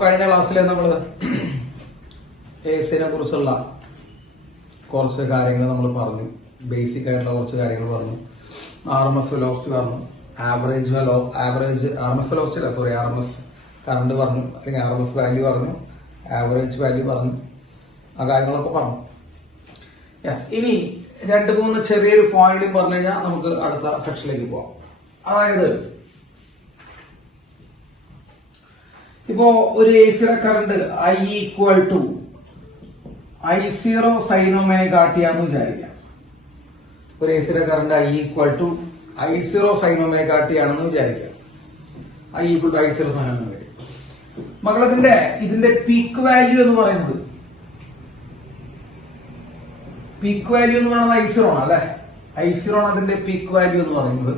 കഴിഞ്ഞ ക്ലാസ്സിൽ നമ്മൾ എസിനെ കുറിച്ചുള്ള കുറച്ച് കാര്യങ്ങൾ നമ്മൾ പറഞ്ഞു. ബേസിക് ആയിട്ടുള്ള കുറച്ച് കാര്യങ്ങൾ പറഞ്ഞു. RMS വെലോസിറ്റി പറഞ്ഞു, ആർഎംഎസ് കറണ്ട് പറഞ്ഞു, അല്ലെങ്കിൽ RMS വാല്യൂ പറഞ്ഞു, ആവറേജ് വാല്യൂ പറഞ്ഞു, ആ കാര്യങ്ങളൊക്കെ പറഞ്ഞു. യെസ്, ഇനി 2-3 ചെറിയൊരു പോയിന്റ് പറഞ്ഞു കഴിഞ്ഞാൽ നമുക്ക് അടുത്ത സെക്ഷനിലേക്ക് പോവാം. അതായത് ഇപ്പോ ഒരു എസിയുടെ current I = I0 sin omega t ആണെന്ന് വിചാരിക്കാം. ഒരു എസിയുടെ current I = I0 sin omega t ആണെന്ന് വിചാരിക്കാം. I = I0 sin omega t. മക്കളതിന്റെ ഇതിന്റെ പീക്ക് വാല്യൂ എന്ന് പറയുന്നത് I0 ആണ് അല്ലെ. I0 ആണ് അതിന്റെ പീക്ക് വാല്യൂ എന്ന് പറയുന്നത്.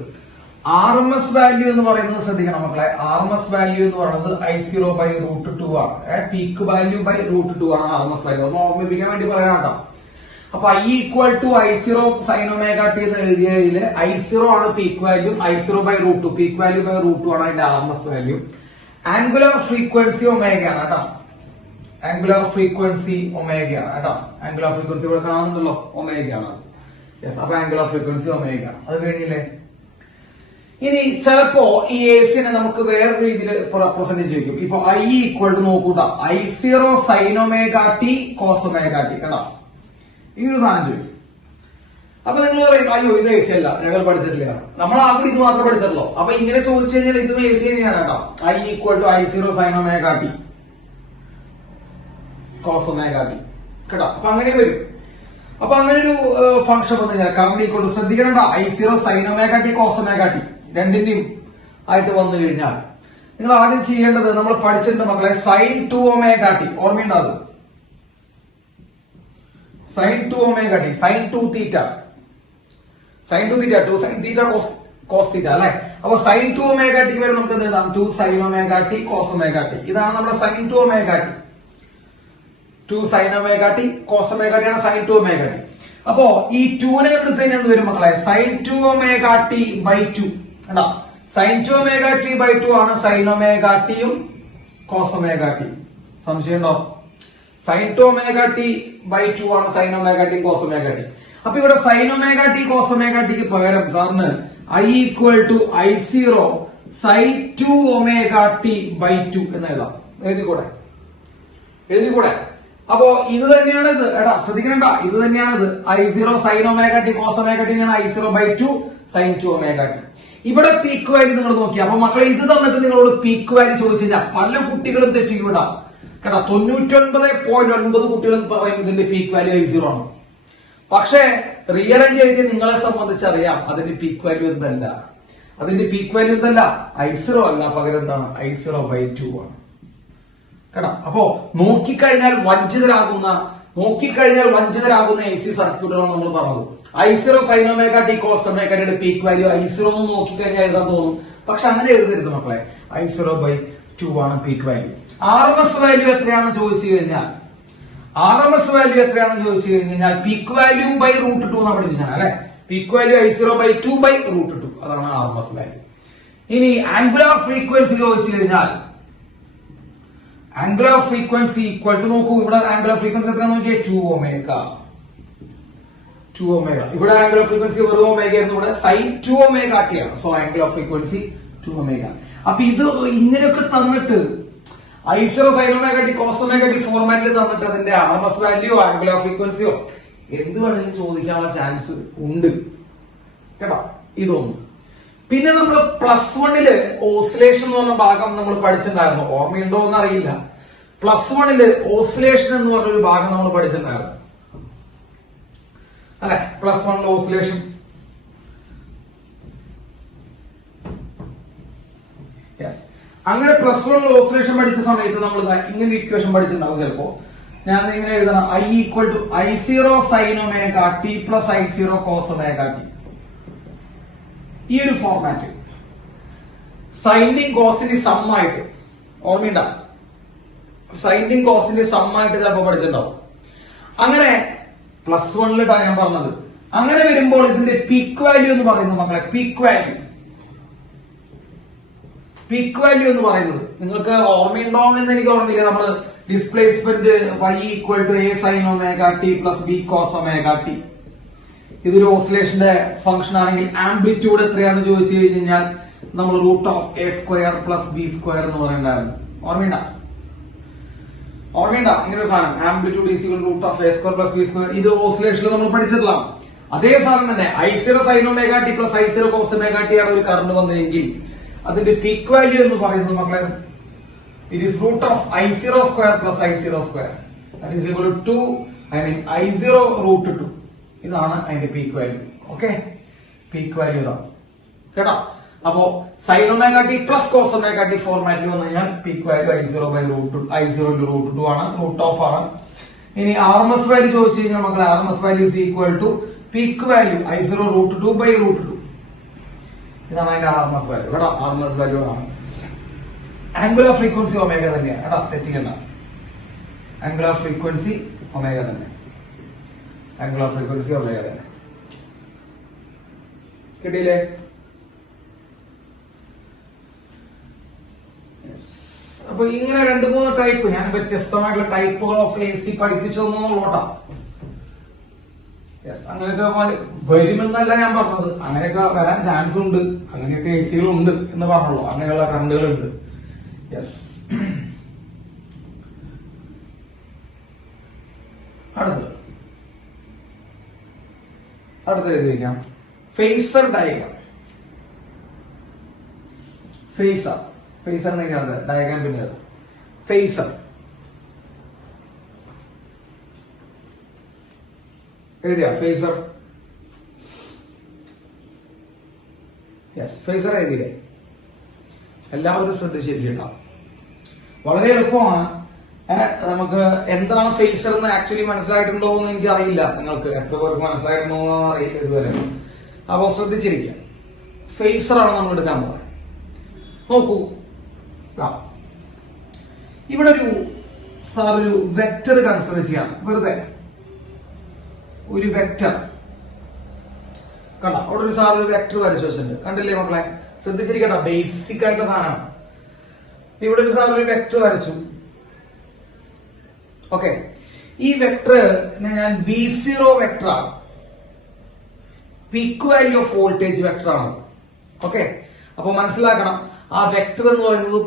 RMS വാല്യൂ എന്ന് പറയുന്നത് ശ്രദ്ധിക്കണം മക്കളെ. RMS വാല്യൂ എന്ന് പറയുന്നത് I0/√2 ആണ്. പീക്ക് വാല്യൂ √2 ആണ് RMS വാല്യൂ. ഒന്ന് ഓർമ്മിപ്പിക്കാൻ വേണ്ടി പറയാം കേട്ടോ. അപ്പൊ I = I0 sin omega t എന്ന് എഴുതിയതിൽ I0 ആണ് peak value, I0/√2 peak value √2 ആണ് അതിന്റെ RMS value. Angular frequency omega ആണ് കേട്ടോ. ആംഗുലർ ഫ്രീക്വൻസി ഒമേഗ ആണ് കേട്ടോ. ആംഗുലർ ഫ്രീക്വൻസി ഇവിടെ കാണുന്നുണ്ടല്ലോ, ഒമേഗ ആണ്. യെസ്, അപ്പൊ ആംഗുലർ ഫ്രീക്വൻസി ഒമേഗ. അത് കഴിഞ്ഞില്ലേ? ഇനി ചിലപ്പോ ഈ എസിനെ നമുക്ക് വേറെ രീതിയിൽ റെപ്രസെന്റ് ചെയ്യും. ഇപ്പൊ I = നോക്കൂട്ടാ I0 sin omega t cos omega t കേട്ടോ. ഈ ഒരു സാധനം ചോദിക്കും. അപ്പൊ നിങ്ങൾ പറയും അയ്യോ ഇത് AC അല്ല, ഞങ്ങൾ പഠിച്ചിട്ടില്ല. നമ്മൾ ആകെ ഇത് മാത്രം പഠിച്ചിട്ടുള്ളൂ. അപ്പൊ ഇങ്ങനെ ചോദിച്ചു കഴിഞ്ഞാൽ ഇതും AC തന്നെയാണ് കേട്ടോ. I = I0 sin omega t cos omega t കേട്ടോ. അപ്പൊ അങ്ങനെ വരും. അപ്പൊ അങ്ങനെ ഒരു ഫംഗ്ഷൻ വന്നു കഴിഞ്ഞാൽ കറണ്ട് ഈക്വൽ ടു ശ്രദ്ധിക്കണം I0 sin omega t cos omega t രണ്ടിന്റെയും ആയിട്ട് വന്നു കഴിഞ്ഞാൽ നിങ്ങൾ ആദ്യം ചെയ്യേണ്ടത് നമ്മൾ പഠിച്ചിട്ടുണ്ട് മക്കളെ sin 2 omega t. ഓർമ്മയുണ്ടാകും sin 2 omega t, sin 2 theta, sin 2 theta, 2 sin theta cos theta അല്ലെ. അപ്പൊ sin 2 omega t വരെ നമുക്ക് എന്ത് എഴുതാം? 2 sin omega t cos omega t. ഇതാണ് നമ്മുടെ sin 2 omega t. 2 sin omega t cos omega t ആണ് sin 2 omega t. അപ്പോ ഈ 2നെ എടുത്ത് കഴിഞ്ഞാൽ എന്ത് വരും മക്കളെ? sin 2 omega t/2 കണ്ടോ. sin 2 omega t/2 ആണ് sin omega t യും cos omega t. സംശയം ഉണ്ടോ? sin 2 omega t/2 ആണ് sin omega t cos omega t. അപ്പൊ ഇവിടെ sin omega t cos omega t ക്ക് പകരം സാറിന് I = I0 sin 2 omega t/2 എന്ന് എഴുതാം. എഴുതിക്കൂടെ? അപ്പോ ഇത് തന്നെയാണ് ഇത് എടാ, ശ്രദ്ധിക്കണ്ട, ഇത് തന്നെയാണ് ഇത്. I0 sin omega t cos omega t ആണ് I0/2 sin 2 omega t. ഇവിടെ പീക്ക് വാല്യൂ നിങ്ങൾ നോക്കി. അപ്പൊ മക്കളെ ഇത് തന്നിട്ട് നിങ്ങളോട് പീക്ക് വാല്യൂ ചോദിച്ചു കഴിഞ്ഞാൽ പല കുട്ടികളും തെറ്റിക്കും കേട്ടോ. 99.9 കുട്ടികളും പറയും ഇതിന്റെ പീക്ക് വാല്യൂ I0 ആണ്. പക്ഷേ റിയലൈസ് എഴുതി നിങ്ങളെ സംബന്ധിച്ചറിയാം അതിന്റെ പീക്ക് വാല്യൂ എന്തല്ല. അതിന്റെ പീക്ക് വാല്യൂ എന്തല്ല, I0 അല്ല, പകരം എന്താണ്? I0/2 ആണ് കേട്ടോ. അപ്പോ നോക്കിക്കഴിഞ്ഞാൽ വഞ്ചിതരാകുന്ന AC സർക്യൂട്ടുകളാണ് നമ്മൾ പറഞ്ഞത്. I0 sin omega t cos omega t യുടെ പീക്ക് വാല്യൂ I0 എന്ന് നോക്കിക്കഴിഞ്ഞാൽ എഴുതാൻ തോന്നും. പക്ഷെ അങ്ങനെ എഴുതരുത് മക്കളെ. I0/2 ആണ് പീക്ക് വാല്യൂ. RMS വാല്യൂ എത്രയാണെന്ന് ചോദിച്ചു കഴിഞ്ഞാൽ പീക്ക് വാല്യൂ √2 എന്നാണ് പഠിപ്പിച്ചാണ് അല്ലെ. പീക്ക് വാല്യൂ I0/2/√2 അതാണ് RMS വാല്യൂ. ഇനി ആംഗുലർ ഫ്രീക്വൻസി ചോദിച്ചു കഴിഞ്ഞാൽ ആംഗുലർ ഫ്രീക്വൻസി ഈക്വൽ ടു നോക്കൂ. ഇവിടെ ആംഗുലർ ഫ്രീക്വൻസി എത്രയാണെന്ന് നോക്കിയാൽ 2 omega. ഇവിടെ ആംഗുലർ ഫ്രീക്വൻസി വെറും ഒമേഗ ആയിരുന്നു. ഇവിടെ sin 2 omega t ആണ്. So angular frequency 2 omega. അപ്പൊ ഇത് ഇങ്ങനെയൊക്കെ തന്നിട്ട് I0 sin omega t cos omega t ഫോർമാറ്റിൽ തന്നിട്ട് അതിന്റെ RMS വാല്യൂ ആംഗുലർ ഫ്രീക്വൻസിയോ എന്ത് വേണമെങ്കിലും ചോദിക്കാനുള്ള ചാൻസ് ഉണ്ട് കേട്ടോ. ഇതൊന്നും. പിന്നെ നമ്മൾ +1 ഓസിലേഷൻ എന്ന് പറഞ്ഞ ഭാഗം നമ്മൾ പഠിച്ചിട്ടുണ്ടായിരുന്നു. ഓർമ്മയുണ്ടോ എന്ന് അറിയില്ല. +1 ഓസിലേഷൻ എന്ന് പറഞ്ഞൊരു ഭാഗം നമ്മൾ പഠിച്ചിട്ടുണ്ടായിരുന്നു അല്ലെ. +1 ഓസിലേഷൻ. അങ്ങനെ +1 ഓസിലേഷൻ പഠിച്ച സമയത്ത് നമ്മൾ ഇങ്ങനെ ഇക്വേഷൻ പഠിച്ചിട്ടുണ്ടാവും. ചിലപ്പോ ഞാൻ ഇങ്ങനെ എഴുതണം I = I0 sin omega t + I0 cos omega t. ഈ ഒരു ഫോർമാറ്റ് സൈന്റെയും കോസിന്റെയും സമ്മായിട്ട് ഓർമ്മയുണ്ട. സൈന്റെയും കോസിന്റെയും സമ്മായിട്ട് ചിലപ്പോ പഠിച്ചിട്ടുണ്ടാവും. അങ്ങനെ +1 ഞാൻ പറഞ്ഞത്. അങ്ങനെ വരുമ്പോൾ ഇതിന്റെ പീക്ക് വാല്യൂ എന്ന് പറയുന്നത് മക്കളെ പീക്ക് പീക്ക് വാല്യൂ എന്ന് പറയുന്നത് നിങ്ങൾക്ക് ഓർമ്മയുണ്ടോ എന്ന് എനിക്ക് ഓർമ്മയില്ല. നമ്മൾ displacement y equal to a sin omega T plus b cos omega t, ഇതൊരു ഓസിലേഷന്റെ ഫംഗ്ഷൻ ആണെങ്കിൽ ആംപ്ലിറ്റ്യൂഡ് എത്രയാണെന്ന് ചോദിച്ചു കഴിഞ്ഞാൽ നമ്മൾ root of a square plus b square എന്ന് പറയണ്ടായിരുന്നു. ഓർമ്മയുണ്ട ഇങ്ങനെ ഒരു സാധനം amplitude is equal root of a square plus b square. ഇത് ഓസിലേഷനിൽ നമ്മൾ പഠിച്ചിട്ടുള്ളതാണ്. അതേ സാധനം തന്നെ I0 sin omega T plus I0 cos omega T ആണ് ഒരു കറണ്ട് വന്നതെങ്കിൽ അതിന്റെ പീക്ക് വാല്യൂ എന്ന് പറയുന്നത് മക്കളെ it is root of I0 square plus I0 square that is equal to I0 root 2. ഇതാണ് അതിന്റെ peak value. Okay, peak value ഇതാണ് കേട്ടോ. അപ്പോ sine omega T plus cos omega t ഫോർമാറ്റിൽ വന്നു കഴിഞ്ഞാൽ peak value I0 by root I0 root 2 ആണ്, root of ആണ്. ഇനി RMS വാല്യൂ ചോദിച്ചു കഴിഞ്ഞാൽ മക്കളെ RMS value is equal to peak value I0 root 2 by root 2. ഇതാണ് അതിന്റെ RMS വാല്യൂ കേട്ടോ. RMS വാല്യൂ ആണ്. ആംഗുലർ ഫ്രീക്വൻസി ഒമേഗ തന്നെയാണ് കേട്ടോ, തെറ്റിക്കണ്ട. ആംഗുലർ ഫ്രീക്വൻസി ഒമേഗ തന്നെ, ആംഗുലർ ഫ്രീക്വൻസി ഒമേഗ തന്നെ. കിട്ടിയില്ലേ? അപ്പൊ ഇങ്ങനെ 2-3 ടൈപ്പ്, ഞാൻ വ്യത്യസ്തമായിട്ടുള്ള ടൈപ്പുകൾ ഓഫ് എ സി പഠിപ്പിച്ചതെന്നുള്ളോട്ടാ. അങ്ങനെയൊക്കെ വരുമെന്നല്ല ഞാൻ പറഞ്ഞത്, അങ്ങനെയൊക്കെ വരാൻ ചാൻസ് ഉണ്ട്, അങ്ങനെയൊക്കെ എ സികളുണ്ട് എന്ന് പറഞ്ഞുള്ളൂ, അങ്ങനെയുള്ള കറണ്ടുകളുണ്ട്. യെസ്, അടുത്ത എഴുതി വയ്ക്കാം. Phasor diagram. ഫേസർ എന്ന് ഡയഗ്രാം പിന്നെ ഫേസർ എഴുതിയ ഫേസർ. യെസ്, ഫേസർ എഴുതിയില്ലേ? എല്ലാവരും ശ്രദ്ധിച്ചിരിക്കട്ടോ, വളരെ എളുപ്പമാണ്. നമുക്ക് എന്താണ് ഫേസർ എന്ന് ആക്ച്വലി മനസ്സിലായിട്ടുണ്ടോ എന്ന് എനിക്ക് അറിയില്ല. നിങ്ങൾക്ക് എത്ര പേർക്ക് മനസ്സിലായിട്ടുണ്ടോ എന്ന് അറിയില്ല ഇതുവരെ. അപ്പൊ ശ്രദ്ധിച്ചിരിക്കുക, ഫേസർ ആണ് നമ്മൾ എടുക്കാൻ പോകുന്നത്. നോക്കൂ, ഇവിടെ ഒരു വെക്റ്റർ കൺസിഡർ ചെയ്യാം. വെറുതെ ഒരു വെക്റ്റർ കണ്ട, അവിടെ ഒരു വെക്റ്റർ വരച്ചു വെച്ചിട്ടുണ്ട്. കണ്ടില്ലേ മക്കളെ? ശ്രദ്ധിച്ചിരിക്കട്ടോ, ബേസിക് ആയിട്ടുള്ള സാധനമാണ്. ഇവിടെ ഒരു വെക്റ്റർ വരച്ചു. ഓക്കെ, ഈ വെക്റ്റർ ഞാൻ V0 വെക്റ്റർ ആണ്, peak value of voltage vector ആണ്. ഓക്കെ, അപ്പൊ മനസ്സിലാക്കണം, ആ വെക്റ്റർ എന്ന് പറയുന്നത്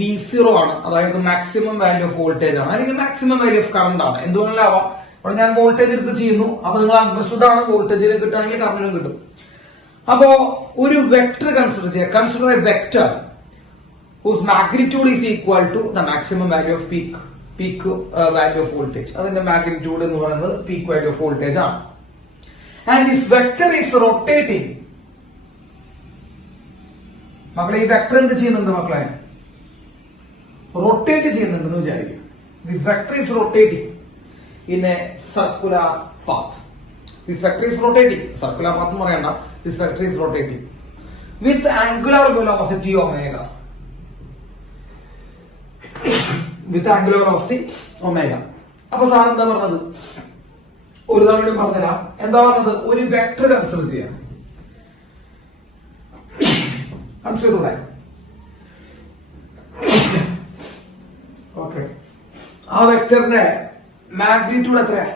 V0 ആണ്, അതായത് മാക്സിമം വാല്യൂ ഓഫ് വോൾട്ടേജ് ആണ്, അല്ലെങ്കിൽ മാക്സിമം വാല്യൂ ഓഫ് കറണ്ട് ആണ്. എന്തുകൊണ്ടാവാം, അവിടെ ഞാൻ വോൾട്ടേജ് എടുത്ത് ചെയ്യുന്നു. അപ്പൊ നിങ്ങൾ അണ്ടർസ്റ്റുഡ് ആണ്, വോൾട്ടേജിന് കിട്ടുകയാണെങ്കിൽ കറണ്ടിനും കിട്ടും. അപ്പോ ഒരു വെക്റ്റർ കൺസിഡർ ചെയ്യുക. Consider A vector whose magnitude is equal to the maximum value of peak value of voltage. അതിന്റെ മാഗ്നിറ്റ്യൂഡ് എന്ന് പറയുന്നത് പീക്ക് വാല്യൂ ഓഫ് വോൾട്ടേജ് ആണ്. And this vector is rotating. മക്കളെ, ഈ വെക്റ്റർ എന്ത് ചെയ്യുന്നുണ്ട് മക്കളെ? റൊട്ടേറ്റ് ചെയ്യുന്നുണ്ടെന്ന് വിചാരിക്കും. This vector is rotating in A circular path. This vector is rotating, circular path എന്ന് പറയണ്ട, this vector is rotating with angular velocity omega. With angular velocity omega. അപ്പൊ സാർ എന്താ പറഞ്ഞത്? ഒരു തവണ പറഞ്ഞുതരാം. എന്താ പറഞ്ഞത്? ഒരു വെക്റ്റർ കൺസിഡർ ചെയ്യാം. കൺഫ്യൂസ്. ഓക്കെ, ആ വെക്റ്ററിന്റെ മാഗ്നിറ്റ്യൂഡ് എത്രയാ?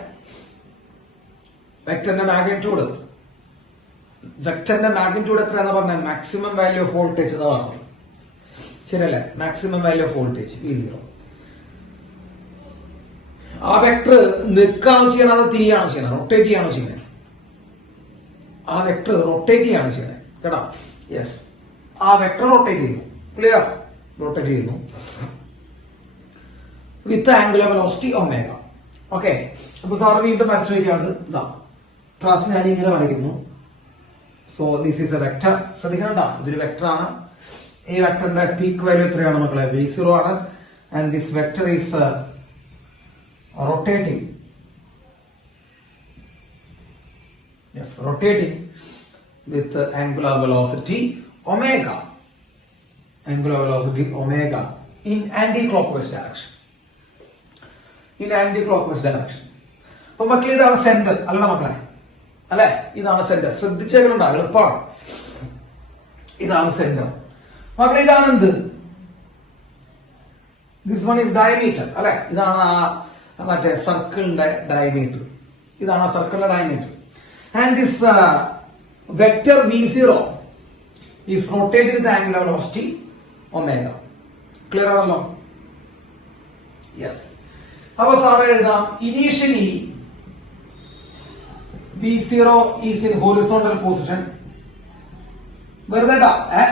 വെക്റ്ററിന്റെ മാഗ്നിറ്റ്യൂഡ് എത്രയാന്ന് പറഞ്ഞ മാക്സിമം വാല്യൂ ഓഫ് വോൾട്ടേജ് എന്നാ പറഞ്ഞു. ശരിയല്ലേ? Maximum value of voltage V0. ആ വെക്ടർ നിൽക്കാണോ ചെയ്യണം, അത് തിരിയാണോ ചെയ്യണം, റൊട്ടേറ്റ് ചെയ്യാണോ ചെയ്യണേ? ആ വെക്ടർ റൊട്ടേറ്റ് ചെയ്യാണ് ചെയ്യണേ കേട്ടോ. യെസ്, ആ വെക്ടർ റൊട്ടേറ്റ് ചെയ്യുന്നു. ക്ലിയർ? റൊട്ടേറ്റ് ചെയ്യുന്നു with angular velocity omega. Okay, അപ്പൊ സാറ് വീണ്ടും വരച്ചു വയ്ക്കാറ്. ഇതാ പ്രാവശ്യം ഞാൻ ഇങ്ങനെ വരയ്ക്കുന്നു. So this is a vector. ശ്രദ്ധിക്കണ്ട, ഇതൊരു വെക്ടർ ആണ്. ഈ വെക്ടറിന്റെ പീക്ക് വാല്യൂ എത്രയാണ് മക്കളെ? V0 ആണ്. And this vector is rotating. Yes, rotating with angular velocity omega. Angular velocity omega in anti-clockwise direction. In anti-clockwise direction. അപ്പൊ മക്കളെ, ഇതാണ് സെന്റർ അല്ല മക്കളെ? അല്ലെ? ഇതാണ് സെന്റർ. ശ്രദ്ധിച്ചേക്കണ്ട, എളുപ്പമാണ്. ഇതാണ് സെന്റർ മക്കളെ. ഇതാണ് എന്ത്? ദിസ് വൺ ഈസ് ഡയമീറ്റർ അല്ലെ. ഇതാണ് ആ മറ്റേ സർക്കിളിന്റെ ഡയമീറ്റർ. ഇതാണ് ആ സർക്കിളിന്റെ diameter. And this vector V0 is rotated with angular velocity omega. Clear ആണല്ലോ? യെസ്. അപ്പൊ സാറ് എഴുതാം initially V0 is in horizontal position. വെറുതെ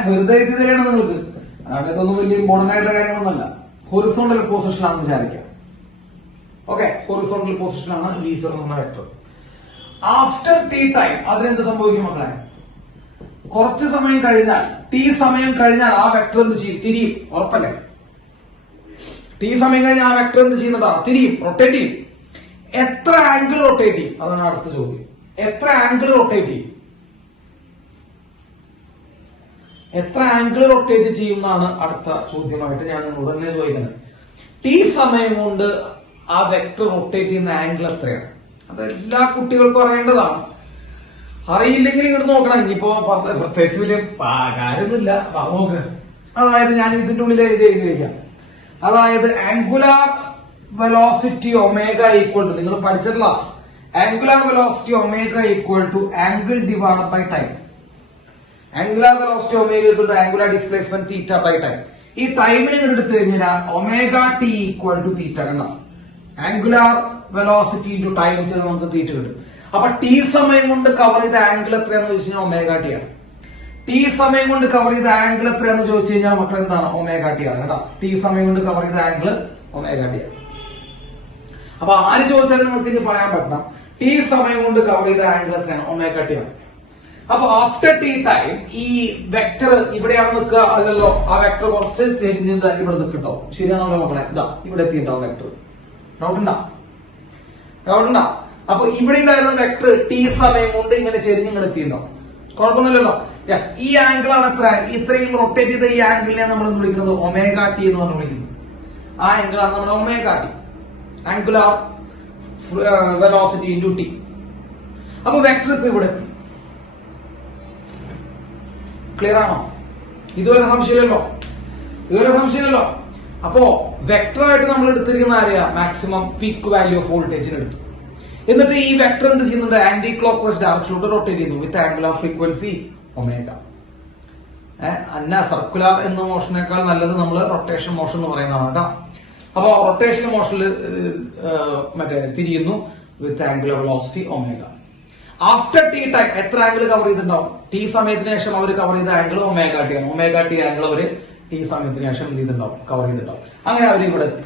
വെറുതെ എഴുതി തരണം നിങ്ങൾക്ക്. അതാണ് ഇതൊന്നും വലിയ ഇമ്പോർട്ടന്റ് ആയിട്ടുള്ള കാര്യങ്ങളൊന്നുമല്ല. ഹൊറിസോണ്ടൽ പൊസിഷനാണെന്ന് വിചാരിക്കാം. ഓക്കെ, ഹൊറിസോണ്ടൽ പൊസിഷനാണ് V0 എന്ന വെക്ടർ. ആഫ്റ്റർ ടി ടൈം അതിനെന്ത് സംഭവിക്കും മക്കളെ? കുറച്ച് സമയം കഴിഞ്ഞാൽ, ടി സമയം കഴിഞ്ഞാൽ ആ വെക്ടർ എന്ത് ചെയ്യും? തിരിയും. ഉറപ്പല്ലേ? ടി സമയം കഴിഞ്ഞാൽ ആ വെക്ടർ എന്ത് ചെയ്യുന്നുണ്ടോ? തിരിയും, റൊട്ടേറ്റ് ചെയ്യും. എത്ര ആംഗിൾ റൊട്ടേറ്റ് ചെയ്യും? അതാണ് അടുത്ത ചോദ്യം. എത്ര ആംഗിൾ റൊട്ടേറ്റ് ചെയ്യും? എത്ര ആംഗിൾ റൊട്ടേറ്റ് ചെയ്യും എന്നാണ് അടുത്ത ചോദ്യമായിട്ട് ഞാൻ നിങ്ങളോട് തന്നെ ചോദിക്കുന്നത്. ടി സമയം കൊണ്ട് ആ വെക്ടർ റൊട്ടേറ്റ് ചെയ്യുന്ന ആംഗിൾ എത്രയാണ്? അത് എല്ലാ കുട്ടികൾക്കും അറിയേണ്ടതാണ്. അറിയില്ലെങ്കിൽ ഇങ്ങോട്ട് നോക്കണം. ഇനിയിപ്പോ പ്രത്യേകിച്ച് വലിയ കാര്യമൊന്നുമില്ല, നോക്ക്. അതായത് ഞാൻ ഇതിന്റെ ഉള്ളിൽ എഴുതി വയ്ക്കാം. അതായത് angular velocity omega equal to, നിങ്ങൾ പഠിച്ചിട്ടില്ല, angular velocity omega equal to angle divided by time. Angular velocity omega equal to angular displacement theta by time. ഈ ടൈമിനെ ഇങ്ങോട്ട് എടുത്തു കഴിഞ്ഞാൽ omega T equal to theta. കണ്ട, ആംഗുലാർ വെലോസിറ്റി ഇൻടു ടൈം ചെയ്ത് നമുക്ക് തീറ്റ കിട്ടും. അപ്പൊ ടി സമയം കൊണ്ട് കവർ ചെയ്ത ആംഗിൾ എത്രയാന്ന് ചോദിച്ചു കഴിഞ്ഞാൽ ഒമേഗ ടി ആണ്. ടി സമയം കൊണ്ട് കവർ ചെയ്ത ആംഗിൾ എത്രയാന്ന് ചോദിച്ചു കഴിഞ്ഞാൽ മക്കൾ എന്താണ്? ഒമേഗ ടി ആണ്. കേട്ടോ, ടി സമയം കൊണ്ട് കവർ ചെയ്ത ആംഗിൾ ഒമേഗ ടി ആണ്. അപ്പൊ ആര് ചോദിച്ചാലും നിങ്ങൾക്ക് ഇനി പറയാൻ പറ്റണം, ടി സമയം കൊണ്ട് കവർ ചെയ്ത ആംഗിൾ എത്രയാണ്? ഒമേഗ ടി ആണ്. അപ്പൊ ആഫ്റ്റർ ടി ടൈം ഈ വെക്ടർ ഇവിടെയാണ് നിൽക്കുക അല്ലല്ലോ. ആ വെക്ടർ കുറച്ച് ചെരിഞ്ഞത് ഇവിടെ നിൽക്കട്ടോ. ശരിയാണല്ലോ മക്കളെ? ഇതാ ഇവിടെ എത്തിയിട്ടുണ്ടാവും വെക്ടർ. ഡൗട്ടുണ്ടാ? അപ്പൊ ഇവിടെ ഉണ്ടായിരുന്ന വെക്ടർ ടി സമയം കൊണ്ട് ഇങ്ങനെ ചെരിഞ്ഞ് ഇങ്ങനെ എത്തിയിട്ടുണ്ടാവും. കുഴപ്പമൊന്നുമില്ലല്ലോ. യെസ്. ഈ ആംഗിൾ ആണ് എത്ര? ഇത്രയും റൊട്ടേറ്റ് ചെയ്ത ഈ ആംഗിളിനെ നമ്മൾ വിളിക്കുന്നത് ഒമേഗ ടി എന്ന് പറഞ്ഞ് വിളിക്കുന്നത്. ആ ആംഗിൾ ആണ് നമ്മുടെ omega T, angular velocity into T. അപ്പൊ വെക്ടർ ഇപ്പൊ ഇവിടെ എത്തി. ക്ലിയർ ആണോ? ഇതുവരെ സംശയമില്ലല്ലോ. അപ്പോ വെക്ടറായിട്ട് നമ്മൾ എടുത്തിരിക്കുന്ന ആരെയാ? മാക്സിമം പീക്ക് വാല്യൂ ഓഫ് വോൾട്ടേജിന് എടുത്തു. എന്നിട്ട് ഈ വെക്ടർ എന്ത് ചെയ്യുന്നുണ്ട്? ആന്റി ക്ലോക്ക് വൈസ് ഡയറക്ഷനിലോട്ട് റൊട്ടേറ്റ് ചെയ്യുന്നു വിത്ത് ആംഗുലാർ ഫ്രീക്വൻസി ഒമേഗ. സർക്കുലാർ എന്ന മോഷനേക്കാൾ നല്ലത് നമ്മൾ റൊട്ടേഷൻ മോഷൻ എന്ന് പറയുന്നതാണ് കേട്ടോ. അപ്പൊ റൊട്ടേഷൻ മോഷനിൽ മറ്റേ തിരിയുന്നു with angular velocity omega. After T time എത്ര ആംഗിൾ കവർ ചെയ്തിട്ടുണ്ടാവും? ടി സമയത്തിന് ശേഷം അവർ കവർ ചെയ്ത ആംഗിൾ ഒമേഗ ടി ആണ്. ഒമേഗ ടി ആംഗിൾ അവര് ടി സമയത്തിന് ശേഷം എന്ത് ചെയ്തിട്ടുണ്ടാവും? കവർ ചെയ്തിട്ടുണ്ടാവും. അങ്ങനെ അവർ ഇവിടെ എത്തി.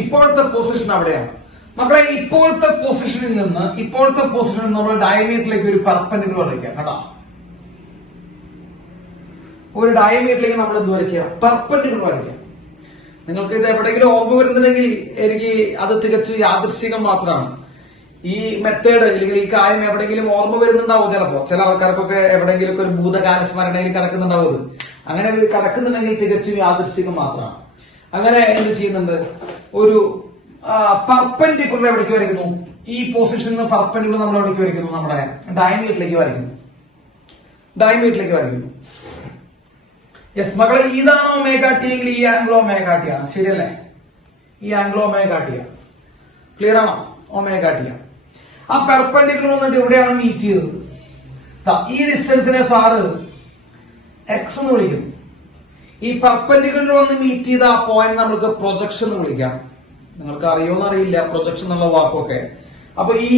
ഇപ്പോഴത്തെ പൊസിഷൻ അവിടെയാണ് മക്കളെ. ഇപ്പോഴത്തെ പൊസിഷനിൽ നിന്ന് നമ്മൾ ഡയമീറ്ററിലേക്ക് ഒരു പെർപെൻഡിക്കുലർ വരയ്ക്കാം. കേട്ടോ, ഒരു ഡയമീറ്ററിലേക്ക് നമ്മൾ എന്ത് വരയ്ക്കുക? പെർപെൻഡിക്കുലർ വരയ്ക്കാം. നിങ്ങൾക്ക് ഇത് എവിടെയെങ്കിലും ഓർമ്മ വരുന്നുണ്ടെങ്കിൽ എനിക്ക് അത് തികച്ചു യാദൃശ്ചികം മാത്രമാണ്. ഈ മെത്തേഡ് അല്ലെങ്കിൽ ഈ കാര്യം എവിടെയെങ്കിലും ഓർമ്മ വരുന്നുണ്ടാവും. ചില ആൾക്കാർക്കൊക്കെ എവിടെയെങ്കിലും ഒരു ഭൂതകാല സ്മരണയിൽ കിടക്കുന്നുണ്ടാവും. അങ്ങനെ കിടക്കുന്നുണ്ടെങ്കിൽ തികച്ചും യാദൃശ്ചികം മാത്രമാണ്. അങ്ങനെ എന്ത് ചെയ്യുന്നുണ്ട്? ഒരു പെർപെൻഡിക്കുലർ എവിടേക്ക് വരയ്ക്കുന്നു? ഈ പൊസിഷനിൽ നിന്ന് പെർപെൻഡിക്കുലർ നമ്മൾ എവിടേക്ക് വരയ്ക്കുന്നു? നമ്മുടെ ഡയമീറ്ററിലേക്ക് വരയ്ക്കുന്നു. യെസ് മക്കളെ, ഇതാണ് ഒമേഗ ടി എങ്കിൽ ഈ ആംഗിൾ ഒമേഗ ടി ആണ്. ശരിയല്ലേ? ഈ ആംഗിൾ ഒമേഗ ടി ആണ്. ക്ലിയർ ആണോ? ഒമേഗ ടി ആണ്. ആ പെർപെൻഡിക്കുലർ വന്നിട്ട് എവിടെയാണ് മീറ്റ് ചെയ്തത്? ഈ ഡിസ്റ്റൻസിനെ സാറ് എക്സ് എന്ന് വിളിക്കുന്നു. ഈ പെർപെൻഡിക്കുലർ വന്ന് മീറ്റ് ചെയ്ത ആ പോയിന്റ് നമുക്ക് പ്രൊജക്ഷൻ എന്ന് വിളിക്കാം. നിങ്ങൾക്ക് അറിയോന്ന് അറിയില്ല പ്രൊജക്ഷൻ എന്നുള്ള വാക്കൊക്കെ. അപ്പൊ ഈ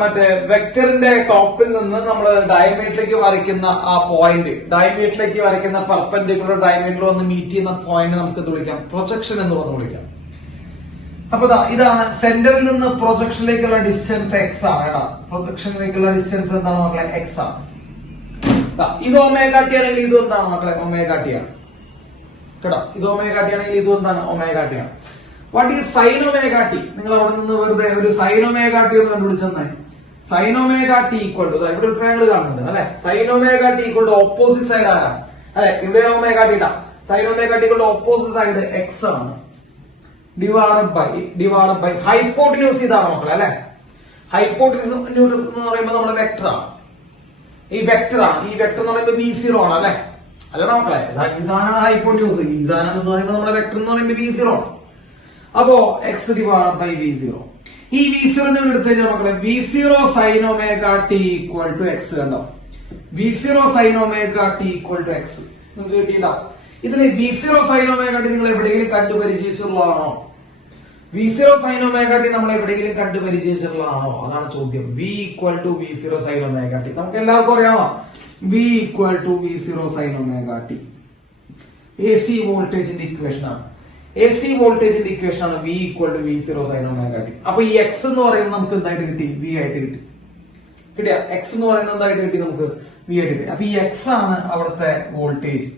മറ്റേ വെക്ടറിന്റെ ടോപ്പിൽ നിന്ന് നമ്മൾ ഡയമീറ്ററിലേക്ക് വരയ്ക്കുന്ന ആ പോയിന്റ്, ഡയമീറ്ററിലേക്ക് വരയ്ക്കുന്ന പെർപെൻഡിക്കുലർ ഡയമീറ്റർ വന്ന് മീറ്റ് ചെയ്യുന്ന പോയിന്റ് നമുക്ക് എന്ത് വിളിക്കാം? പ്രൊജക്ഷൻ എന്ന് പറഞ്ഞ് വിളിക്കാം. അപ്പൊ ഇതാണ് സെന്ററിൽ നിന്ന് പ്രൊജക്ഷനിലേക്കുള്ള ഡിസ്റ്റൻസ് എക്സ് ആണ്. കേട്ടോ, പ്രൊജക്ഷനിലേക്കുള്ള ഡിസ്റ്റൻസ് എന്താണ് മക്കളെ? എക്സ് ആണ്. ഇത് ഒമേഗ ടി ആണെങ്കിൽ ഇത് എന്താണ് മക്കളെ? ഒമേഗ ടി ആണ്. കേട്ടോ, ഇത് ഒമേഗ ടി ആണെങ്കിൽ ഇത് എന്താണ്? ഒമേഗ ടി ആണ്. What is sine omega T? നിങ്ങൾ അവിടെ നിന്ന് വെറുതെ ഒരു സൈൻ ഒമേഗ ടി ഒന്ന് കണ്ടുപിടിച്ചെന്നേ. Sine omega T equal to, ഇവിടെ ഒരു ട്രയാങ്കിൾ കാണുന്നുണ്ട് അല്ലെ? Sine omega T equal to opposite side ആരാ? അല്ലെ, ഇവിടെ ഒമേഗ ടി ഇടാം. Sine omega T equal to opposite side X ആണ്. ഡിവൈഡഡ് ബൈ ഹൈപ്പോട്ടിന്യൂസ് ഇതാണ് മക്കളെ അല്ലെ. ഹൈപ്പോട്ടിന്യൂസ് എന്ന് പറയുമ്പോൾ നമ്മുടെ വെക്ടർ ആണ്. ഈ വെക്ടർ എന്ന് പറയുമ്പോൾ V0 ആണ് അല്ലെ. അല്ല മക്കളെ, ഈ സാധനമാണ് ഹൈപ്പോട്യൂസ്. ഈ സാധനം എന്ന് പറയുമ്പോൾ നമ്മുടെ വെക്ടർ എന്ന് പറയുമ്പോൾ V0. അപ്പോ x ഡിവൈഡ് ബൈ V0. ഈ V0 എടുത്തു കഴിഞ്ഞാൽ മക്കളെ V0 sin omega t equal to x കണ്ടോ. V0 sin omega t equal to x നിങ്ങൾക്ക് കിട്ടിയിട്ടുണ്ടാവും. ഇതിലെ V0 sin omega t നിങ്ങൾ എവിടെയെങ്കിലും കണ്ടുപരിചയിച്ചിട്ടുള്ളതാണോ? V0 sin omega t നമ്മൾ എവിടെയെങ്കിലും കണ്ടുപരിചയിച്ചിട്ടുള്ളതാണോ? അതാണ് ചോദ്യം. V equal to V0 sin omega t നമുക്ക് എല്ലാവർക്കും അറിയാമോ? V equal to V0 sin omega t. AC വോൾട്ടേജിന്റെ ഇക്വേഷൻ ആണ്. AC വോൾട്ടേജിന്റെ ഇക്വേഷൻ ആണ് V equal to V0 sin omega t. അപ്പൊ ഈ x എന്ന് പറയുന്നത് നമുക്ക് എന്തായിട്ട് കിട്ടി? V ആയിട്ട് കിട്ടി. കിട്ടിയ x എന്ന് പറയുന്നത് എന്തായിട്ട് കിട്ടി? നമുക്ക് V ആയിട്ട് കിട്ടി. അപ്പൊ ഈ x ആണ് അവിടുത്തെ വോൾട്ടേജ്.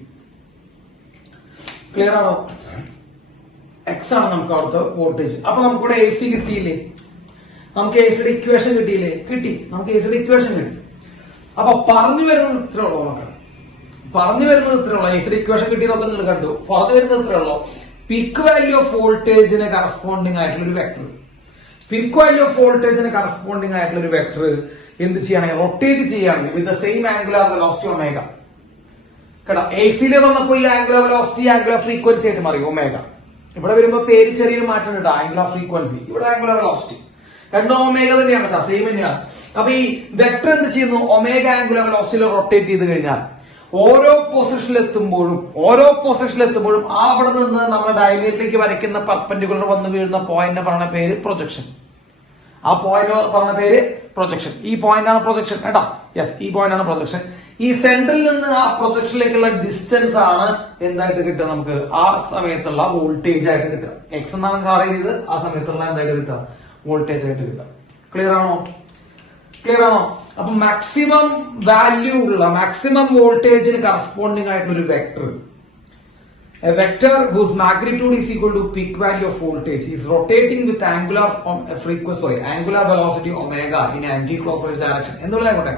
ക്ലിയർ ആണോ? x ആണ് നമുക്ക് അവിടുത്തെ വോൾട്ടേജ്. അപ്പൊ നമുക്കിവിടെ AC കിട്ടിയില്ലേ? നമുക്ക് ACയുടെ ഇക്വേഷൻ കിട്ടിയില്ലേ? കിട്ടി. നമുക്ക് ACയുടെ ഇക്വേഷൻ കിട്ടി. അപ്പൊ പറഞ്ഞു വരുന്നത് ഇത്രേ ഉള്ളൂ. നമുക്ക് പറഞ്ഞു വരുന്നത് ഇത്രേ ഉള്ളൂ. ACയുടെ ഇക്വേഷൻ കിട്ടിയതൊക്കെ നിങ്ങൾ കണ്ടു. പറഞ്ഞു വരുന്നത് ഇത്രേ ഉള്ളൂ. പീക്ക് വാല്യൂ ഓഫ് വോൾട്ടേജിന് കറസ്പോണ്ടിങ് ആയിട്ടുള്ള ഒരു വെക്ടർ, പീക്ക് വാല്യൂ ഓഫ് വോൾട്ടേജിന് കറസ്പോണ്ടിങ് ആയിട്ടുള്ള ഒരു വെക്ടർ എന്ത് ചെയ്യണമെങ്കിൽ റൊട്ടേറ്റ് ചെയ്യുകയാണെങ്കിൽ വിത്ത് the same angular velocity omega. കേട്ടോ, എസിയില് വന്നപ്പോ ഈ ആംഗുലാർ വെലോസിറ്റി ആംഗുലാർ ഫ്രീക്വൻസി ആയിട്ട് മാറി ഒമേഗ. ഇവിടെ വരുമ്പോ പേര് ചെറിയൊരു മാറ്റം ഉണ്ട്. ആംഗുലാർ ഫ്രീക്വൻസി, ഇവിടെ ആംഗുലാർ വെലോസിറ്റി രണ്ടും ഒമേഗ തന്നെയാണ് കേട്ടോ, സെയിം തന്നെയാണ്. അപ്പൊ ഈ വെക്ടർ എന്ത് ചെയ്യുന്നു? ഒമേഗ ആംഗുലാർ വെലോസിറ്റിയിൽ റൊട്ടേറ്റ് ചെയ്ത് കഴിഞ്ഞാൽ ഓരോ പൊസിഷനിൽ എത്തുമ്പോഴും ആ അവിടെ നിന്ന് നമ്മുടെ ഡയമീറ്ററിലേക്ക് വരയ്ക്കുന്ന പെർപെൻഡിക്കുലർ വന്ന് വീഴുന്ന പോയിന്റ് പറയുന്ന പേര് പ്രൊജക്ഷൻ. ആ പോയിന്റ് പറഞ്ഞ പേര് പ്രൊജക്ഷൻ. ഈ പോയിന്റ് ആണ് പ്രൊജക്ഷൻ കേട്ടോ. യെസ്, ഈ പോയിന്റ് ആണ് പ്രൊജക്ഷൻ. ഈ സെന്ററിൽ നിന്ന് ആ പ്രൊജക്ഷനിലേക്കുള്ള ഡിസ്റ്റൻസ് ആണ് എന്തായിട്ട് കിട്ടുക? നമുക്ക് ആ സമയത്തുള്ള വോൾട്ടേജ് ആയിട്ട് കിട്ടുക. എക്സ് എന്നാണ് സാർ ചെയ്ത് ആ സമയത്തുള്ള എന്തായിട്ട് കിട്ടുക? വോൾട്ടേജ് ആയിട്ട് കിട്ടുക. ക്ലിയർ ആണോ? ക്ലിയർ ആണോ? അപ്പൊ മാക്സിമം വാല്യൂ ഉള്ള മാക്സിമം വോൾട്ടേജിന് കറസ്പോണ്ടിങ് ആയിട്ടുള്ള ഒരു vector, a vector whose magnitude is equal to peak value of voltage is rotating with angular velocity omega in anti-clockwise direction. എന്തുള്ള ആയിക്കോട്ടെ,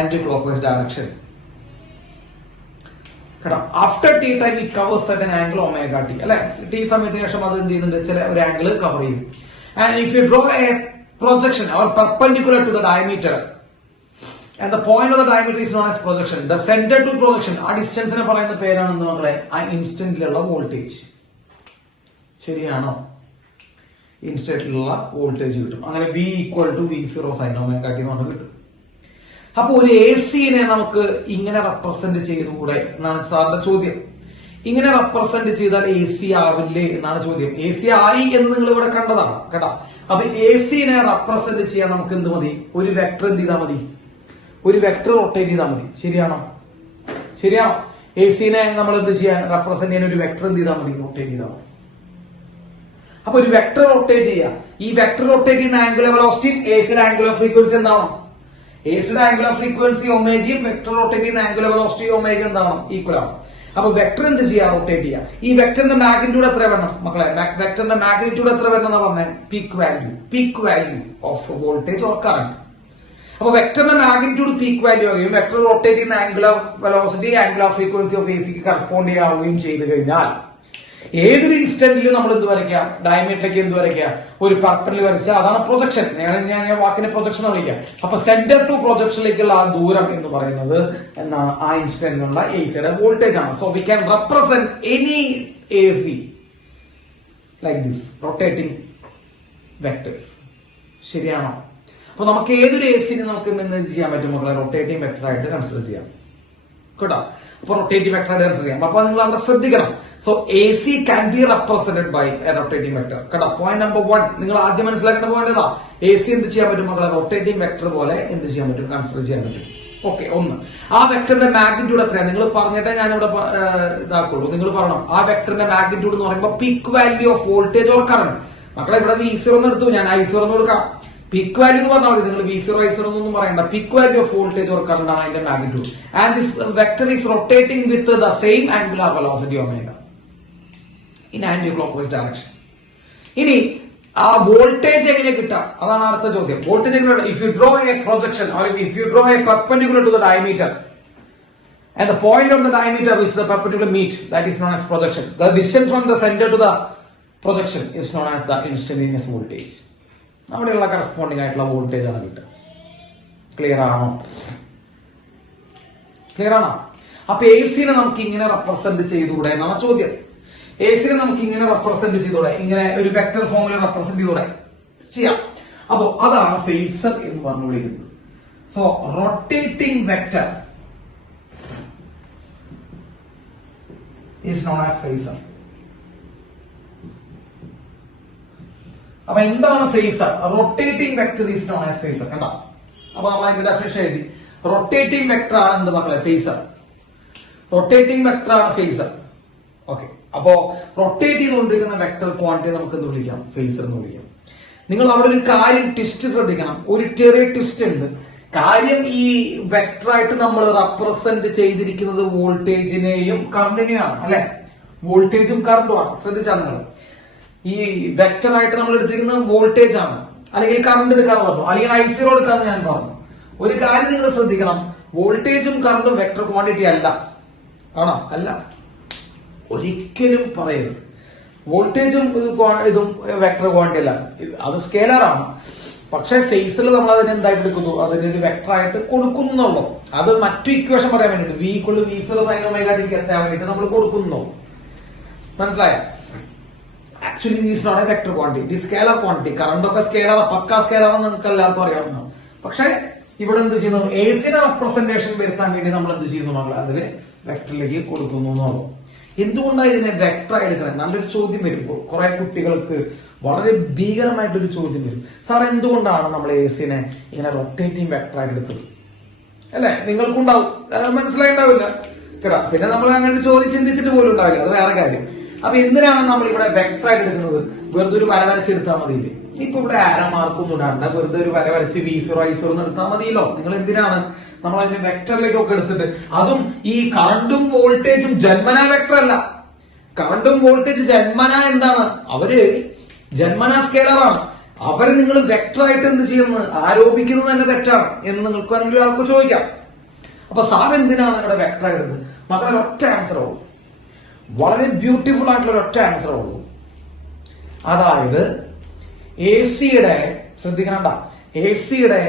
anti-clockwise direction. കേട്ടോ, after T time it covers at an angle omega t. അല്ലെ, T സമയത്തിന് ശേഷം അത് എന്ത് ചെയ്യുന്നുണ്ട്? ചില ഒരു ആംഗിൾ കവർ ചെയ്യും. And if you draw a projection or perpendicular to the diameter and the point of the diameter is known as projection, the center to projection, ആ ഡിസ്റ്റൻസിനെ പറയുന്ന പേരാണ് മക്കളെ ആ ഇൻസ്റ്റന്റിലുള്ള വോൾട്ടേജ്. ശരിയാണോ? ഇൻസ്റ്റന്റിലുള്ള വോൾട്ടേജ് കിട്ടും. അങ്ങനെ V equal to V0 sin omega t എന്ന് കിട്ടും. അപ്പൊ ഒരു എസിനെ നമുക്ക് ഇങ്ങനെ റെപ്രസെന്റ് ചെയ്തുകൂടെ എന്നാണ് സാറിന്റെ ചോദ്യം. ഇങ്ങനെ റെപ്രസെന്റ് ചെയ്താൽ എ സി ആവില്ലേ എന്നാണ് ചോദ്യം. എ സി ആയി എന്ന് നിങ്ങൾ ഇവിടെ കണ്ടതാണ് കേട്ടോ. അപ്പൊ എ സിനെ റെപ്രസെന്റ് ചെയ്യാൻ നമുക്ക് എന്ത് മതി? ഒരു വെക്ടർ എന്ത് ചെയ്താൽ മതി? ഒരു വെക്ടർ റൊട്ടേറ്റ് ചെയ്താൽ മതി. ശരിയാണോ? ശരിയാണോ? എ സിനെ നമ്മൾ എന്ത് ചെയ്യാൻ റെപ്രസെന്റ് ചെയ്യാൻ ഒരു വെക്ടർ എന്ത് ചെയ്താൽ മതി? റൊട്ടേറ്റ് ചെയ്താൽ മതി. അപ്പൊ ഒരു വെക്ടർ റൊട്ടേറ്റ് ചെയ്യുക. ഈ വെക്ടർ റൊട്ടേറ്റ് ചെയ്യുന്ന ആംഗുലർ വെലോസിറ്റി എസിയുടെ ആംഗുലർ ഫ്രീക്വൻസി എന്താണോ? എസിയുടെ ആംഗുലർ ഫ്രീക്വൻസി ഒമേഗയും വെക്ടർ റൊട്ടേറ്റ് ചെയ്യുന്ന ആംഗുലർ വെലോസിറ്റി ഒമേഗ എന്താണോ? ഈക്വൽ ആണ്. അപ്പൊ വെക്ടർ എന്ത് ചെയ്യാ? റൊട്ടേറ്റ് ചെയ്യാം. ഈ വെക്ടറിന്റെ മാഗ്നിറ്റ്യൂഡ് എത്ര വരണം മക്കളെ? വെക്ടറിന്റെ മാഗ്നിറ്റ്യൂഡ് എത്ര വരണം എന്നാ പറഞ്ഞത്? Peak value of voltage or current. അപ്പൊ വെക്ടറിന്റെ മാഗ്നിറ്റ്യൂഡ് പീക്ക് വാല്യൂ ആവുകയും വെക്ടർ റൊട്ടേറ്റ് ചെയ്യുന്ന angular velocity angular frequency of എസിക്ക് കറസ്പോണ്ട് ചെയ്യാവുകയും ചെയ്തു കഴിഞ്ഞാൽ ഏതൊരു ഇൻസ്റ്റന്റിലും നമ്മൾ എന്ത് വരയ്ക്കാം? ഡയമീറ്ററിലേക്ക് എന്ത് വരയ്ക്കാം? ഒരു പെർപെൻഡിക്കുലർ വരച്ചാൽ അതാണ് പ്രൊജക്ഷൻ. ഞാൻ വാക്കിനെ പ്രൊജക്ഷൻ വിളിക്കാം. അപ്പൊ സെന്റർ ടു പ്രൊജക്ഷനിലേക്കുള്ള ആ ദൂരം എന്ന് പറയുന്നത് എന്താണ്? ആ ഇൻസ്റ്റന്റിനുള്ള എസിയുടെ വോൾട്ടേജ് ആണ്. So we can represent any A C like this rotating vectors. ശരിയാണോ? അപ്പൊ നമുക്ക് ഏതൊരു എ സിനെ നമുക്ക് എന്ത് ചെയ്യാൻ പറ്റും മക്കളെ? റൊട്ടേറ്റിംഗ് വെക്ടർ ആയിട്ട് കൺസിഡർ ചെയ്യാം കേട്ടോ. അപ്പൊ റൊട്ടേറ്റിംഗ് വെക്ടർ ആയിട്ട് കൺസിഡർ ചെയ്യാം. അപ്പൊ നിങ്ങൾ അവിടെ ശ്രദ്ധിക്കണം. So A C can be represented by a rotating vector കേട്ടോ. പോയിന്റ് നമ്പർ 1 നിങ്ങൾ ആദ്യം മനസ്സിലാക്കേണ്ട പോയിന്റ് ഏതാ? എ സി എന്ത് ചെയ്യാൻ പറ്റും മക്കളെ? റൊട്ടേറ്റിംഗ് വെക്ടർ പോലെ എന്ത് ചെയ്യാൻ പറ്റും? കൺസിഡർ ചെയ്യാൻ പറ്റും. ഓക്കെ, ഒന്ന് ആ വെക്ടറിന്റെ മാഗ്നിറ്റ്യൂഡ് എത്രയാണ്? നിങ്ങൾ പറഞ്ഞിട്ടേ ഞാനിവിടെ ഇതാക്കുള്ളൂ. നിങ്ങൾ പറയണം ആ വെക്ടറിന്റെ മാഗ്നിറ്റ്യൂഡ് എന്ന് പറയുമ്പോൾ peak value of voltage or current. മക്കളെ ഇവിടെ V0 എന്ന് എടുത്തു, ഞാൻ I0 എന്ന് കൊടുക്കാം. പീക്ക് വാല്യൂ എന്ന് പറഞ്ഞാൽ മതി. നിങ്ങൾ V0 I0 എന്നൊന്നും പറയണ്ട. Peak value of voltage or current ആണ് അതിന്റെ magnitude. And this vector is rotating with the same angular velocity omega in anticlockwise direction. ഇനി ആ വോൾട്ടേജ് എങ്ങനെ കിട്ടാം? അതാണ് അടുത്ത ചോദ്യം. വോൾട്ടേജ് എങ്ങനെ? If you draw a projection or if you draw a perpendicular to the diameter and the point on the diameter which the perpendicular meet, that is known as projection. The distance from the center to the projection is known as the instantaneous voltage. അവിടെയുള്ള corresponding ആയിട്ടുള്ള voltage ആണ് കിട്ടുക. Clear ആണോ? Clear ആണോ? അപ്പൊ A സിനെ നമുക്ക് ഇങ്ങനെ represent ചെയ്തുകൂടെ എന്നാണ് ചോദ്യം. എ സിനെ നമുക്ക് ഇങ്ങനെ റെപ്രസെന്റ് ചെയ്തൂടെ, ഇങ്ങനെ ഒരു വെക്ടർ ഫോമിൽ റെപ്രസെന്റ് ചെയ്തൂടെ? ചെയ്യാം. അപ്പോ അതാണ് ഫേസർ എന്ന് പറഞ്ഞു വിളിക്കുന്നത്. So rotating vector is known as phasor. അപ്പൊ എന്താണ് phasor? Rotating vector is known as phasor. കണ്ട, അപ്പൊ നമ്മൾ അതിന്റെ ഡെഫിനിഷൻ എഴുതി. റൊട്ടേറ്റിംഗ് വെക്ടർ ആണ് എന്ത് മക്കളെ? ഫേസർ. റൊട്ടേറ്റിംഗ് വെക്ടർ ആണ് ഫേസർ. ഓക്കെ, അപ്പോ റൊട്ടേറ്റ് ചെയ്തുകൊണ്ടിരിക്കുന്ന വെക്ടർ ക്വാണ്ടിറ്റി നമുക്ക് എന്ത് വിളിക്കാം? ഫേസർ എന്ന് വിളിക്കാം. നിങ്ങൾ അവിടെ ഒരു കാര്യം ട്വിസ്റ്റ് ശ്രദ്ധിക്കണം. ഒരു ചെറിയ ട്വിസ്റ്റ് ഉണ്ട്. കാര്യം ഈ വെക്ടറായിട്ട് നമ്മൾ റെപ്രസെന്റ് ചെയ്തിരിക്കുന്നത് വോൾട്ടേജിനെയും കറണ്ടിനെയാണ്, അല്ലെ? വോൾട്ടേജും കറണ്ടുമാണ്. ശ്രദ്ധിച്ചാൽ നിങ്ങൾ ഈ വെക്ടറായിട്ട് നമ്മൾ എടുത്തിരിക്കുന്നത് വോൾട്ടേജ് ആണ്, അല്ലെങ്കിൽ കറണ്ട് എടുക്കാന്ന് പറഞ്ഞു, അല്ലെങ്കിൽ I0 എടുക്കാന്ന് ഞാൻ പറഞ്ഞു. ഒരു കാര്യം നിങ്ങൾ ശ്രദ്ധിക്കണം, വോൾട്ടേജും കറണ്ടും വെക്ടർ ക്വാണ്ടിറ്റി അല്ല. ആണോ? അല്ല, ഒരിക്കലും പറയരുത്. വോൾട്ടേജും ഇതും വെക്ടർ ക്വാണ്ടിറ്റി അല്ല, അത് സ്കേലർ ആണ്. പക്ഷെ ഫേസിൽ നമ്മൾ അതിനെ എന്തായിട്ട് എടുക്കുന്നു? അതിനൊരു വെക്ടർ ആയിട്ട് കൊടുക്കുന്നുള്ളൂ. അത് മറ്റു ഇക്വേഷൻ പറയാൻ വേണ്ടിട്ട് V = V0 sin ω എത്താൻ വേണ്ടിട്ട് നമ്മൾ കൊടുക്കുന്നു. മനസ്സിലായോ? Actually is not a vector quantity, it is scalar quantity. Current ഒക്കെ സ്കേലർ, പക്കാ സ്കേലർ എന്ന് നിങ്ങൾക്ക് എല്ലാവർക്കും അറിയാവുന്നതാണ്. പക്ഷെ ഇവിടെ എന്ത് ചെയ്യുന്നു? എ സിനെ റെപ്രസെന്റേഷൻ വരുത്താൻ വേണ്ടി നമ്മൾ എന്ത് ചെയ്യുന്നു മക്കളെ? അതിന് വെക്ടറിലേക്ക് കൊടുക്കുന്നു എന്നുള്ളൂ. എന്തുകൊണ്ടാണ് ഇതിനെ വെക്ടർ എടുക്കുന്നത്? നല്ലൊരു ചോദ്യം വരുമ്പോൾ കുറെ കുട്ടികൾക്ക് വളരെ ഭീകരമായിട്ടൊരു ചോദ്യം വരും. സാർ, എന്തുകൊണ്ടാണ് നമ്മൾ എ സിനെ ഇങ്ങനെ റൊട്ടേറ്റിംഗ് വെക്ടറായിട്ട് എടുത്തത്? അല്ലെ? നിങ്ങൾക്കുണ്ടാവും, മനസ്സിലായിണ്ടാവില്ല കേട്ടാ. പിന്നെ നമ്മൾ അങ്ങനെ ചിന്തിച്ചിട്ട് പോലും ഉണ്ടാവില്ല, അത് വേറെ കാര്യം. അപ്പൊ എന്തിനാണ് നമ്മൾ ഇവിടെ വെക്ടറായിട്ട് എടുക്കുന്നത്? വെറുതെ ഒരു വര വരച്ചെടുത്താൽ മതിയില്ലേ? ഇപ്പൊ ഇവിടെ ആരോ മാർക്കൊന്നും ഇടാണ്ട, വെറുതെ ഒരു വര വരച്ച് V0 I0 എന്ന് എടുത്താൽ മതിയല്ലോ. നിങ്ങൾ എന്തിനാണ് നമ്മൾ അതിന്റെ വെക്ടറിലേക്കൊക്കെ എടുത്തിട്ട്? അതും ഈ കറണ്ടും വോൾട്ടേജും ജന്മനാ വെക്ടർ അല്ല. കറണ്ടും വോൾട്ടേജ് ജന്മനാ എന്താണ്? അവര് ജന്മനാ സ്കേലറാണ്. അവരെ നിങ്ങൾ വെക്ടറായിട്ട് എന്ത് ചെയ്യുന്നത്? ആരോപിക്കുന്നത് തന്നെ തെറ്റാണ് എന്ന് നിങ്ങൾക്ക് വേണമെങ്കിൽ ഒരാൾക്ക് ചോദിക്കാം. അപ്പൊ സാർ എന്തിനാണ് ഇവിടെ വെക്ടറായിട്ട് എടുത്തത്? മക്കളെ ഒറ്റ ആൻസർ ഉള്ളൂ, വളരെ ബ്യൂട്ടിഫുൾ ആയിട്ടുള്ള ഒറ്റ ആൻസർ ഉള്ളൂ. അതായത് എ സിയുടെ, ശ്രദ്ധിക്കണ്ട, എ സിയുടെ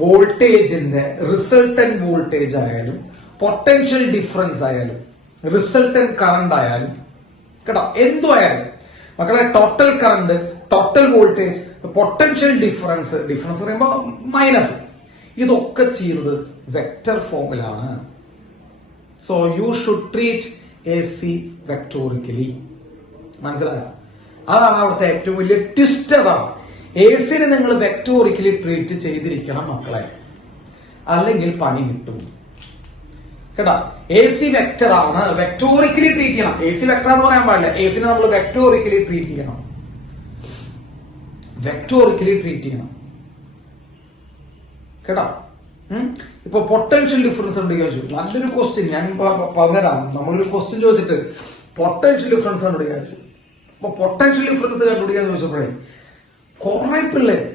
വോൾട്ടേജിന്റെ റിസൾട്ടന്റ് വോൾട്ടേജ് ആയാലും പൊട്ടൻഷ്യൽ ഡിഫറൻസ് ആയാലും റിസൾട്ടന്റ് കറണ്ട് ആയാലും കേട്ടോ, എന്തു ആയാലും മക്കളെ, total current, total voltage, potential difference പറയുമ്പോൾ മൈനസ്, ഇതൊക്കെ ചെയ്യുന്നത് വെക്ടർ ഫോമിലാണ്. So you should treat A C vectorically. മനസ്സിലായോ? അതാണ് അവിടുത്തെ ഏറ്റവും വലിയ ട്വിസ്റ്റ്. അതാണ് എ സിനെ നിങ്ങൾ വെക്ടോറിക്കലി ട്രീറ്റ് ചെയ്തിരിക്കണം മക്കളെ, അല്ലെങ്കിൽ പണി കിട്ടും കേട്ടാ. എ സി വെക്ടർ ആണ്, വെക്ടോറിക്കലി ട്രീറ്റ് ചെയ്യണം. എ സി വെക്ടർ എന്ന് പറയാൻ പാടില്ല, എ സിനെ നമ്മൾ വെക്ടോറിക്കലി ട്രീറ്റ് ചെയ്യണം. വെക്ടോറിക്കലി ട്രീറ്റ് ചെയ്യണം കേട്ടാ. ഇപ്പൊ പൊട്ടൻഷ്യൽ ഡിഫറൻസ് ഉണ്ട് ചോദിച്ചു. നല്ലൊരു ക്വസ്റ്റ്യൻ ഞാൻ പറഞ്ഞുതരാം. നമ്മളൊരു ക്വസ്റ്റ്യൻ ചോദിച്ചിട്ട് പൊട്ടൻഷ്യൽ ഡിഫറൻസ് കണ്ടുപിടിക്കാൻ ചോദിച്ചു. അപ്പൊ പൊട്ടൻഷ്യൽ ഡിഫറൻസ് കണ്ടുപിടിക്കാൻ ചോദിച്ചപ്പോഴേ കുറെ പിള്ളേര്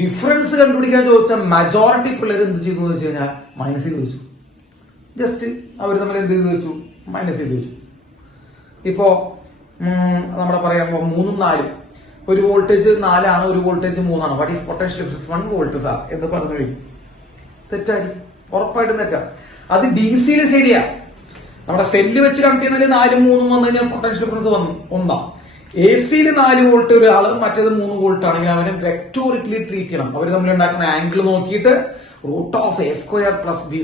ഡിഫറൻസ് കണ്ടുപിടിക്കാൻ ചോദിച്ച മെജോറിറ്റി പിള്ളേർ എന്ത് ചെയ്തു എന്ന് വെച്ച് കഴിഞ്ഞാൽ മൈനസ് ചെയ്ത് വെച്ചു. ജസ്റ്റ് അവർ തമ്മിൽ എന്ത് ചെയ്ത് വെച്ചു? മൈനസ് ചെയ്ത് വെച്ചു. ഇപ്പോ നമ്മുടെ പറയാൻ 3ഉം 4ഉം, ഒരു വോൾട്ടേജ് 4 ആണ്, ഒരു വോൾട്ടേജ് 3 ആണ്. What is potential difference? 1 volt sir എന്ന് പറഞ്ഞു കഴിയും. തെറ്റായിരിക്കും, ഉറപ്പായിട്ടും തെറ്റാണ്. അത് ഡി സിയിൽ ശരിയാ. നമ്മുടെ സെല്ല് വെച്ച് കണക്ട് ചെയ്യുന്നതിൽ 4ഉം 3ഉം വന്നു കഴിഞ്ഞാൽ പൊട്ടൻഷ്യൽ ഡിഫറൻസ് ഒന്നാ. എ സിയിൽ 4 വോൾട്ട് ഒരാള്, മറ്റേത് 3 വോൾട്ട് ആണെങ്കിൽ അവനെ വെക്ടോറിക്കലി ട്രീറ്റ് ചെയ്യണം. അവർ തമ്മിൽ ഉണ്ടാക്കുന്ന ആംഗിൾ നോക്കിയിട്ട് √(a² + b²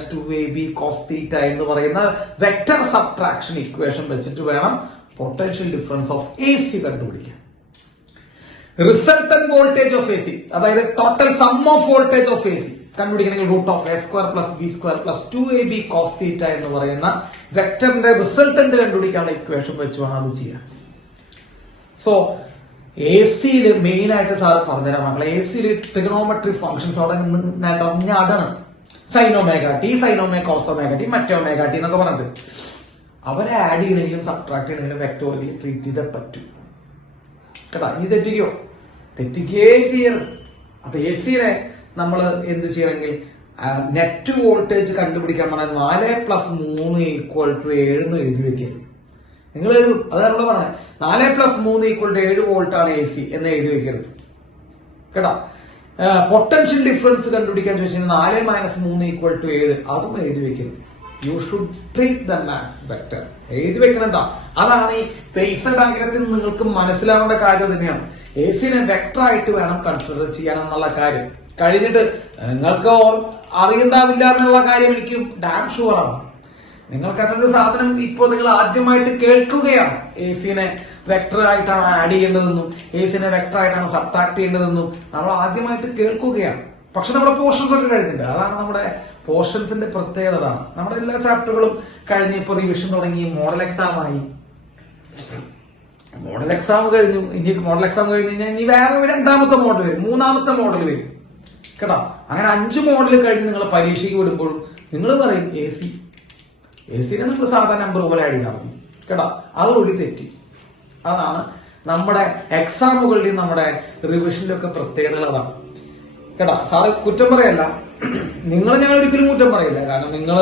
- 2ab cos θ എന്ന് പറയുന്ന വെക്ടർ സബ്ട്രാക്ഷൻ ഇക്വേഷൻ വെച്ചിട്ട് വേണം potential difference of A C കണ്ടുപിടിക്കാൻ. Resultant voltage of A C, അതായത് total sum of voltage of A C കണ്ടുപിടിക്കണമെങ്കിൽ √(a² + b² + 2ab cos θ എന്ന് പറയുന്ന വെക്ടറിന്റെ റിസൾട്ടന്റ് കണ്ടുപിടിക്കാനുള്ള ഇക്വേഷൻ വെച്ച് വേണം അത് ചെയ്യാൻ. സോ എ സിയിൽ മെയിൻ ആയിട്ട് സാർ പറഞ്ഞുതരാം മക്കളെ. എ സിയിൽ ട്രിഗണോമെട്രിക് ഫംഗ്ഷൻസ് അവിടെ നിറഞ്ഞാടാണ്. sin ωt, sin ω cos ωt, മറ്റേ ωt എന്നൊക്കെ പറഞ്ഞിട്ട് അവരെ ആഡ് ചെയ്യണമെങ്കിലും സബ്ട്രാക്ട് ചെയ്യണമെങ്കിലും വെക്ടോറിക്കലി ട്രീറ്റ് ചെയ്തേ പറ്റും കേട്ടാ. ഇനി തെറ്റിക്കോ? തെറ്റിക്കേ ചെയ്യരുത്. അപ്പൊ എ സിനെ നമ്മൾ എന്ത് ചെയ്യണമെങ്കിൽ നെറ്റ് വോൾട്ടേജ് കണ്ടുപിടിക്കാൻ പറഞ്ഞാൽ 4 + 3 = 7 എന്ന് എഴുതി വെക്കുക. നിങ്ങൾ എഴുതും, അതാണ് പറഞ്ഞത്. 4 + 3 = 7 വോൾട്ട് ആണ് എ സി എന്ന് എഴുതി വെക്കരുത് കേട്ടാ. പൊട്ടൻഷ്യൽ ഡിഫറൻസ് കണ്ടുപിടിക്കാൻ ചോദിച്ചാൽ 4 - 3 = 7 അതും എഴുതി വെക്കരുത്. U should treat them as vector. എഴുതി വെക്കണണ്ട. അതാണ് ഈ ഫേസർ ഡയഗ്രത്തിൽ നിങ്ങൾക്ക് മനസ്സിലാവേണ്ട കാര്യം തന്നെയാണ്. എ സിനെ വെക്ടർ ആയിട്ട് വേണം കൺസിഡർ ചെയ്യാൻ എന്നുള്ള കാര്യം. കഴിഞ്ഞിട്ട് നിങ്ങൾക്ക് അറിയണ്ടാവില്ല എന്നുള്ള കാര്യം എനിക്ക് ഡാം ഷുവർ ആണ്. നിങ്ങൾക്ക് അങ്ങനൊരു സാധനം ഇപ്പോൾ നിങ്ങൾ ആദ്യമായിട്ട് കേൾക്കുകയാണ്. എ സിനെ വെക്ടർ ആയിട്ടാണ് ആഡ് ചെയ്യേണ്ടതെന്നും എ സിനെ വെക്ടർ ആയിട്ടാണ് സബ്ട്രാക്ട് ചെയ്യേണ്ടതെന്നും നമ്മൾ ആദ്യമായിട്ട് കേൾക്കുകയാണ്. പക്ഷെ നമ്മുടെ പോർഷൻസ് ഒക്കെ കഴിഞ്ഞിട്ടുണ്ട്. അതാണ് നമ്മുടെ പോർഷൻസിന്റെ പ്രത്യേകത. അതാണ് നമ്മുടെ എല്ലാ ചാപ്റ്ററുകളും കഴിഞ്ഞ് ഇപ്പൊ റിവിഷൻ തുടങ്ങി, മോഡൽ എക്സാം ആയി. മോഡൽ എക്സാം കഴിഞ്ഞു. ഇനി മോഡൽ എക്സാം കഴിഞ്ഞ് കഴിഞ്ഞാൽ ഇനി വേറെ രണ്ടാമത്തെ മോഡൽ വരും, മൂന്നാമത്തെ മോഡൽ വരും കേട്ടോ. അങ്ങനെ 5 മോഡൽ കഴിഞ്ഞ് നിങ്ങൾ പരീക്ഷയ്ക്ക് വിടുമ്പോഴും നിങ്ങൾ പറയും എ സിനെ നമ്മൾ സാധാരണ നമ്പർ പോലെ ആഡ് ചെയ്താൽ മതി കേട്ടോ. അതുകൂടി തെറ്റി. അതാണ് നമ്മുടെ എക്സാമുകളുടെയും നമ്മുടെ റിവിഷന്റെ ഒക്കെ പ്രത്യേകതകൾ. അതാണ് കേട്ടോ. സാറ് കുറ്റം പറയല്ല, നിങ്ങൾ ഞങ്ങൾ ഒരിക്കലും കുറ്റം പറയില്ല. കാരണം നിങ്ങൾ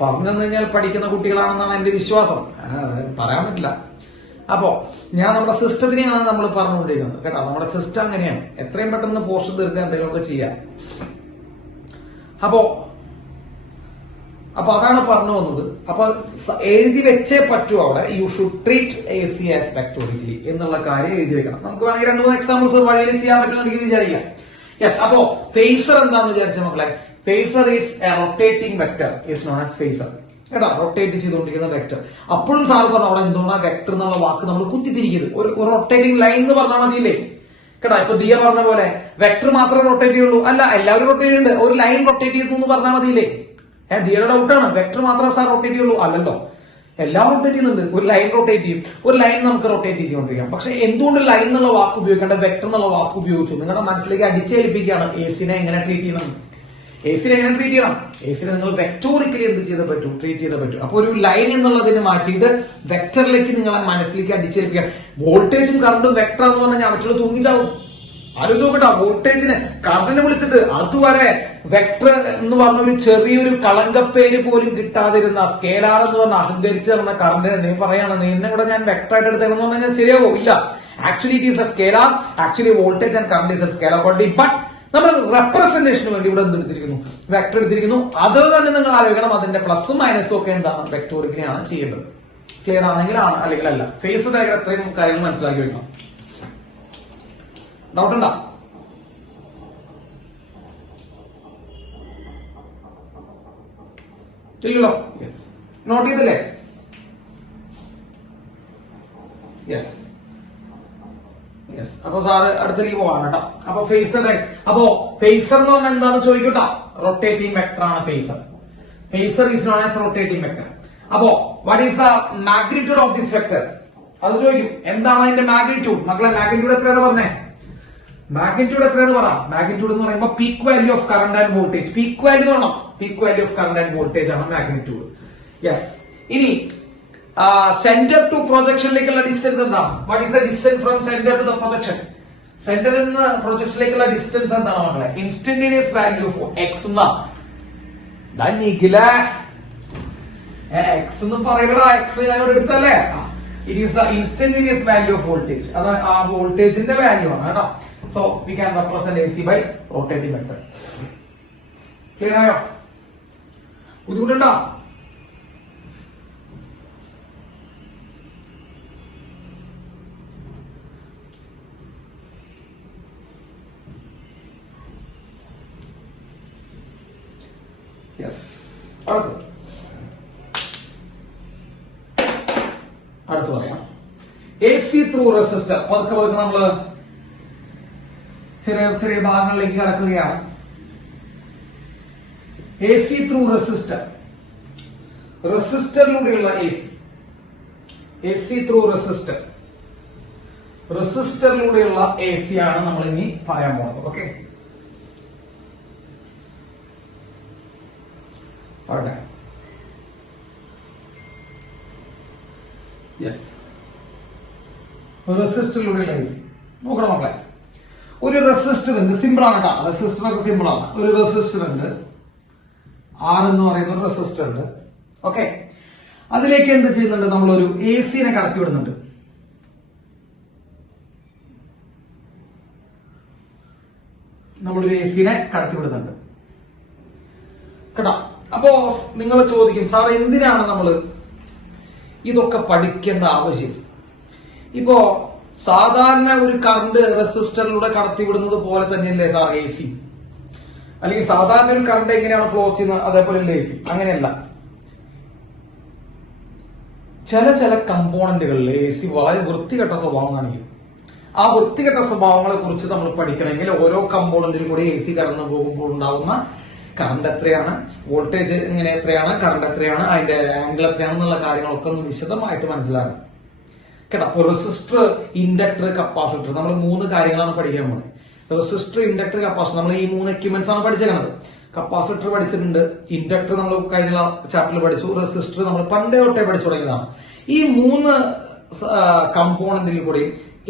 പറഞ്ഞു കഴിഞ്ഞാൽ പഠിക്കുന്ന കുട്ടികളാണെന്നാണ് എന്റെ വിശ്വാസം. പറയാൻ പറ്റില്ല. അപ്പോ ഞാൻ നമ്മുടെ സിസ്റ്റത്തിനെയാണ് നമ്മൾ പറഞ്ഞുകൊണ്ടിരിക്കുന്നത് കേട്ടോ. നമ്മുടെ സിസ്റ്റം അങ്ങനെയാണ്. എത്രയും പെട്ടെന്ന് പോർഷൻ തീർക്കാൻ എന്തെങ്കിലുമൊക്കെ ചെയ്യാം. അപ്പോ അതാണ് പറഞ്ഞു വന്നത്. അപ്പൊ എഴുതി വെച്ചേ പറ്റൂ. അവിടെ you should treat A C as vectorically എന്നുള്ള കാര്യം എഴുതി വെക്കണം. നമുക്ക് വേണമെങ്കിൽ 2-3 എക്സാമ്പിൾസ് വഴിയിൽ ചെയ്യാൻ പറ്റുമെന്ന് എനിക്ക് വിചാരിക്കാം. യെസ്. അപ്പോ ഫേസർ എന്താന്ന് വിചാരിച്ച മക്കളെ, phasor is A rotating vector, is known as phasor കേട്ടോ. റൊട്ടേറ്റ് ചെയ്തുകൊണ്ടിരിക്കുന്ന വെക്ടർ. അപ്പോഴും സാർ പറഞ്ഞു അവിടെ എന്തുകൊണ്ടാണ് വെക്ടർ എന്നുള്ള വാക്ക് നമ്മൾ കുത്തിത്തിരിക്കുന്നത്. ഒരു റൊട്ടേറ്റിംഗ് ലൈൻ എന്ന് പറഞ്ഞാൽ മതിയില്ലേ കേട്ടോ. ഇപ്പൊ ദിയ പറഞ്ഞ പോലെ വെക്ടർ മാത്രമേ റൊട്ടേറ്റ് ചെയ്യുള്ളൂ. അല്ല, എല്ലാവരും റൊട്ടേറ്റ് ചെയ്യുന്നുണ്ട്. ഒരു ലൈൻ റൊട്ടേറ്റ് ചെയ്യുന്നു എന്ന് പറഞ്ഞാൽ മതിയില്ലേ. ദിയയുടെ ഡൗട്ടാണ്, വെക്ടർ മാത്രമേ സാർ റൊട്ടേറ്റ് ചെയ്യുള്ളൂ. അല്ലല്ലോ, എല്ലാം റൊട്ടേറ്റ് ചെയ്യുന്നുണ്ട്. ഒരു ലൈൻ റൊട്ടേറ്റ് ചെയ്യും, ഒരു ലൈൻ നമുക്ക് റൊട്ടേറ്റ് ചെയ്തുകൊണ്ടിരിക്കാം. പക്ഷെ എന്തുകൊണ്ട് ലൈൻ എന്നുള്ള വാക്ക് ഉപയോഗിക്കേണ്ട വെക്ടർ എന്നുള്ള വാക്ക് ഉപയോഗിച്ചു? നിങ്ങളുടെ മനസ്സിലേക്ക് അടിച്ചേൽപ്പിക്കുകയാണ് എ സിനെ എങ്ങനെ ട്രീറ്റ് ചെയ്യണം. എ സിനെ എങ്ങനെ ട്രീറ്റ് ചെയ്യണം? എ സിനെ നിങ്ങൾ വെക്ടോറിക്കലി എന്ത് ചെയ്തേ പറ്റൂ, ട്രീറ്റ് ചെയ്തേ പറ്റൂ. അപ്പൊ ഒരു ലൈൻ എന്നുള്ളതിന് മാറ്റിയിട്ട് വെക്ടറിലേക്ക് നിങ്ങളെ മനസ്സിലേക്ക് അടിച്ചേൽപ്പിക്കുക. വോൾട്ടേജും കറണ്ടും വെക്ടർ എന്ന് പറഞ്ഞാൽ മറ്റുള്ള തൂങ്ങിച്ചാവും. ആലോചിച്ച് നോക്കട്ടോ, വോൾട്ടേജിന് കറണ്ടിനെ വിളിച്ചിട്ട് അതുവരെ വെക്ടർ എന്ന് പറഞ്ഞ ഒരു ചെറിയൊരു കളങ്കപ്പേര് പോലും കിട്ടാതിരുന്ന സ്കേലാർ എന്ന് പറഞ്ഞ അഹങ്കരിച്ച് നടന്ന കറണ്ടിനെ നീ പറയാണ് നിന്നെ ഇവിടെ ഞാൻ വെക്ടർ ആയിട്ട് എടുത്തേക്കെന്ന് പറഞ്ഞാൽ ശരിയാവോ? ഇല്ല. Actually it is A scalar. Actually voltage and current is A scalar quantity. But നമ്മൾ റെപ്രസെന്റേഷന് വേണ്ടി ഇവിടെ എന്തെടുത്തിരിക്കുന്നു, വെക്ടർ എടുത്തിരിക്കുന്നു. അത് തന്നെ നിങ്ങൾ ആലോചിക്കണം, അതിന്റെ പ്ലസും മൈനസും ഒക്കെ എന്താണ് വെക്ടോറിക്കലിയാണ് ചെയ്യേണ്ടത്. ക്ലിയർ ആണെങ്കിൽ ആണ്, അല്ലെങ്കിൽ അല്ല. ഫേസ് ഡയഗ്രം അത്രയും കാര്യങ്ങൾ മനസ്സിലാക്കി വെക്കണം. ഡൗട്ട് ഉണ്ടോ? ഇല്ലല്ലോ. യെസ്. നോട്ട് ചെയ്തല്ലേ? Yes yes. അപ്പൊ സാറ് അടുത്തേക്ക് പോവാണ് കേട്ടോ. അപ്പൊ ഫേസർ എന്ന് പറഞ്ഞാൽ എന്താണെന്ന് ചോദിക്കട്ടോ. റൊട്ടേറ്റിംഗ് വെക്ടർ ആണ് phasor. Phasor is known as rotating vector. അപ്പോ what is the magnitude of this vector? അത് ചോദിക്കും. എന്താണ് അതിന്റെ മാഗ്നിറ്റ്യൂഡ്? മക്കളെ മാഗ്നിറ്റ്യൂഡ് എത്രയാണ് പറഞ്ഞേ? മാഗ്നിറ്റ്യൂഡ് എത്രയെന്ന് പറ. മാഗ്നിറ്റ്യൂഡ് എന്ന് പറയുമ്പോൾ peak value of current and voltage. Peak value എന്ന് പറഞ്ഞാൽ peak value of current and voltage ആണ് മാഗ്നിറ്റ്യൂഡ്. യെസ്. ഇനി സെന്റർ ടു പ്രൊജക്ഷനിലേക്കുള്ള ഡിസ്റ്റൻസ് എന്താ? What is the distance from centre to the projection? സെന്ററിൽ നിന്ന് പ്രൊജക്ഷനിലേക്കുള്ള ഡിസ്റ്റൻസ് എന്താണ് മക്കളെ? ഇൻസ്റ്റന്റേനിയസ് വാല്യൂ ഓഫ് എക്സ് എന്നാ. എക്സ് എന്ന് പറയുന്നത് എക്സ് ഞാനോട് എടുത്തല്ലേ. It is the instantaneous value of voltage. അത് ആ വോൾട്ടേജിന്റെ വാല്യൂ ആണ് കേട്ടോ. So we can represent AC by rotating vector. Clear ആയോ? ബുദ്ധിമുട്ടുണ്ടോ? യെസ്. അടുത്ത് പറയാം. AC through resistor. പതുക്കെ നമ്മള് ചെറിയ ഭാഗങ്ങളിലേക്ക് കടക്കുകയാണ്. A C through resistor. റെസിസ്റ്ററിലൂടെയുള്ള എ സി ത്രൂ റെസിസ്റ്റർ. റെസിസ്റ്ററിലൂടെയുള്ള എ സി ആണ് നമ്മൾ ഇനി പറയാൻ പോകുന്നത്. ഓക്കെ. യെസ്. റെസിസ്റ്ററിലൂടെയുള്ള എ സി നോക്കണം മക്കളെ. ഒരു റെസിസ്റ്റർ ഉണ്ട്. സിമ്പിൾ ആണ് കേട്ടോ. റെസിസ്റ്റർ ഒക്കെ സിമ്പിൾ ആണ്. ഒരു റെസിസ്റ്റർ ഉണ്ട്. ആർ എന്ന് പറയുന്ന ഒരു റെസിസ്റ്റർ ഉണ്ട്. ഓക്കെ. അതിലേക്ക് എന്ത് ചെയ്യുന്നുണ്ട്? നമ്മളൊരു എ സിനെ കടത്തിവിടുന്നുണ്ട്. നമ്മളൊരു എ സിനെ കടത്തിവിടുന്നുണ്ട് കേട്ടോ. അപ്പോ നിങ്ങൾ ചോദിക്കും, സാർ എന്തിനാണ് നമ്മൾ ഇതൊക്കെ പഠിക്കേണ്ട ആവശ്യം? ഇപ്പോ സാധാരണ ഒരു കറണ്ട് റെസിസ്റ്ററിലൂടെ കടത്തിവിടുന്നത് പോലെ തന്നെയല്ലേ സാർ എ സി? അല്ലെങ്കിൽ സാധാരണ ഒരു കറണ്ട് എങ്ങനെയാണ് ഫ്ലോ ചെയ്യുന്നത് അതേപോലെ എ സി? അങ്ങനെയല്ല. ചില കമ്പോണന്റുകളിൽ എ സി വളരെ വൃത്തികെട്ട സ്വഭാവം കാണിക്കും. ആ വൃത്തികെട്ട സ്വഭാവങ്ങളെ കുറിച്ച് നമ്മൾ പഠിക്കണമെങ്കിൽ ഓരോ കമ്പോണന്റിലും കൂടി എ സി കടന്നു പോകുമ്പോൾ ഉണ്ടാകുന്ന കറണ്ട് എത്രയാണ്, വോൾട്ടേജ് ഇങ്ങനെ എത്രയാണ്, കറണ്ട് എത്രയാണ്, അതിന്റെ ആംഗിൾ എത്രയാണെന്നുള്ള കാര്യങ്ങളൊക്കെ ഒന്ന് വിശദമായിട്ട് മനസ്സിലാകും കേട്ടോ. അപ്പൊ റെസിസ്റ്റർ, ഇൻഡക്ടർ, കപ്പാസിറ്റർ, നമ്മൾ 3 കാര്യങ്ങളാണ് പഠിക്കാൻ പോകുന്നത്. റെസിസ്റ്റർ, ഇൻഡക്ടർ, കപ്പാസിറ്റർ, നമ്മൾ ഈ 3 എക്യുപ്മെന്റ്സ് ആണ് പഠിച്ചേക്കുന്നത്. കപ്പാസിറ്റർ പഠിച്ചിട്ടുണ്ട്, ഇൻഡക്ടർ നമ്മൾ കഴിഞ്ഞ ചാപ്റ്ററിൽ പഠിച്ചു, റെസിസ്റ്റർ നമ്മൾ പണ്ടേ തൊട്ടേ പഠിച്ചു തുടങ്ങിയതാണ്. ഈ 3 കമ്പോണന്റിൽ കൂടി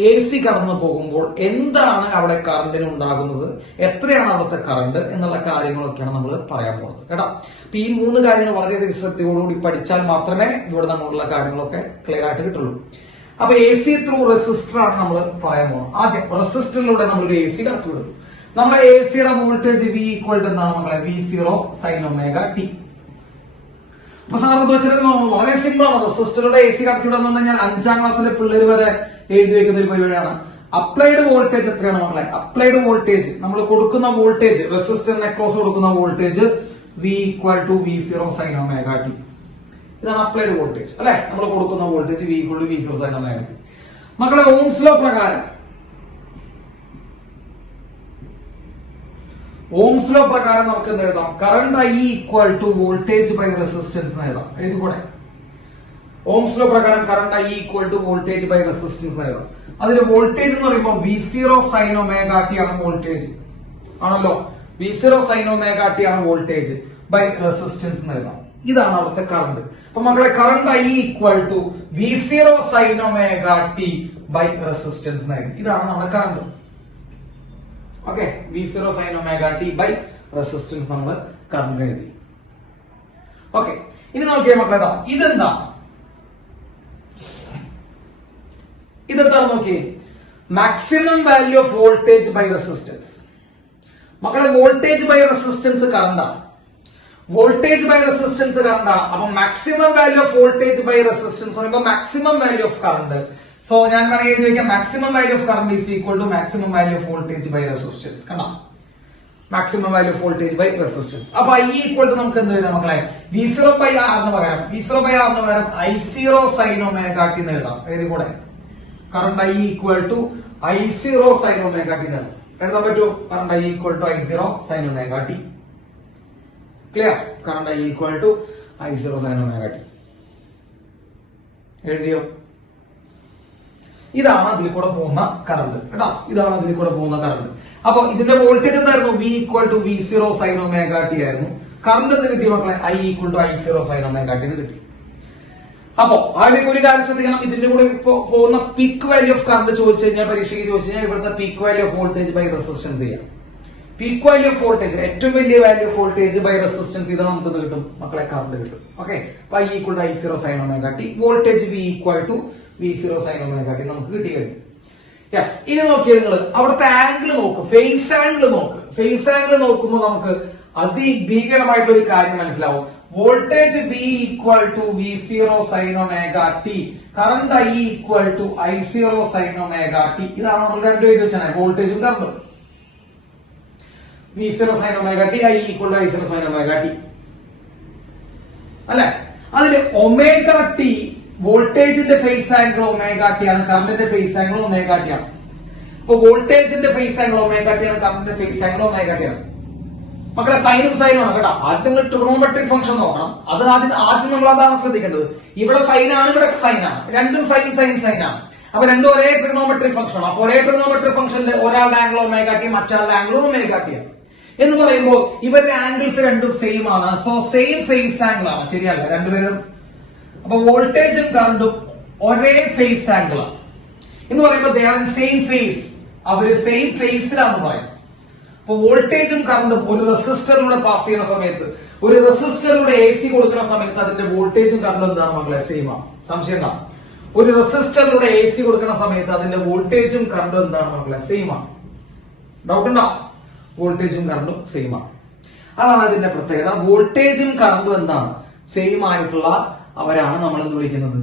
എ സി കടന്നു പോകുമ്പോൾ എന്താണ് അവിടെ കറണ്ടിന് ഉണ്ടാകുന്നത്, എത്രയാണ് അവിടുത്തെ കറണ്ട് എന്നുള്ള കാര്യങ്ങളൊക്കെയാണ് നമ്മൾ പറയാൻ പോകുന്നത് കേട്ടോ. അപ്പൊ ഈ 3 കാര്യങ്ങൾ വളരെയധികം ശ്രദ്ധയോടുകൂടി പഠിച്ചാൽ മാത്രമേ ഇവിടെ നമ്മളുള്ള കാര്യങ്ങളൊക്കെ ക്ലിയർ ആയിട്ട് കിട്ടുള്ളൂ. അപ്പൊ എ സി ത്രൂ റെസിസ്റ്റർ ആണ് നമ്മൾ പറയാൻ പോകുന്നത്. ആദ്യം റെസിസ്റ്ററിലൂടെ നമ്മളൊരു എ സി കടത്തിവിടും. നമ്മുടെ എ സിയുടെ വോൾട്ടേജ് വി ഈക്വൽ ടു എന്താണ് മക്കളെ? V0 sin omega T. അപ്പൊ സാറത് വെച്ചിട്ട് വളരെ സിമ്പിൾ ആണ്. റെസിസ്റ്ററിലൂടെ എ സി കടത്തിവിടുക എന്ന് പറഞ്ഞാൽ 5ാം ക്ലാസ്സിലെ പിള്ളേർ വരെ എഴുതി വെക്കുന്ന ഒരു പരിപാടിയാണ്. അപ്ലൈഡ് വോൾട്ടേജ് എത്രയാണ് മക്കളെ? അപ്ലൈഡ് വോൾട്ടേജ്, നമ്മൾ കൊടുക്കുന്ന വോൾട്ടേജ്, റെസിസ്റ്ററിന് അക്രോസ് കൊടുക്കുന്ന voltage V equal to V0 sin omega t. ഇതാണ് അപ്ലൈഡ് വോൾട്ടേജ് അല്ലെ? നമ്മൾ കൊടുക്കുന്ന voltage V equal to V0 sin omega t. മക്കളെ ഓംസ് ലോ പ്രകാരം നമുക്ക് എന്ത് എഴുതാം? Current I equal to voltage by resistance എഴുതാം. എഴുതിക്കൂടെ? ഓംസ് ലോ പ്രകാരം current I equal to voltage by resistance എഴുതാം. അതിന് വോൾട്ടേജ് എന്ന് പറയുമ്പോൾ V0 sin ഒമേഗ ടി ആണ് വോൾട്ടേജ് ആണല്ലോ. V0 sin ഒമേഗ ടി ആണ് വോൾട്ടേജ് ബൈ റെസിസ്റ്റൻസ് എന്ന് എഴുതാം. ഇതാണ് അവിടുത്തെ കറണ്ട്. അപ്പൊ മക്കളെ current I equal to V0 sin omega T by resistance എന്ന് എഴുതി. ഇതാണ് നമ്മുടെ current. Okay, V0 sin omega T by resistance നമ്മൾ കറണ്ട് എഴുതി. ഓക്കെ, ഇനി നോക്കിയേ മക്കളെ, ഇതെന്താണ് നോക്കിയേ? Maximum value of voltage by resistance. മക്കളെ വോൾട്ടേജ് ബൈ റെസിസ്റ്റൻസ് കറണ്ടാണ്. വോൾട്ടേജ് ബൈ റെസിസ്റ്റൻസ് കറണ്ടാണ്. അപ്പൊ maximum value of voltage by resistance പറയുമ്പോൾ maximum value of current. So ഞാൻ വേണമെങ്കിൽ ചോദിക്കാം, maximum value of current is equal to maximum value of voltage by resistance. കണ്ടോ? Maximum value of voltage by resistance. അപ്പൊ I equal to നമുക്ക് എന്ത് എഴുതാം മക്കളെ? V0 ബൈ R ന് പകരം I0 sin ഒമേഗ ടി എന്ന് എഴുതാം. എഴുതിക്കൂടെ? Current I equal to I0 sin omega T എന്ന് എഴുതാൻ പറ്റൂ. Current I equal to I0 sin omega T. Clear? Current I equal to I0 sin omega T. എഴുതിയോ? ഇതാണ് അതിൽ കൂടെ പോകുന്ന കറണ്ട് കേട്ടോ. ഇതാണ് അതിൽ കൂടെ പോകുന്ന കറണ്ട്. അപ്പൊ ഇതിന്റെ വോൾട്ടേജ് എന്തായിരുന്നു? V equal to V0 sin omega T ആയിരുന്നു. കറണ്ട് എന്ന് കിട്ടിയ മക്കളെ I equal to I0 sin omega T എന്ന് കിട്ടി. അപ്പൊ അതിലേക്ക് ഒരു കാര്യം ശ്രദ്ധിക്കണം, ഇതിന്റെ കൂടെ പോകുന്ന പീക്ക് വാല്യൂ ഓഫ് കറണ്ട് ചോദിച്ചു കഴിഞ്ഞാൽ, പരീക്ഷയ്ക്ക് ചോദിച്ചു കഴിഞ്ഞാൽ ഇവിടുത്തെ peak value of voltage by resistance ചെയ്യാം. പീക്ക് വാല്യൂ ഓഫ് വോൾട്ടേജ്, ഏറ്റവും വലിയ value of voltage by resistance ചെയ്താൽ നമുക്ക് കിട്ടും മക്കളെ? കറണ്ട് കിട്ടും. Okay, I equal to I0 sin omega t. Voltage V equal to V0 sin omega t നമുക്ക് കിട്ടി കഴിഞ്ഞു. യെസ്, ഇനി നോക്കിയാൽ നിങ്ങൾ അവിടുത്തെ ആംഗിൾ നോക്ക്, ഫേസ് ആംഗിൾ നോക്ക്. ഫേസ് ആംഗിൾ നോക്കുമ്പോൾ നമുക്ക് അതിഭീകരമായിട്ടൊരു കാര്യം മനസ്സിലാവും. Voltage V equal to V0 sin omega t, current I equal to I0 sin omega t. ഇതാണ് നമ്മൾ രണ്ടും എഴുതി വെച്ചാൽ വോൾട്ടേജും കറണ്ടും. V0 sin omega t, I equal to I0 sin omega t അല്ലെ? അതിൽ ഒമേഗ ടി വോൾട്ടേജിന്റെ ഫേസ് ആംഗിൾ ഒമേഗ ടി ആണ്, കറണ്ടിന്റെ ഫേസ് ആംഗിൾ ഒമേഗ ടി ആണ്. അപ്പൊ വോൾട്ടേജിന്റെ ഫേസ് ആംഗിൾ ഒമേഗ ടി ആണ്, കറണ്ടിന്റെ ഫേസ് ആംഗിൾ ഒമേഗ ടി ആണ്. മക്കളെ സൈനും സൈനും ആണ് കേട്ടോ. ആദ്യം നിങ്ങൾ ട്രിഗണോമെട്രിക് ഫംഗ്ഷൻ നോക്കണം. അത് ആദ്യം നമ്മൾ അതാണ് ശ്രദ്ധിക്കേണ്ടത്. ഇവിടെ സൈൻ ആണ്, ഇവിടെ സൈൻ ആണ്. രണ്ടും സൈൻ സൈൻ സൈൻ ആണ്. അപ്പൊ രണ്ടും ഒരേ ട്രിഗണോമെട്രിക് ഫംഗ്ഷൻ. അപ്പൊ ഒരേ ട്രിഗണോമെട്രിക് ഫംഗ്ഷനിൽ ഒരാളുടെ ആംഗിൾ ഒമേഗ ടി, മറ്റൊരാളുടെ ആംഗിൾ ഒമേഗ ടി ആണ്. എന്ന് പറയുമ്പോൾ ഇവരുടെ ആംഗിൾസ് രണ്ടും സെയിം ആണ്. സോ സെയിം ഫേസ് ആംഗിൾ ആണ്. ശരിയല്ല? രണ്ടുപേരും. അപ്പൊ വോൾട്ടേജും കറണ്ടും ഒരേ ഫേസ് ആംഗിൾ ആണ് എന്ന് പറയുമ്പോൾ they are in same phase. അവര് സെയിം ഫേസിലാന്ന് പറയും. അപ്പൊ വോൾട്ടേജും കറണ്ടും ഒരു റെസിസ്റ്ററിലൂടെ പാസ് ചെയ്യുന്ന സമയത്ത്, ഒരു റെസിസ്റ്ററിലൂടെ എ സി കൊടുക്കുന്ന സമയത്ത് അതിന്റെ വോൾട്ടേജും കറണ്ടും എന്താണ് മക്കളെ? സെയിം ആണ്. സംശയം ഉണ്ടാവും. ഒരു റെസിസ്റ്ററിലൂടെ എ സി കൊടുക്കുന്ന സമയത്ത് അതിന്റെ വോൾട്ടേജും കറണ്ടും എന്താണ് മക്കളെ? സെയിം ആണ്. ഡൗട്ട് ഉണ്ടോ? വോൾട്ടേജും കറണ്ടും സെയിം ആണ്. അതാണ് അതിന്റെ പ്രത്യേകത. വോൾട്ടേജും കറണ്ടും എന്താണ് സെയിം ആയിട്ടുള്ള അവരാണ് നമ്മൾ എന്ന് വിളിക്കുന്നത്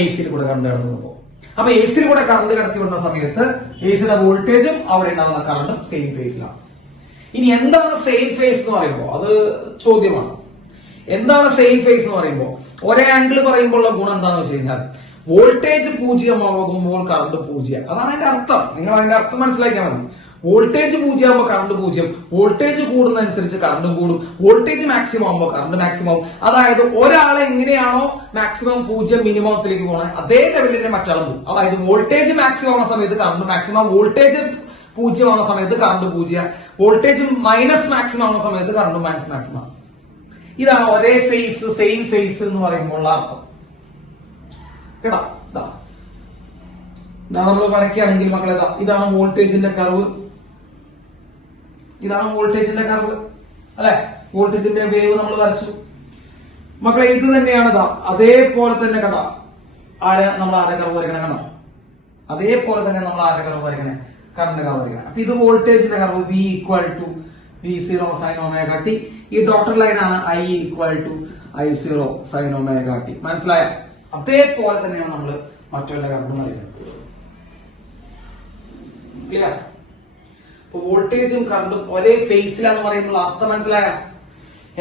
എ സിയിൽ കൂടെ കറണ്ട് കടന്നു പോകുമ്പോൾ. അപ്പൊ എ സിയിൽ കൂടെ കറണ്ട് കടത്തി വിടുന്ന സമയത്ത് എ സിയുടെ വോൾട്ടേജും അവിടെ ഉണ്ടാകുന്ന കറണ്ടും സെയിം ഫേസിലാണ്. ഇനി എന്താണ് സെയിം ഫേസ് എന്ന് പറയുമ്പോൾ അത് ചോദ്യമാണ്. എന്താണ് സെയിം ഫേസ് എന്ന് പറയുമ്പോൾ ഒരേ ആംഗിൾ പറയുമ്പോൾ ഉള്ള ഗുണം എന്താണെന്ന് വെച്ച് കഴിഞ്ഞാൽ വോൾട്ടേജ് 0 കറണ്ട് 0. അതാണ് അതിന്റെ അർത്ഥം. നിങ്ങൾ അതിന്റെ അർത്ഥം മനസ്സിലാക്കിയാൽ മതി. വോൾട്ടേജ് 0 ആകുമ്പോൾ കറണ്ട് 0, വോൾട്ടേജ് കൂടുന്നതനുസരിച്ച് കറണ്ടും കൂടും, വോൾട്ടേജ് മാക്സിമം ആകുമ്പോൾ കറണ്ട് മാക്സിമം ആവും. അതായത് ഒരാളെ എങ്ങനെയാണോ മാക്സിമം 0 മിനിമത്തിലേക്ക് പോകണേ അതേ ലെവലിൽ മറ്റാളും പോകും. അതായത് വോൾട്ടേജ് മാക്സിമം ആവുന്ന സമയത്ത് കറണ്ട് മാക്സിമം, വോൾട്ടേജ് 0 ആവുന്ന സമയത്ത് കറണ്ട് 0, വോൾട്ടേജ് മൈനസ് മാക്സിമം ആവുന്ന സമയത്ത് കറണ്ട് മൈനസ് മാക്സിമം. ഇതാണ് ഒരേ ഫേസ് സെയിം ഫേസ് എന്ന് പറയുമ്പോൾ അർത്ഥം. കേട്ടോ, നമ്മൾ വരയ്ക്കുകയാണെങ്കിൽ മക്കളെ ഇതാണ് വോൾട്ടേജിന്റെ കർവ്, ഇതാണ് വോൾട്ടേജിന്റെ കർവ് അല്ലെ. വോൾട്ടേജിന്റെ വേവ് നമ്മൾ വരച്ചു മക്കളെ. ഇത് തന്നെയാണ് അതേപോലെ തന്നെ കണ്ട നമ്മൾ ആരെ കർവ് വരയ്ക്കണേ കണ്ടോ. അതേപോലെ തന്നെ നമ്മൾ ആരെ കർവ് വരയ്ക്കണേ, കറണ്ട് കർവ് വരയ്ക്കണേ. അപ്പൊ ഇത് വോൾട്ടേജിന്റെ curve V = V0 sin ωt. ഈ ഡോട്ടർ ലൈനാണ് I = I0 sin ωt. മനസ്സിലായ? അതേപോലെ തന്നെയാണ് നമ്മൾ മറ്റുള്ള കറണ്ട് വരയ്ക്കുന്നത്. ക്ലിയർ? ഇപ്പൊ വോൾട്ടേജും കറണ്ടും ഒരേ ഫേസിലാന്ന് പറയുമ്പോൾ അർത്ഥം മനസ്സിലായ?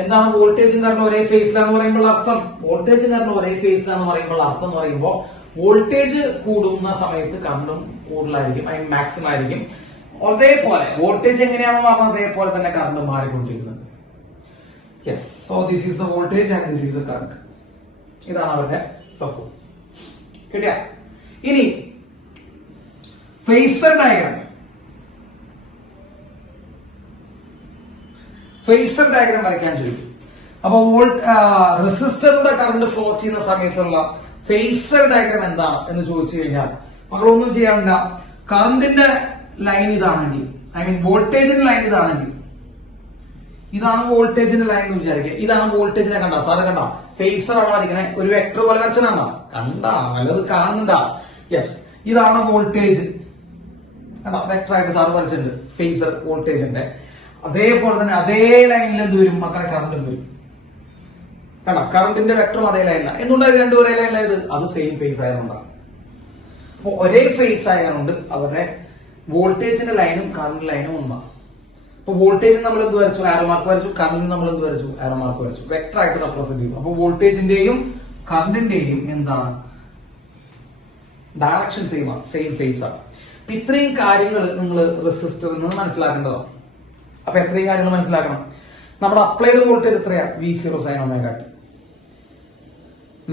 എന്താണ് വോൾട്ടേജും കറണ്ടും ഒരേ ഫേസിലാന്ന് പറയുമ്പോൾ അർത്ഥം? വോൾട്ടേജും കറണ്ടും ഒരേ ഫേസിലാന്ന് പറയുമ്പോൾ അർത്ഥം എന്ന് പറയുമ്പോൾ വോൾട്ടേജ് കൂടുന്ന സമയത്ത് കറണ്ടും കൂടുതലായിരിക്കും, മാക്സിമം ആയിരിക്കും. അതേപോലെ വോൾട്ടേജ് എങ്ങനെയാണോ മാറുന്നത് അതേപോലെ തന്നെ കറണ്ട് മാറിക്കൊണ്ടിരിക്കുന്നുണ്ട്. Yes, so this is the voltage and this is the current. ഇതാണ് അവരുടെ സപ്പോർട്ട്. കിട്ടിയ? ഇനി ഫേസർ ഡയഗ്രാം. ഫേസർ ഡയഗ്രാം വരയ്ക്കാൻ ചോദിക്കും. അപ്പൊ റെസിസ്റ്ററിന്റെ കറണ്ട് ഫ്ലോ ചെയ്യുന്ന സമയത്തുള്ള ഫേസർ ഡയഗ്രാം എന്താണ് എന്ന് ചോദിച്ചു കഴിഞ്ഞാൽ മക്കളൊന്നും ചെയ്യാനില്ല. കറണ്ടിന്റെ ലൈൻ ഇതാണെങ്കിൽ, ഐ മീൻ വോൾട്ടേജിന്റെ ലൈൻ ഇതാണെങ്കിൽ, ഇതാണ് വോൾട്ടേജിന്റെ ലൈൻ എന്ന് വിചാരിക്കുക. ഇതാണ് വോൾട്ടേജിനെ കണ്ട സാറ് കണ്ട ഫേസർ ആണ് വരയ്ക്കണേ. ഒരു വെക്ടർ പോലെ വരച്ചതാണോ? കണ്ട വല്ലത് കാണുന്നുണ്ടാ? യെസ്, ഇതാണ് വോൾട്ടേജ്. കണ്ടോ, വെക്ടർ ആയിട്ട് സാറ് വരച്ചിട്ടുണ്ട് ഫേസർ വോൾട്ടേജിന്റെ. അതേപോലെ തന്നെ അതേ ലൈനിൽ എന്ത് വരും മക്കളെ? കറണ്ടും വരും. കണ്ടോ, കറണ്ടിന്റെ വെക്ടറും അതേ ലൈനിലാണ്. എന്തുകൊണ്ടാണ് രണ്ടും ഒരേ ലൈനിലായത്? അത് സെയിം ഫേസ് ആയതുകൊണ്ടാണ്. അപ്പൊ ഒരേ ഫേസ് ആയതുകൊണ്ട് അവരുടെ വോൾട്ടേജിന്റെ ലൈനും കറണ്ട് ലൈനും ഒന്നാണ്. അപ്പൊ വോൾട്ടേജ് നമ്മൾ എന്ത് വരച്ചു? ആരോ മാർക്ക് വരച്ചു. കറണ്ട് നമ്മൾ എന്ത് വരച്ചു? ആരോ മാർക്ക് വരച്ചു. വെക്ടർ ആയിട്ട് റെപ്രസെന്റ് ചെയ്തു. അപ്പൊ വോൾട്ടേജിന്റെയും കറണ്ടിന്റെയും എന്താണ് ഡയറക്ഷൻ സെയിം ആണ്, സെയിം ഫേസ് ആണ്. അപ്പൊ ഇത്രയും കാര്യങ്ങൾ നിങ്ങൾ റെസിസ്റ്ററിൽ നിന്ന് മനസ്സിലാക്കേണ്ടതാണ്. അപ്പൊ എത്രയും കാര്യങ്ങൾ മനസ്സിലാക്കണം. നമ്മുടെ അപ്ലൈഡ് വോൾട്ടേജ് എത്രയാ? V0 sin ωt.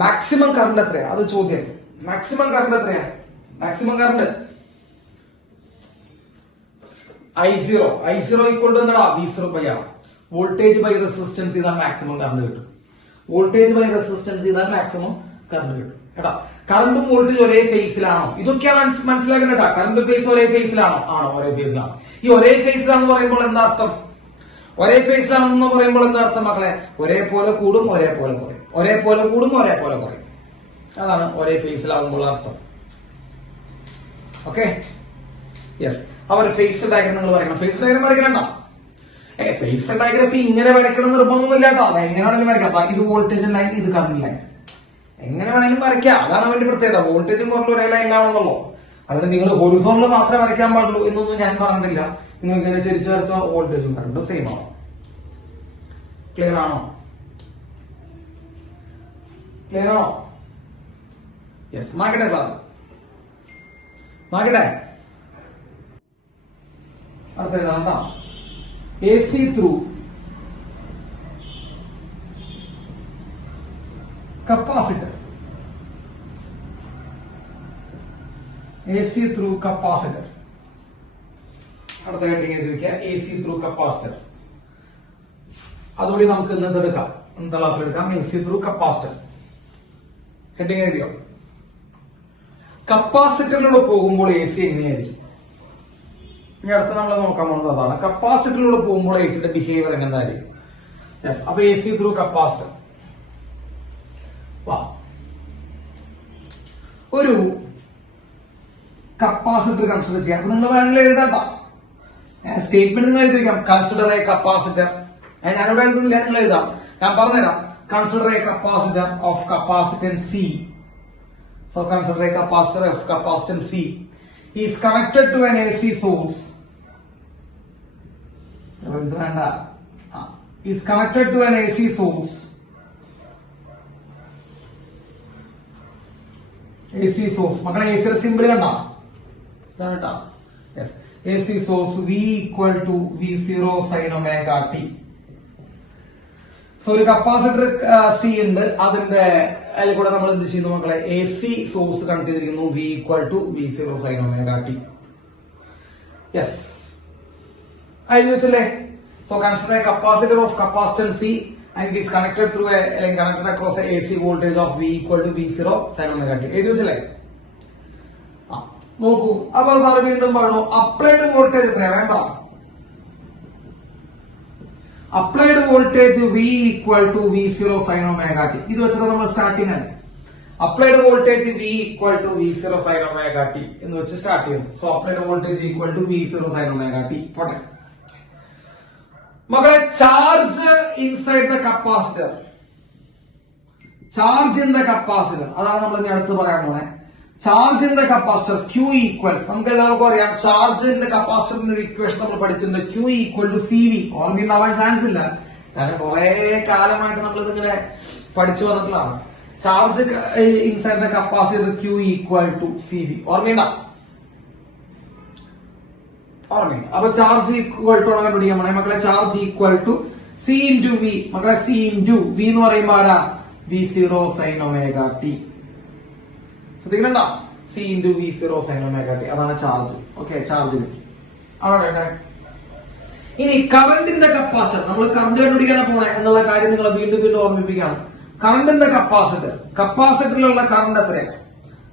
Maximum current എത്രയാ? അത് ചോദ്യം. മാക്സിമം കറണ്ട് എത്രയാ? Maximum current I0 equal to എന്താ? V0/R. വോൾട്ടേജ് ബൈ റെസിസ്റ്റൻസ് ചെയ്താൽ മാക്സിമം കറണ്ട് കിട്ടും. വോൾട്ടേജ് ബൈ റെസിസ്റ്റൻസ് ചെയ്താൽ മാക്സിമം കറണ്ട് കിട്ടും. കേട്ടാ, കറണ്ടും വോൾട്ടേജ് ഒരേ ഫേസിലാണോ? ഇതൊക്കെയാണ് മനസ്സിലാക്കേണ്ട. കറണ്ട് ഫേസ് ഒരേ ഫേസിലാണോ? ആണോ, ഒരേ ഫേസിലാണ്. ഈ ഒരേ ഫേസിലാണെന്ന് പറയുമ്പോൾ എന്താ അർത്ഥം? ഒരേ ഫേസിലാണെന്ന് പറയുമ്പോൾ എന്താ അർത്ഥം മക്കളെ? ഒരേപോലെ കൂടും, ഒരേപോലെ കുറയും, ഒരേപോലെ കൂടും, ഒരേപോലെ കുറയും. അതാണ് ഒരേ ഫേസിലാകുമ്പോൾ അർത്ഥം. Okay, yes. അവർ ഫേസ് ഡയഗ്രം നിങ്ങൾ വരയ്ക്കണം. ഫേസ് ഡയഗ്രം വരയ്ക്കണ്ട. ഫേസ് ഡയഗ്രം ഇപ്പൊ ഇങ്ങനെ വരയ്ക്കണം നിർബന്ധമൊന്നുമില്ല കേട്ടോ. അത് എങ്ങനെ വേണമെങ്കിലും വരയ്ക്കാം. ഇത് വോൾട്ടേജ് ലൈൻ, ഇത് കറണ്ട് ലൈൻ, എങ്ങനെ വേണമെങ്കിലും വരയ്ക്കാം. അതാണ് അവന്റെ പ്രത്യേകത. വോൾട്ടേജും കറണ്ടും ഒരേ ലൈനിലാണെന്നുള്ളൂ. അതുകൊണ്ട് നിങ്ങൾ ഹൊറിസോണിൽ മാത്രമേ വരയ്ക്കാൻ പാടുള്ളൂ എന്നൊന്നും ഞാൻ പറഞ്ഞിട്ടില്ല. നിങ്ങൾ ഇങ്ങനെ ചരിച്ചു വരച്ച വോൾട്ടേജും കറണ്ടും സെയിം ആണോ? ക്ലിയർ ആണോ? ക്ലിയർ ആണോ? യെസ്, മാക്കട്ടെ സാർ, മാക്കട്ടെ. അടുത്ത AC through capacitor. AC through capacitor. അടുത്ത ഹെഡിങ് എഴുതിയിരിക്കുക AC ത്രൂ കപ്പാസിറ്റർ. അതുകൂടി നമുക്ക് ഇന്ന് എടുക്കാം, ഇന്നത്തെ ക്ലാസ്സിൽ എടുക്കാം. AC ത്രൂ കപ്പാസിറ്റർ ഹെഡിങ് എഴുതിയോ? കപ്പാസിറ്ററിലൂടെ പോകുമ്പോൾ AC എങ്ങനെയായിരിക്കും? ഇനി അടുത്ത് നമ്മൾ നോക്കാൻ പോകുന്നത് അതാണ്. കപ്പാസിറ്ററിലൂടെ പോകുമ്പോൾ ACയുടെ ബിഹേവിയർ എങ്ങനെയായിരിക്കും? യെസ്, അപ്പൊ AC ത്രൂ കപ്പാസിറ്റർ. ഒരു കപ്പാസിറ്റർ കൺസിഡർ ചെയ്യാം. നിങ്ങൾ വേണമെങ്കിൽ എഴുതാട്ടോ, സ്റ്റേറ്റ്മെന്റ് നിങ്ങൾ എഴുതി വയ്ക്കാം. കൺസിഡർ എ കപ്പാസിറ്റർ അത് ഞാനിവിടെ എഴുതുന്നില്ല, നിങ്ങൾ എഴുതാം. ഞാൻ പറഞ്ഞുതരാം. Consider a capacitor of capacitance C. So consider a capacitor of capacitance C is connected to an AC source. വേണ്ട, is connected to an AC source. AC source മക്കളെ AC യുടെ സിമ്പിൾ കണ്ട ഇതാണ് കേട്ടോ. Yes, AC source V equal to V0 sin omega t. So ഒരു capacitor C ഉണ്ട്, അതിന്റെ അതിൽ കൂടെ നമ്മൾ എന്ത് ചെയ്യുന്നു മക്കളെ, AC സോഴ്സ് കണക്ട് ചെയ്തിരിക്കുന്നു V equal to V0 sin omega t. Yes, എഴുതി വെച്ചല്ലേ. So consider a capacitor of capacitance C and it is connected through connected across a AC voltage of V equal to V0 sin omega t. എഴുതി വെച്ചല്ലേ. നോക്കൂ, അപ്പൊ sir വീണ്ടും പറഞ്ഞു applied voltage എത്രയാ വേണ്ട. Applied voltage V equal to V0 sin omega t. ഇത് വെച്ചിട്ട് നമ്മൾ സ്റ്റാർട്ടിങ് ആണ്. Applied voltage V equal to V0 sin omega t എന്ന് വെച്ച് സ്റ്റാർട്ട് ചെയ്യുന്നു. So applied voltage equal to V0 sin omega t. പോട്ടെ മക്കളെ, charge inside the capacitor. Charge in the capacitor, അതാണ് നമ്മൾ ഇനി അടുത്ത് പറയാൻ പോണേ. Charge in the capacitor Q equals, നമുക്ക് എല്ലാവർക്കും അറിയാം ചാർജ് ഇൻ ദ കപ്പാസിറ്ററിന്റെ ഒരു ഇക്വേഷൻ നമ്മൾ പഠിച്ചിട്ടുണ്ട്. Q equal to CV. ഓർമ്മയുണ്ടാവാൻ ചാൻസ് ഇല്ല, കാരണം കുറെ കാലമായിട്ട് നമ്മൾ ഇതിങ്ങനെ പഠിച്ചു വന്നിട്ടുള്ളതാണ്. Charge inside the capacitor Q equal to CV. ഓർമ്മയുണ്ടാവും. അപ്പൊ ചാർജ് ഈക്വൽ ടു കണ്ടുപിടിക്കാൻ പോണേ മക്കളെ. Charge equal to C into V. മക്കളെ C ഇൻറ്റു V എന്ന് പറയുമ്പോ ആരാ, V0 sin omega t. ശ്രദ്ധിക്കണ്ട, C into V0 sin omega t, അതാണ് ചാർജ്. ഓക്കെ, ചാർജ് അവിടെ. ഇനി കറണ്ടിന്റെ കപ്പാസിറ്റർ, നമ്മൾ കറണ്ട് കണ്ടുപിടിക്കാനാണ് പോണേ എന്നുള്ള കാര്യം നിങ്ങളെ വീണ്ടും വീണ്ടും ഓർമ്മിപ്പിക്കുകയാണ്. കറണ്ടിന്റെ കപ്പാസിറ്റർ, കപ്പാസിറ്ററിലുള്ള കറണ്ട് എത്രയാണ്?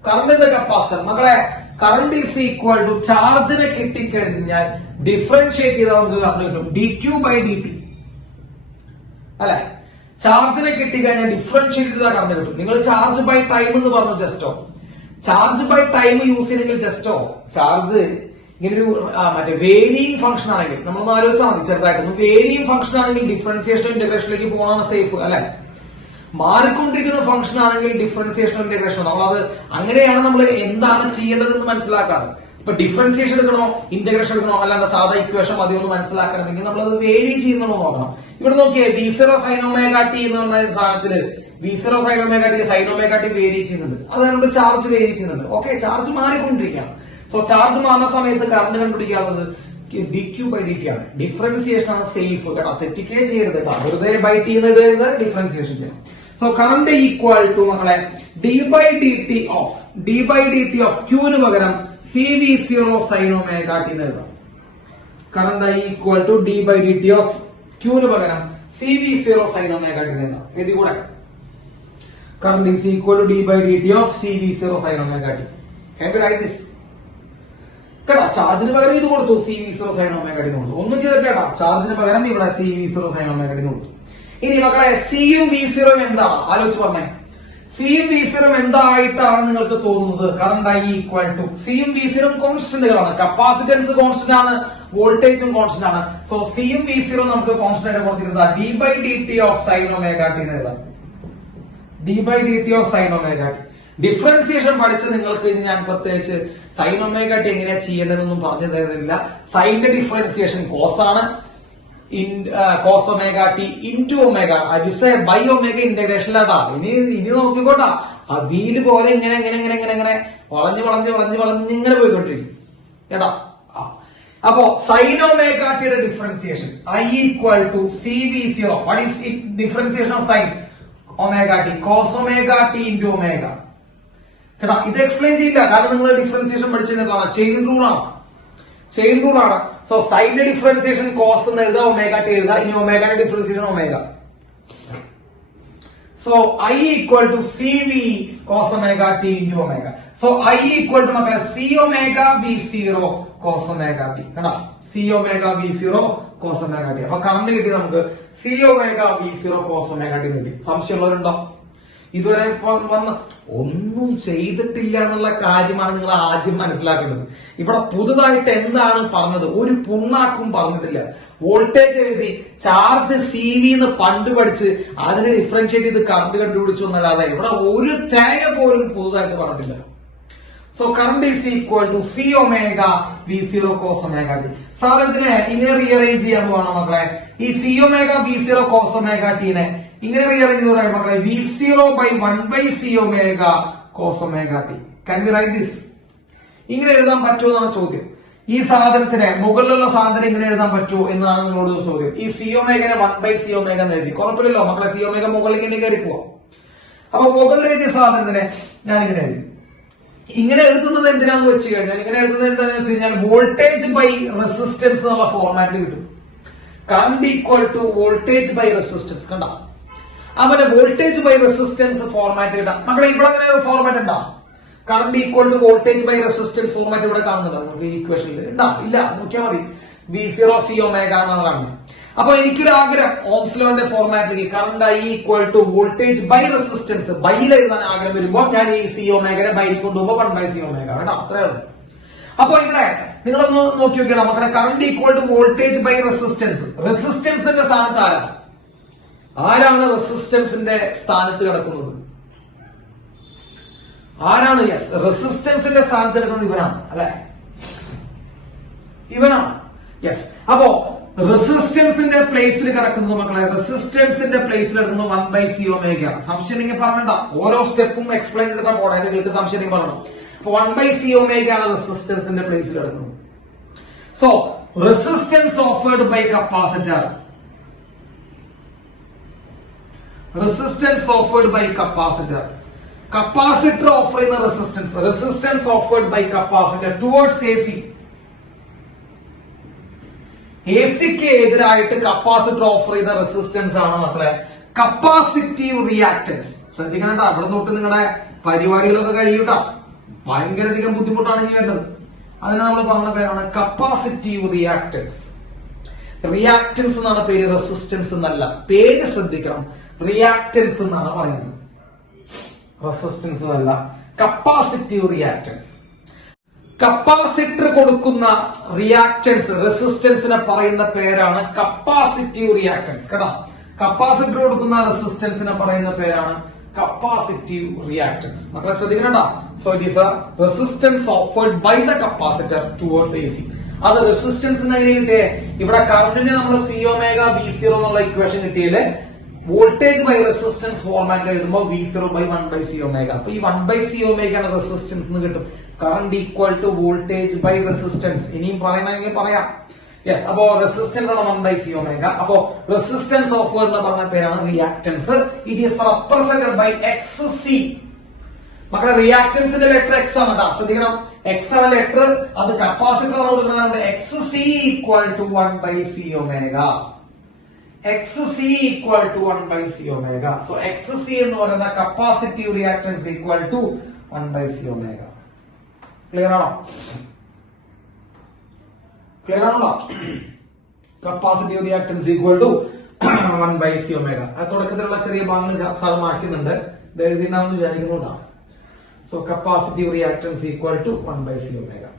കറണ്ടിന്റെ കപ്പാസിറ്റർ മക്കളെ, കറണ്ട് ഈസ് ഈക്വൽ ടു ചാർജിനെ കിട്ടിക്കഴിഞ്ഞാൽ ഡിഫറൻഷിയേറ്റ് ചെയ്താൽ നമുക്ക് കറണ്ട് കിട്ടും dq ബൈ dt അല്ലെ. ചാർജിനെ കിട്ടിക്കഴിഞ്ഞാൽ ഡിഫറൻഷിയേറ്റ് ചെയ്താൽ കറണ്ട് കിട്ടും. നിങ്ങൾ ചാർജ് ബൈ ടൈം എന്ന് പറഞ്ഞു ജസ്റ്റോ, ചാർജ് ബൈ ടൈം യൂസ് ചെയ്തെങ്കിൽ ജസ്റ്റോ ചാർജ് ഇങ്ങനൊരു മറ്റേ വേരിയിങ് ഫംഗ്ഷൻ ആണെങ്കിൽ നമ്മളൊന്ന് ആലോചിച്ചാൽ മതി ചെറുതായിട്ടൊന്ന്. വേരിയിങ് ഫംഗ്ഷൻ ആണെങ്കിൽ ഡിഫറൻസിയേഷൻ ഇന്റഗ്രേഷനിലേക്ക് പോകണമാണ് സേഫ് അല്ലെ. മാറിക്കൊണ്ടിരിക്കുന്ന ഫംഗ്ഷൻ ആണെങ്കിൽ ഡിഫറൻസിയേഷൻ ഇന്റഗ്രേഷൻ, നമ്മളത് അങ്ങനെയാണ് നമ്മൾ എന്താണ് ചെയ്യേണ്ടതെന്ന് മനസ്സിലാക്കാറ്. ഇപ്പൊ ഡിഫറൻസിയേഷൻ എടുക്കണോ ഇന്റഗ്രേഷൻ എടുക്കണോ അല്ലാണ്ട് സാധാ ഇക്വേഷൻ മതിയോ എന്ന് മനസ്സിലാക്കണമെങ്കിൽ നമ്മളത് വേരി ചെയ്യുന്നോ നോക്കണം. ഇവിടെ നോക്കിയേ V0 sin omega t എന്ന് പറഞ്ഞ സാധനത്തില് V0 sin omega t sin omega t vary ചെയ്യുന്നുണ്ട്, അതുകൊണ്ട് ചാർജ് വേരി ചെയ്യുന്നുണ്ട്. ഓക്കെ, ചാർജ് മാറിക്കൊണ്ടിരിക്കുകയാണ്. സോ ചാർജ് മാറുന്ന സമയത്ത് കറണ്ട് കണ്ടുപിടിക്കാനുള്ളത് dq ബൈ dt ആണ്. ഡിഫറൻസിയേഷൻ ആണ് സേഫ് കേട്ടോ, തെറ്റിക്കേ ചെയ്യരുത് കേട്ടോ. വെറുതെ ബൈ ടി എന്ന് എഴുതരുത്, ഡിഫറൻസിയേഷൻ ചെയ്യാം. സോ കറണ്ട് ഈക്വൽ ടു മക്കളെ d by dt of q ന് പകരം CV0 sin omega t എന്ന് എഴുതാം. Current equal to d by dt of q ന് പകരം CV0 sin omega t എന്ന് എഴുതാം. എഴുതി കൂടെ, current is equal to d by dt of CV0 sin omega t. Can we write this? കേട്ടാ, ചാർജിന് പകരം ഇത് കൊടുത്തു CV0 sin omega t എന്ന് കൊടുത്തു. ഒന്നും ചെയ്തിട്ടാ, ചാർജിന് പകരം ഇവിടെ CV0 sin omega t എന്ന് കൊടുത്തു. ഇനി മക്കളെ സിയും V0 എന്താ ആലോചിച്ച് പറഞ്ഞേ. സിയും V0 എന്തായിട്ടാണ് നിങ്ങൾക്ക് തോന്നുന്നത്? കറണ്ട് I ഈക്വൽ ടു സിയും V0 കോൺസ്റ്റന്റുകളാണ്. കപ്പാസിറ്റൻസ് കോൺസ്റ്റന്റ് ആണ്, വോൾട്ടേജും കോൺസ്റ്റന്റ് ആണ്. സോ സിയും V0 നമുക്ക് കോൺസ്റ്റന്റ് ആയിട്ട് കൊടുത്തിരുന്നത് d by dt of sin omega t എന്ന് എഴുതാം. d by dt of sin omega t. Differentiation പഠിച്ച് നിങ്ങൾക്ക് ഇത് ഞാൻ പ്രത്യേകിച്ച് sin omega t എങ്ങനെയാ ചെയ്യേണ്ടതെന്നൊന്നും പറഞ്ഞു തരുന്നില്ല. സൈന്റെ ഡിഫറൻസിയേഷൻ കോസ് ആണ്, cos omega t into omega by omega ഇന്റഗ്രേഷനിലാട്ടാ. ഇനി നോക്കിക്കോട്ടാ, ആ വീല് പോലെ ഇങ്ങനെ ഇങ്ങനെ ഇങ്ങനെ ഇങ്ങനെ ഇങ്ങനെ വളഞ്ഞ് വളഞ്ഞ് വളഞ്ഞ് വളഞ്ഞ് ഇങ്ങനെ പോയിക്കൊണ്ടിരിക്കും കേട്ടാ. അപ്പോ സൈൻ ഒമേഗ ടിയുടെ differentiation I equal to CV0. What is it differentiation of sine omega T? cos omega t into omega കേട്ടാ. ഇത് എക്സ്പ്ലെയിൻ ചെയ്യില്ല, കാരണം നിങ്ങൾ ഡിഫറൻസിയേഷൻ പഠിച്ചിരുന്നതാണ്. ചെയിൻ റൂൾ ആണ്. സോ സൈന്റെ ഡിഫറൻസിയേഷൻ കോസ് എന്ന് എഴുതാം, ഒമേഗ ടി എഴുതാം. ഇനി ഒമേഗയുടെ differentiation omega. So I equal to CV cos omega t into omega. So I equal to മക്കളെ C omega V0 cos omega t കേട്ടോ. C omega V0 cos omega t. അപ്പൊ current കിട്ടി നമുക്ക് C omega V0 cos omega t കിട്ടി. സംശയമുള്ളവരുണ്ടോ? ഇതുവരെ വന്ന് ഒന്നും ചെയ്തിട്ടില്ല എന്നുള്ള കാര്യമാണ് നിങ്ങൾ ആദ്യം മനസ്സിലാക്കേണ്ടത്. ഇവിടെ പുതുതായിട്ട് എന്താണ് പറഞ്ഞത്? ഒരു പുണ്ണാക്കും പറഞ്ഞിട്ടില്ല. വോൾട്ടേജ് എഴുതി ചാർജ് സി വി എന്ന് പണ്ട് പഠിച്ച് അതിനെ ഡിഫറൻഷിയേറ്റ് ചെയ്ത് കറണ്ട് കണ്ടുപിടിച്ചു എന്നല്ലാതെ ഇവിടെ ഒരു തേങ്ങ പോലും പുതുതായിട്ട് പറഞ്ഞിട്ടില്ല. So current is equal to C omega V0 cos omega t. സാധനത്തിനെ ഇങ്ങനെ റീഅറേഞ്ച് ചെയ്യാൻ പോവാണ് മക്കളെ. ഈ C omega V0 cos omega t നെ ഇങ്ങനെ റീഅറേഞ്ച് ചെയ്ത് പറയാം മക്കളെ. V0 by 1 by C omega cos omega t. Can we write this? ഇങ്ങനെ എഴുതാൻ പറ്റുമോ എന്നാണ് ചോദ്യം. ഈ സാധനത്തിനെ മുകളിലുള്ള സാധനം ഇങ്ങനെ എഴുതാൻ പറ്റുമോ എന്നാണ് നിങ്ങളോട് ചോദ്യം. ഈ C omega 1 by C omega എന്ന് എഴുതി കുഴപ്പമില്ലല്ലോ മക്കളെ. C omega മുകളിൽ ഇങ്ങനെ കയറി പോവാം. അപ്പൊ മുകളിൽ എഴുതിയ സാധനത്തിനെ ഞാൻ ഇങ്ങനെ എഴുതി. ഇങ്ങനെ എഴുതുന്നത് എന്തിനാന്ന് വെച്ച് കഴിഞ്ഞാൽ ഇങ്ങനെ എഴുതുന്നത് എന്താണെന്ന് വെച്ച് കഴിഞ്ഞാൽ വോൾട്ടേജ് ബൈ റെസിസ്റ്റൻസ് എന്നുള്ള ഫോർമാറ്റിൽ കിട്ടും. Current equal to voltage by resistance. കണ്ട അവന് വോൾട്ടേജ് ബൈ റെസിസ്റ്റൻസ് ഫോർമാറ്റ് കിട്ടാം മക്കളെ. ഇവിടെ അങ്ങനെ ഒരു ഫോർമാറ്റ് ഉണ്ടാ? Current equal to voltage by resistance format ഇവിടെ കാണുന്നുണ്ടോ നമുക്ക് ഈ ഇക്വേഷനിൽ? ഉണ്ടാ? ഇല്ല. നോക്കിയാൽ മതി. V0 C omega എന്നാണ് കാണുന്നത്. അപ്പൊ എനിക്കൊരു ആഗ്രഹം ഓംസ് ലോന്റെ ഫോർമാറ്റിലേക്ക് current I equal to voltage by resistance ബൈയിൽ എഴുതാൻ ആഗ്രഹം വരുമ്പോൾ ഞാൻ ഈ C omega ബൈയിൽ കൊണ്ടുപോകുമ്പോൾ 1 by C omega. കേട്ടോ, അത്രേ ഉള്ളൂ. അപ്പൊ ഇവിടെ നിങ്ങളൊന്ന് നോക്കി നോക്കിയാണ് മക്കളെ. Current equal to voltage by resistance. റെസിസ്റ്റൻസിന്റെ സ്ഥാനത്ത് ആരാണ് റെസിസ്റ്റൻസിന്റെ സ്ഥാനത്ത് കിടക്കുന്നത്? ആരാണ്? യെസ്, റെസിസ്റ്റൻസിന്റെ സ്ഥാനത്ത് കിടക്കുന്നത് ഇവനാണ് അല്ലെ? ഇവനാണ്. യെസ്. അപ്പോ റെസിസ്റ്റൻസിന്റെ പ്ലേസിൽ കിടക്കുന്നത് മക്കളെ, റെസിസ്റ്റൻസിന്റെ പ്ലേസിൽ കിടക്കുന്നത് 1 by C omega ആണ്. സംശയം നിങ്ങൾ പറഞ്ഞണ്ട, ഓരോ സ്റ്റെപ്പും എക്സ്പ്ലെയിൻ ചെയ്തിട്ടാ പോണേ. നിങ്ങൾക്ക് സംശയം നിങ്ങൾ പറയണം. അപ്പൊ 1 by C omega ആണ് റെസിസ്റ്റൻസിന്റെ പ്ലേസിൽ കിടക്കുന്നത്. So resistance offered by capacitor. Resistance offered by capacitor. Capacitor offer ചെയ്യുന്ന resistance. Resistance offered by capacitor towards AC. എസിക്ക് എതിരായിട്ട് കപ്പാസിറ്റർ ഓഫർ ചെയ്ത റെസിസ്റ്റൻസ് ആണ് മക്കളെ കപ്പാസിറ്റീവ് റിയാക്ടൻസ്. ശ്രദ്ധിക്കണം, അവിടെ തൊട്ട് നിങ്ങളുടെ പരിപാടികളൊക്കെ കഴിയൂട്ടാ. ഭയങ്കരധികം ബുദ്ധിമുട്ടാണ് ഇനി വരുന്നത്. അതിനെ നമ്മൾ പറഞ്ഞ പേരാണ് കപ്പാസിറ്റീവ് റിയാക്ടൻസ്. റിയാക്ടൻസ് എന്നാണ് പേര്, റെസിസ്റ്റൻസ് എന്നല്ല. പേര് ശ്രദ്ധിക്കണം, റിയാക്ടൻസ് എന്നാണ് പറയുന്നത്, റെസിസ്റ്റൻസ് എന്നല്ല. Capacitive reactance. കപ്പാസിറ്റർ കൊടുക്കുന്ന റിയാക്ടൻസ് റെസിസ്റ്റൻസിനെ പറയുന്ന പേരാണ് കപ്പാസിറ്റീവ് റിയാക്ടൻസ്. കേട്ടോ, കപ്പാസിറ്റർ കൊടുക്കുന്ന റെസിസ്റ്റൻസിനെ പറയുന്ന പേരാണ് കപ്പാസിറ്റീവ് റിയാക്ടൻസ്. മക്കളെ ശ്രദ്ധിക്കണ്ട. So it is a resistance offered by the capacitor towards AC. അത് റെസിസ്റ്റൻസ് എങ്ങനെ കിട്ടിയേ? ഇവിടെ കറണ്ടിന് നമ്മൾ C omega V0 എന്നുള്ള ഇക്വേഷൻ കിട്ടിയല്ലേ. വോൾട്ടേജ് ബൈ റെസിസ്റ്റൻസ് ഫോർമാറ്റിൽ എഴുതുമ്പോൾ V0 by 1 by C omega. അപ്പൊ ഈ 1 by C omega ആണ് റെസിസ്റ്റൻസ് എന്ന് കിട്ടും. Current equal to voltage by resistance. ഇനിയും പറയണമെങ്കിൽ പറയാം. യെസ്. അപ്പോ റെസിസ്റ്റൻസ് ആണ് 1 by C omega. അപ്പോ റെസിസ്റ്റൻസ് ഓഫേർഡ് എന്ന് പറഞ്ഞ പേരാണ് reactance. It is represented by XC. മക്കളെ റിയാക്ടൻസിന്റെ ലെറ്റർ X ആണ് കേട്ടോ, ശ്രദ്ധിക്കണം. X ആണ് ലെറ്റർ, അത് കപ്പാസിറ്റർ ആണ് കൊടുക്കുന്നത്. XC equal to 1 by C omega. XC equal to 1 by C omega. So XC എന്ന് പറയുന്ന capacitive reactance equal to 1 by C omega. Clear ആണോ? ക്ലിയർ ആണോ? Capacitive reactance equal to 1 by C omega. അത് തുടക്കത്തിലുള്ള ചെറിയ ഭാഗങ്ങൾ sir മാറ്റുന്നുണ്ട്, ഇത് എഴുതിണ്ടാവുമെന്ന് വിചാരിക്കുന്നുണ്ടാവും. So capacitive reactance equal to 1 by C omega.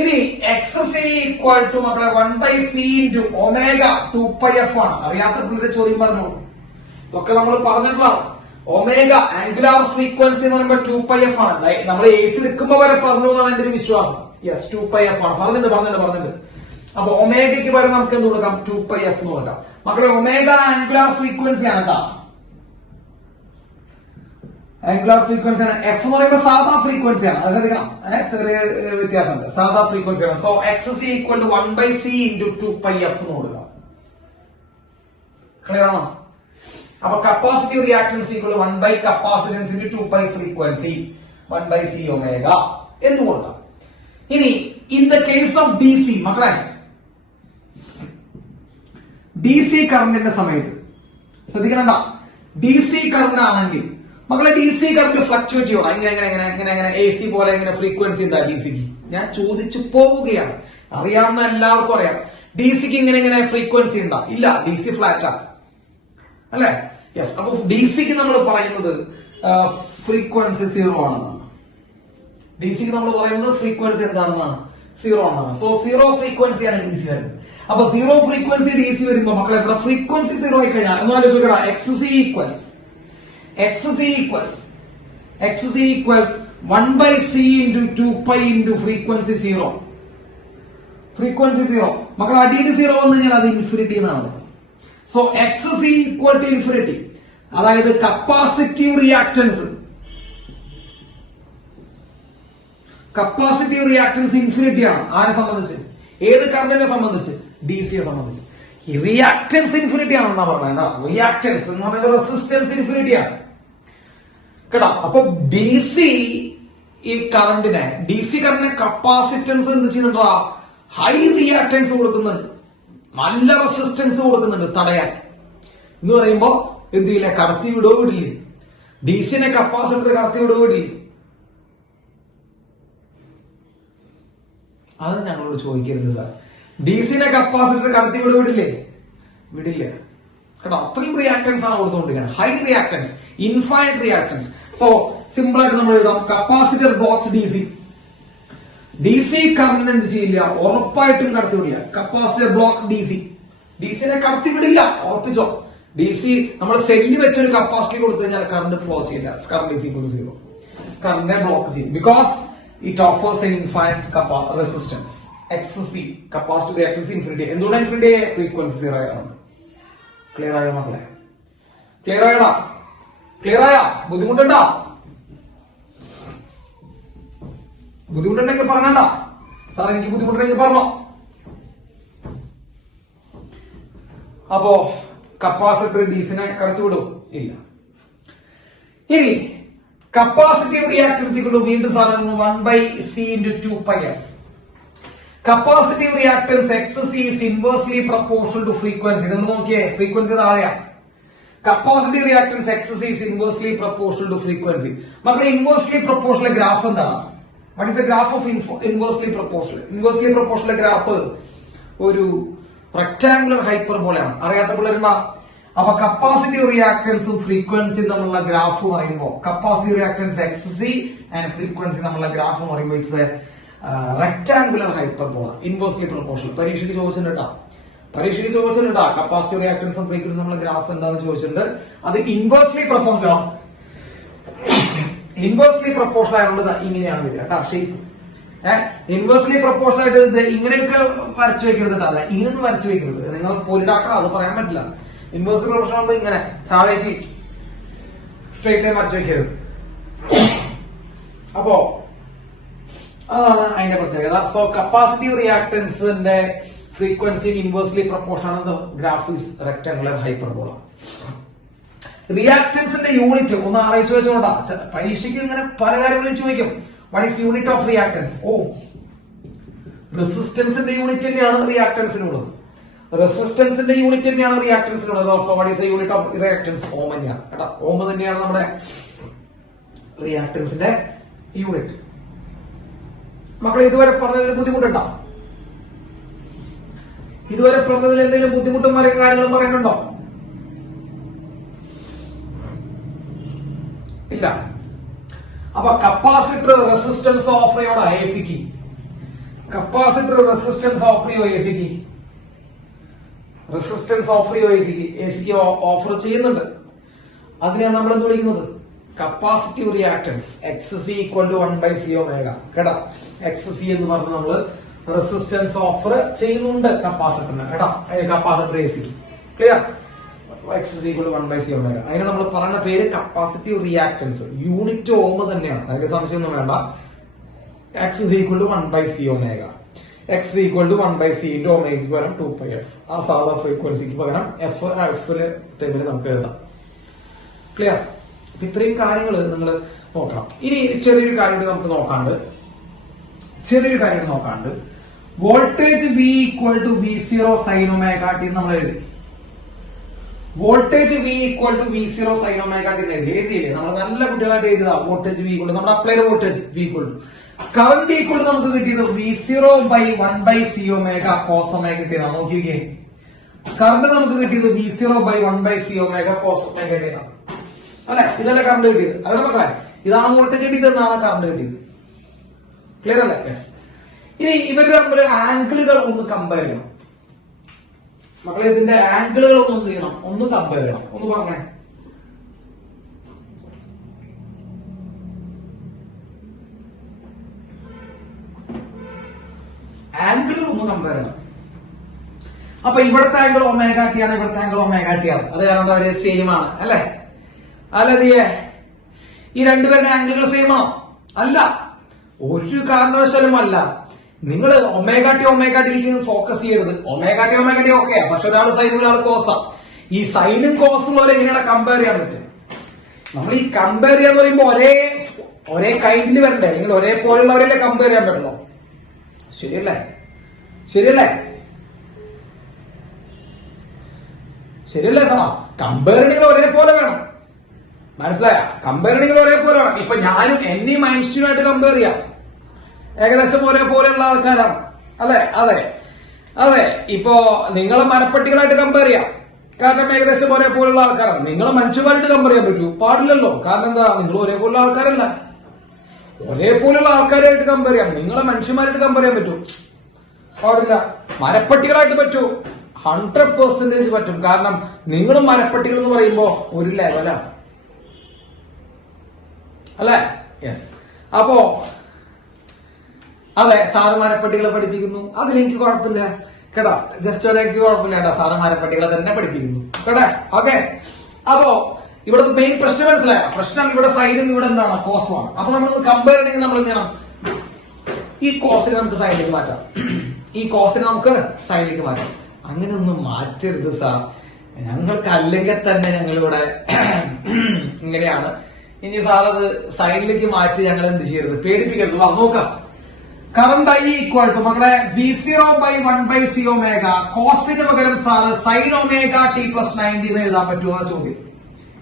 ഇനി XC ഈക്വൽ ടു മക്കളെ 1 by C into omega 2πf ആണ്. അറിയാത്ത പിള്ളേരുടെ ചോദ്യം പറഞ്ഞോളൂ. ഇതൊക്കെ നമ്മൾ പറഞ്ഞിട്ടുള്ളതാണ്. ഒമേഗ ആംഗുലാർ ഫ്രീക്വൻസി എന്ന് പറയുമ്പോൾ 2πf ആണ്. നമ്മൾ AC നിൽക്കുമ്പോ വരെ പറഞ്ഞു എന്നാണ് എന്റെ ഒരു വിശ്വാസം. യെസ്, 2πf ആണ്. പറഞ്ഞിട്ടുണ്ട്. അപ്പൊ ഒമേഗയ്ക്ക് വരെ നമുക്ക് എന്ത് കൊടുക്കാം? 2πf എന്ന് കൊടുക്കാം. മക്കളെ ഒമേഗ ആംഗുലാർ ഫ്രീക്വൻസി ആണ് കേട്ടോ. ആംഗുലാർ ഫ്രീക്വൻസി ആണ്. F എന്ന് പറയുമ്പോൾ സാധാ ഫ്രീക്വൻസി ആണ്. അത് ശ്രദ്ധിക്കണം, ചെറിയ വ്യത്യാസമുണ്ട്. സാധാ ഫ്രീക്വൻസി ആണ്. So XC equal to 1 by C into 2πf എന്ന് കൊടുക്കാം. ക്ലിയർ ആണോ? അപ്പൊ capacitive reactance equal 1 by capacitance into 2π frequency 1 by C omega എന്ന് കൊടുക്കാം. ഇനി in the case of DC മക്കളെ, DC കറണ്ടിന്റെ സമയത്ത് ശ്രദ്ധിക്കണ്ട. DC കറണ്ട് ആണെങ്കിൽ മക്കളെ DC കറണ്ട് ഫ്ലക്ച്വേറ്റ് ചെയ്യണം. എങ്ങനെ AC പോലെ എങ്ങനെ ഫ്രീക്വൻസി ഉണ്ടാ DCക്ക്? ഞാൻ ചോദിച്ചു പോവുകയാണ്. അറിയാവുന്ന എല്ലാവർക്കും അറിയാം. DCക്ക് ഇങ്ങനെ ഫ്രീക്വൻസി ഉണ്ടാ? ഇല്ല, DC ഫ്ലാറ്റാ അല്ലെ? യെസ്. അപ്പൊ DCക്ക് നമ്മൾ പറയുന്നത് ഫ്രീക്വൻസി 0 ആണെന്നാണ്. ഡി സിക്ക് നമ്മൾ പറയുന്നത് ഫ്രീക്വൻസി എന്താണെന്നാണ്, 0 ആണെന്നാണ്. സോ 0 ഫ്രീക്വൻസിയാണ് ഡി സി വരുന്നത്. അപ്പൊ 0 ഫ്രീക്വൻസി ഡി സി വരുമ്പോ മക്കളെ ഇവിടെ ഫ്രീക്വൻസി 0 ആയി കഴിഞ്ഞാൽ എന്നാലും ചോദിക്കടാ X C equals 1/c into 2π into frequency 0. Frequency 0 മക്കളെ അടിയിൽ 0 വന്നു കഴിഞ്ഞാൽ അത് ഇൻഫിനിറ്റി എന്നാണ്. So X C equal to infinity. അതായത് കപ്പാസിറ്റീവ് റിയാക്ടൻസ് ഇൻഫിനിറ്റി ആണ്. ആരെ സംബന്ധിച്ച്? ഏത് കറണ്ടിനെ സംബന്ധിച്ച്? ഡി സിയെ സംബന്ധിച്ച്. ഈ റിയാക്ടൻസ് ഇൻഫിനിറ്റി ആണെന്നാ പറഞ്ഞത്. റിയാക്ടൻസ് എന്ന് പറയുന്നത് റെസിസ്റ്റൻസ് ഇൻഫിനിറ്റി ആണ് കേട്ടോ. അപ്പൊ ഡി സി കറണ്ടിനെ കപ്പാസിറ്റൻസ് എന്ത് ചെയ്യുന്നുണ്ടാ? ഹൈ റിയാക്ടൻസ് കൊടുക്കുന്നുണ്ട്, നല്ല റെസിസ്റ്റൻസ് കൊടുക്കുന്നുണ്ട് തടയാൻ. എന്ന് പറയുമ്പോ എന്ത് ചെയ്യില്ല, കടത്തി വിടോ വിടില്ലേ? ഡി സിനെ കപ്പാസിറ്റർ കടത്തി വിടോ വിടില്ലേ? അത് ഞങ്ങളോട് ചോദിക്കരുത് സാർ. ഡി സിനെ കപ്പാസിറ്റർ കടത്തി വിടോ വിടില്ല കേട്ടോ. അത്രയും റിയാക്ടൻസ് ആണ് കൊടുത്തുകൊണ്ടിരിക്കുന്നത്. High reactance, infinite reactance. So simple ആയിട്ട് നമ്മൾ എഴുതാം, capacitor blocks D C current എന്ത് ചെയ്യില്ല, ഉറപ്പായിട്ടും കടത്തിവിടില്ല. കപ്പാസിറ്റർ ബ്ലോക്ക് ഡി സിനെ കടത്തിവിടില്ല, ഉറപ്പിച്ചോ. ഡി സി നമ്മൾ സെല്ല് വെച്ചൊരു കപ്പാസിറ്റി കൊടുത്തു കഴിഞ്ഞാൽ കറണ്ട് ഫ്ലോ ചെയ്യില്ല. Current is equal to 0. കറണ്ടിനെ ബ്ലോക്ക് ചെയ്യും. Because it offers an infinite resistance. X C capacitor reactance infinity. എന്തുകൊണ്ടാണ് ഇൻഫിനിറ്റി? ഫ്രീക്വൻസി 0 ആണ്. ക്ലിയർ ആയോ മക്കളെ? ക്ലിയർ ആയോ? ബുദ്ധിമുട്ടുണ്ടെങ്കിൽ പറഞ്ഞാ സാർ, എനിക്ക് ബുദ്ധിമുട്ടുണ്ടെങ്കിൽ പറഞ്ഞോ. അപ്പോ കപ്പാസിറ്റർ ഡീസിനെ കടത്തിവിടും ഇല്ല. ഇനി കപ്പാസിറ്റീവ് റിയാക്ടൻസ് വീണ്ടും സാധനം 1/c into 2πf. Capacitive reactance X C is inversely proportional to frequency. ഇതൊന്ന് നോക്കിയേ, ഫ്രീക്വൻസി താഴെയാ. Capacitive reactance X C is inversely proportional to frequency. മക്കളെ ഇൻവേഴ്സ്ലി പ്രൊപ്പോർഷണൽ ഗ്രാഫ് എന്താണ്? What is the graph of inversely proportional? Inversely proportional graph ഒരു rectangular ഹൈപ്പർബോളയാണ്. അറിയാത്ത പിള്ളേരുണ്ടാ? അപ്പൊ capacitive റിയാക്ടൻസും ഫ്രീക്വൻസിയും തമ്മിലുള്ള ഗ്രാഫ് പറയുമ്പോൾ capacitive reactance X C and frequency തമ്മിലുള്ള graph പറയുമ്പോൾ it's rectangular hyperbola, inversely proportional. പരീക്ഷയ്ക്ക് ചോദിച്ചിട്ടുണ്ടാ കപ്പാസിറ്റീവ് റിയാക്ടൻസും ഫ്രീക്വൻസും തമ്മിലുള്ള ഗ്രാഫ് എന്താണെന്ന് ചോദിച്ചിട്ടുണ്ട്. അത് ഇൻവേഴ്സ്ലി പ്രൊപ്പോർഷണൽ ആണ്. ഇൻവേഴ്സ്ലി പ്രൊപ്പോർഷണൽ ആയതുകൊണ്ട് ഇങ്ങനെയാണ് വരിക കേട്ടോ ഷേപ്പ്. ഇൻവേഴ്സ്ലി പ്രൊപ്പോർഷണൽ ആയിട്ട് ഇങ്ങനെയൊക്കെ വരച്ചു വെക്കരുത് കേട്ടോ. അല്ല, ഇങ്ങനെയൊന്നും വരച്ചു വെക്കരുത്. നിങ്ങൾ പൊരുടാക്കണം, അത് പറയാൻ പറ്റില്ല. ഇൻവേഴ്സ്ലി പ്രൊപ്പോർഷണൽ ആകുമ്പോൾ ഇങ്ങനെ താഴേക്ക് സ്ട്രേറ്റ് ലൈൻ വരച്ചു വെക്കരുത്. അപ്പോ അതാണ് അതിന്റെ പ്രത്യേകത. സോ കപ്പാസിറ്റീവ് റിയാക്ടൻസിന്റെ ഫ്രീക്വൻസി ഇൻവേഴ്സ്ലി പ്രൊപ്പോർഷണൽ ആണ്. Graph is rectangular hyperbola. റിയാക്ടൻസിന്റെ യൂണിറ്റ് ഒന്ന് ആലോചിച്ച് വെച്ചോണ്ടാ. പരീക്ഷയ്ക്ക് ഇങ്ങനെ പല കാര്യങ്ങളും ചോദിക്കും. What is unit of reactance? റെസിസ്റ്റൻസിന്റെ യൂണിറ്റ് തന്നെയാണ് റിയാക്ടൻസിനുള്ളത്. റെസിസ്റ്റൻസിന്റെ യൂണിറ്റ് തന്നെയാണ് റിയാക്ടൻസിനുള്ളത്. So what is the unit of reactance? Ohm തന്നെയാണ് കേട്ടോ. ഓം തന്നെയാണ് നമ്മുടെ റിയാക്ടൻസിന്റെ യൂണിറ്റ്. മക്കളെ ഇതുവരെ പറഞ്ഞതിൽ ബുദ്ധിമുട്ടുണ്ടോ? ഇതുവരെ പറഞ്ഞതിൽ എന്തെങ്കിലും ബുദ്ധിമുട്ടും കാര്യങ്ങളും പറയാനുണ്ടോ? ഇല്ല. അപ്പൊ കപ്പാസിറ്റർ റെസിസ്റ്റൻസ് ഓഫർ ചെയ്യോടാ എ സിക്ക്. കപ്പാസിറ്റർ റെസിസ്റ്റൻസ് ഓഫർ ചെയ്യോ എ സിക്ക്? റെസിസ്റ്റൻസ് ഓഫർ ചെയ്യോ എ സിക്ക് ഓഫർ ചെയ്യുന്നുണ്ട്. അതിനെയാണ് നമ്മൾ എന്ത് വിളിക്കുന്നത്? Capacitive reactance. X C equal to 1/c omega കേട്ടോ. എക്സ് സി എന്ന് പറഞ്ഞ് നമ്മള് റെസിസ്റ്റൻസ് ഓഫർ ചെയ്യുന്നുണ്ട് കപ്പാസിറ്ററിന് കേട്ടോ. കപ്പാസിറ്റർ എ സിക്ക്. Clear? X is equal to 1/c omega. അതിന് നമ്മൾ പറഞ്ഞ പേര് കപ്പാസിറ്റീവ് റിയാക്ടൻസ്. യൂണിറ്റ് ഓം തന്നെയാണ്, അതിന്റെ സംശയമൊന്നും വേണ്ട. X is equal to 1/c omega. X equal to 1/c into ഒമേഗയ്ക്ക് പകരം 2πf. ആ സാധാ ഫ്രീക്വൻസിക്ക് പകരം എഫില് ടേബിൾ നമുക്ക് എഴുതാം. ക്ലിയർ? ഇത്രയും കാര്യങ്ങൾ നിങ്ങൾ നോക്കണം. ഇനി ചെറിയൊരു കാര്യം നമുക്ക് നോക്കാണ്ട് voltage V equal to V0 sine omega t നമ്മൾ എഴുതി. Voltage V equal to V0 sine omega t എഴുതിയില്ലേ? നമ്മൾ നല്ല കുട്ടികളായിട്ട് എഴുതുക. വോൾട്ടേജ് V ഈക്വൽ ടു നമ്മുടെ applied voltage V equal to current equal നമുക്ക് കിട്ടിയത് V0/1/c ഒമേഗ കോസ് ഒമേഗ കിട്ടിയതാണ്. നോക്കിക്കേ, കറന്റ് നമുക്ക് കിട്ടിയത് V0/1/c ഒമേഗ കോസ് ഒമേഗ കിട്ടിയതാണ്. അല്ലെ? ഇതല്ലേ കറണ്ട് കിട്ടിയത്? അവിടെ മക്കളെ ഇതാണ് വോൾട്ടേജ് കിട്ടിയത്, എന്നാണ് കറണ്ട് കിട്ടിയത്. ക്ലിയർ അല്ലേ? യെസ്. ഇനി ഇവരുടെ തമ്മിൽ ആംഗിളുകൾ ഒന്ന് കമ്പയർ ചെയ്യണം മക്കളെ. ഇതിന്റെ ആംഗിളുകൾ ഒന്ന് എന്ത് ചെയ്യണം? ഒന്ന് കമ്പയർ ചെയ്യണം. ഒന്ന് പറഞ്ഞേ. ആംഗിളുകൾ ഒന്ന് കമ്പയർ ചെയ്യണം. അപ്പൊ ഇവിടുത്തെ ആംഗിൾ ഒമേഗ ടി ആണ്, ഇവിടുത്തെ ആംഗിൾ ഒമേഗ ടി ആണ്. അത് കാരണം അവര് സെയിം ആണ് അല്ലെ? അല്ലതിയെ ഈ രണ്ടുപേരുടെ ആംഗിളുകൾ സെയിം ആണോ? അല്ല, ഒരു കാരണവശാലും അല്ല. നിങ്ങൾ ഒമേഗ ടിയിലേക്ക് ഫോക്കസ് ചെയ്യരുത്. ഒമേഗ ടി ഓക്കെ, പക്ഷെ ഒരാൾ സൈനും ഒരാൾ കോസാ. ഈ സൈനും കോസും പോലെ എങ്ങനെയാണ് കമ്പയർ ചെയ്യാൻ പറ്റും? നമ്മൾ ഈ കമ്പയർ ചെയ്യാന്ന് പറയുമ്പോ ഒരേ കൈൻഡിൽ വരണ്ടേ, അല്ലെങ്കിൽ ഒരേപോലെയുള്ളവരല്ലേ കമ്പയർ ചെയ്യാൻ പറ്റുള്ളൂ. ശരിയല്ലേ? ശരിയല്ലേ? ശരിയല്ലേ സാ? കമ്പയർ ചെയ്യണമെങ്കിൽ ഒരേപോലെ വേണം. മനസ്സിലായ? കമ്പയർ ചെയ്യണമെങ്കിൽ ഒരേപോലെ വേണം. ഇപ്പൊ ഞാനും എന്നെയും ഐൻസ്റ്റീനുമായിട്ട് കമ്പയർ ചെയ്യാം. ഏകദേശം ഒരേപോലെയുള്ള ആൾക്കാരാണ് അല്ലെ? അതെ അതെ. ഇപ്പോ നിങ്ങൾ മരപ്പട്ടികളായിട്ട് കമ്പയർ ചെയ്യാം, കാരണം ഏകദേശം ഒരേപോലെയുള്ള ആൾക്കാരാണ്. നിങ്ങൾ മനുഷ്യന്മാരായിട്ട് കമ്പയർ ചെയ്യാൻ പറ്റൂ? പാടില്ലല്ലോ. കാരണം എന്താ? നിങ്ങൾ ഒരേപോലെയുള്ള ആൾക്കാരല്ല. ഒരേപോലെയുള്ള ആൾക്കാരായിട്ട് കമ്പയർ ചെയ്യാം. നിങ്ങളെ മനുഷ്യന്മാരായിട്ട് കമ്പയർ ചെയ്യാൻ പറ്റൂ? പാടില്ല. മരപ്പട്ടികളായിട്ട് പറ്റൂ? 100% പറ്റും. കാരണം നിങ്ങളും മരപ്പട്ടികൾ എന്ന് പറയുമ്പോ ഒരു ലെവലാണ് അല്ലെ? യെസ്. അപ്പോ അതെ, സാറ് മരപ്പട്ടികളെ പഠിപ്പിക്കുന്നു, അതിലെനിക്ക് കുഴപ്പമില്ല കേട്ടോ. ജസ്റ്റ് ഒരേക്ക് കുഴപ്പമില്ല കേട്ടോ, സാറ് മരപ്പട്ടികളെ തന്നെ പഠിപ്പിക്കുന്നു കേട്ടെ. ഓക്കെ. അപ്പോ ഇവിടെ മെയിൻ പ്രശ്നം മനസ്സിലായ? പ്രശ്നം ഇവിടെ സൈനും ഇവിടെ എന്താണ്? കോസുമാണ്. അപ്പൊ നമ്മൾ കമ്പയർ ചെയ്യണമെങ്കിൽ നമ്മൾ എന്ത് ചെയ്യണം? ഈ കോസിനെ നമുക്ക് സൈഡിലേക്ക് മാറ്റാം, ഈ കോസിനെ നമുക്ക് സൈഡിലേക്ക് മാറ്റാം. അങ്ങനെ ഒന്നും മാറ്റരുത് സാർ, ഞങ്ങൾക്ക് അല്ലെങ്കിൽ തന്നെ ഞങ്ങളിവിടെ ഇങ്ങനെയാണ്. ഇനി സാർ അത് സൈഡിലേക്ക് മാറ്റി ഞങ്ങൾ എന്ത് ചെയ്യരുത്? പേടിപ്പിക്കരുത്. നോക്കാം. കറണ്ട് ഐ ഈക്വൽ ടു മക്കളെ V0/1/c ഒമേഗ. കോസിന് പകരം sir sine omega T plus 90 എന്ന് എഴുതാൻ പറ്റുമോ എന്ന ചോദ്യം.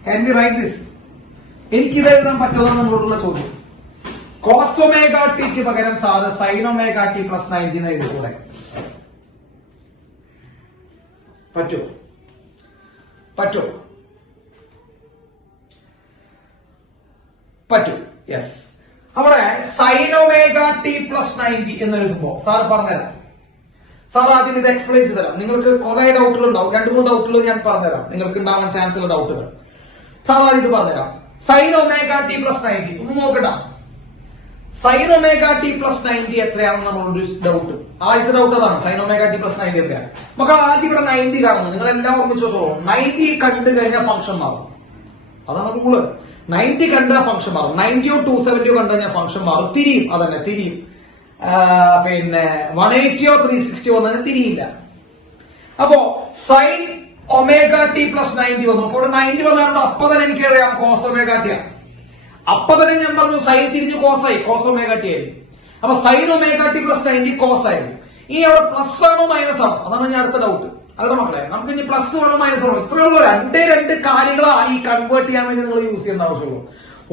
Can be write this? എനിക്കിത് എഴുതാൻ പറ്റുമോ നമ്മളോടുള്ള ചോദ്യം. കോസ് ഒമേഗ ടിക്ക് പകരം sir sine omega T plus 90 എന്ന് എഴുതിക്കൂടെ? പറ്റോ? പറ്റോ? പറ്റൂ. യെസ്. അവിടെ സൈൻ ഒമേഗ ടി പ്ലസ് 90 എന്ന് എഴുതുമ്പോ സാർ പറഞ്ഞുതരാം. സാർ ആദ്യം ഇത് എക്സ്പ്ലെയിൻ ചെയ്ത് തരാം. നിങ്ങൾക്ക് കുറെ ഡൗട്ടുകൾ ഉണ്ടാവും, 2-3 ഡൗട്ടുകൾ ഞാൻ പറഞ്ഞുതരാം, നിങ്ങൾക്ക് ഉണ്ടാവാൻ ചാൻസ് ഉള്ള ഡൗട്ടുകൾ. സാർ ആദ്യം ഇത് പറഞ്ഞുതരാം. സൈൻ ഒമേഗ ടി പ്ലസ് 90 ഒന്ന് നോക്കട്ടെ. സൈൻ ഒമേഗ ടി പ്ലസ് 90 എത്രയാണെന്ന് നമ്മളൊരു ഡൗട്ട്. ആദ്യത്തെ ഡൗട്ട് അതാണ്, സൈൻ ഒമേഗ ടി പ്ലസ് 90 എത്രയാണ്. നമുക്ക് ആദ്യം ഇവിടെ 90 കാണുന്നു. നിങ്ങൾ എല്ലാം ഓർമ്മിച്ചു വെച്ചോളൂ. 90 കണ്ടു കഴിഞ്ഞാൽ ഫംഗ്ഷൻ മാറും. അതാണ് റൂള്. 90 കണ്ട ഫംഗ്ഷൻ മാറും. 90 270 കണ്ടു കഴിഞ്ഞാൽ ഫംഗ്ഷൻ മാറും. തിരിയും. അതന്നെ തിരിയും. പിന്നെ 180 360 വന്നാൽ തിരിയില്ല. അപ്പോ സൈൻ ഒമേഗ ടി പ്ലസ് 90 വന്നു. അപ്പോൾ 90 വന്നാലുണ്ട്. അപ്പൊ തന്നെ എനിക്കറിയാം കോസ് ഒമേഗ ടി ആണ്. അപ്പൊ തന്നെ ഞാൻ പറഞ്ഞു സൈൻ തിരിഞ്ഞ് കോസായി, കോസ് ഒമേഗ ടി ആയിരുന്നു. അപ്പൊ sine omega T plus 90 cos ആയിരുന്നു. ഇനി അവിടെ പ്ലസ് ആണോ മൈനസ് ആണോ? അതാണ് ഞാൻ അടുത്ത ഡൗട്ട്. അല്ല മക്കളെ, നമുക്ക് ഇനി പ്ലസ് വേണോ മൈനസ് വേണോ? ഇത്രയുള്ളൂ. രണ്ട് കാര്യങ്ങളാണ് ഈ കൺവേർട്ട് ചെയ്യാൻ വേണ്ടി നിങ്ങൾ യൂസ് ചെയ്യേണ്ട ആവശ്യമുള്ളൂ.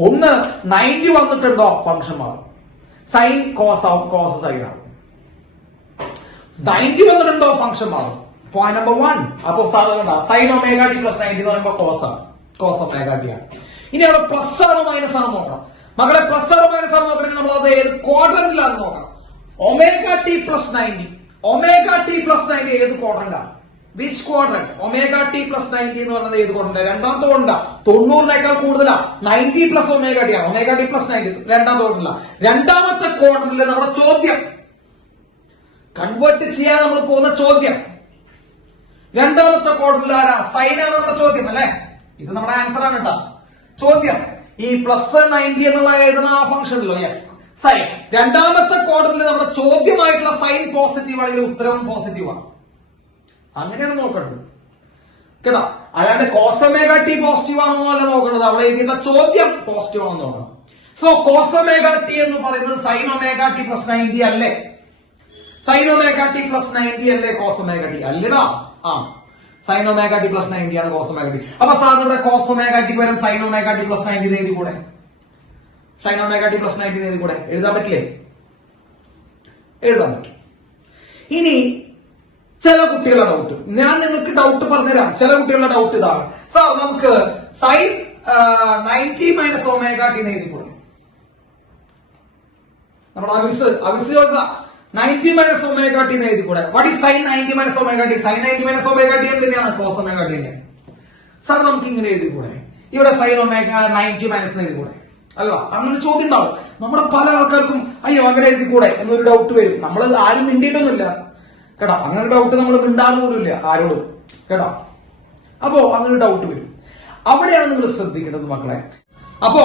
ഒന്ന്, 90 വന്നിട്ടുണ്ടോ ഫംഗ്ഷൻ മാറും, സൈൻ കോസ് ആവും, കോസ് സൈൻ ആവും. 90 വന്നിട്ടുണ്ടോ ഫംഗ്ഷൻ മാറും. Point number 1. അപ്പൊ sir sign omega T plus 90 എന്ന് പറയുമ്പോൾ കോസ് ആണ്, കോസ് ഒമേഗ ടി ആണ്. ഇനി അവിടെ പ്ലസ് ആണോ മൈനസ് ആണോ നോക്കണം. മകളെ പ്ലസ് ആണോ മൈനസ് ആണോ നോക്കണമെങ്കിൽ നമ്മൾ അത് ഏത് ക്വാഡ്രന്റിലാണ് നോക്കണം. Omega T plus 90, omega T plus 90 ഏത് ക്വാഡ്രന്റാണ്? Which quadrant? Omega T plus 90 എന്ന് പറയുന്നത് ഏത് ക്വാഡ്രന്റ്? രണ്ടാമത്തെ ക്വാഡ്രന്റ്. 90-നേക്കാൾ കൂടുതലാ. 90 പ്ലസ് ഒമേഗ ടി ആണ്. ഒമേഗ ടി പ്ലസ് 90 രണ്ടാമത്തെ ക്വാഡ്രന്റില്ല. രണ്ടാമത്തെ ക്വാഡ്രന്റില് നമ്മുടെ ചോദ്യം കൺവേർട്ട് ചെയ്യാൻ നമ്മൾ പോകുന്ന ചോദ്യം രണ്ടാമത്തെ ക്വാഡ്രന്റിൽ ആരാ? സൈൻ ആണ് നമ്മുടെ ചോദ്യം അല്ലെ? ഇത് നമ്മുടെ ആൻസർ ആണ് കേട്ടോ. ചോദ്യം ഈ പ്ലസ് 90 എന്നുള്ള എഴുതുന്ന ആ ഫംഗ്ഷൻ ഉണ്ടല്ലോ, യെസ് സൈൻ. രണ്ടാമത്തെ ക്വാഡ്രന്റിൽ നമ്മുടെ ചോദ്യമായിട്ടുള്ള സൈൻ പോസിറ്റീവ് ആണെങ്കിൽ ഉത്തരവും പോസിറ്റീവ് ആണ്. അങ്ങനെയാണ് നോക്കേണ്ടത് കേട്ടോ. അല്ലാണ്ട് കോസ് ഒമേഗ ടി പോസിറ്റീവ് ആണോ അല്ല നോക്കേണ്ടത്, അവിടെ എഴുതിയിട്ടുള്ള ചോദ്യം പോസിറ്റീവ് ആണോ നോക്കണം. സോ കോസ് ഒമേഗ ടി എന്ന് പറയുന്നത് സൈൻ ഒമേഗ ടി പ്ലസ് 90 അല്ലേ? സൈൻ ഒമേഗ ടി പ്ലസ് 90 അല്ലേ കോസ് ഒമേഗ ടി? അല്ലടാ. ആ, സൈൻ ഒമേഗ ടി പ്ലസ് 90 ആണ് കോസ് ഒമേഗ ടി. അപ്പൊ സാറിന്റെ കോസ് ഒമേഗ ടിക്ക് വരും സൈൻ ഒമേഗ ടി പ്ലസ് 90 എഴുതി കൂടെ? സൈൻ ഒമേഗ ടി പ്ലസ് 90 എഴുതി കൂടെ? എഴുതാൻ പറ്റില്ലേ? എഴുതാൻ പറ്റും. ഇനി ചില കുട്ടികളുടെ ഡൗട്ട്, ഞാൻ നിങ്ങൾക്ക് ഡൗട്ട് പറഞ്ഞുതരാം. ചില കുട്ടികളുടെ ഡൗട്ട് ഇതാണ്, സാർ നമുക്ക് സൈൻ 90 മൈനസ് ഒമേഗ ടി എന്ന് എഴുതിക്കൂടെ? നമ്മുടെ അവിസ് ചോദിച്ച 90 മൈനസ് ഒമേഗ ടി എന്ന് എഴുതിക്കൂടെ? What is sine 90 minus omega t? Sine 90 minus omega t എന്തിനാണ്? കോസ് ഒമേഗ ടി തന്നെ. സാർ നമുക്ക് ഇങ്ങനെ എഴുതിക്കൂടെ? ഇവിടെ സൈൻ ഒമേഗ 90 മൈനസ് എഴുതിക്കൂടെ? അല്ല, അങ്ങനെ ചോദ്യം ഉണ്ടാവും. നമ്മുടെ പല ആൾക്കാർക്കും അയ്യോ അങ്ങനെ എഴുതിക്കൂടെ എന്നൊരു ഡൗട്ട് വരും. നമ്മൾ ആരും മിണ്ടിയിട്ടൊന്നുമില്ല കേട്ടോ. അങ്ങനെ ഡൗട്ട് നമ്മൾ മിണ്ടാറ് പോലുമില്ല ആരോടും കേട്ടോ. അപ്പോ അങ്ങനെ ഡൗട്ട് വരും. അവിടെയാണ് നിങ്ങൾ ശ്രദ്ധിക്കേണ്ടത് മക്കളെ. അപ്പോ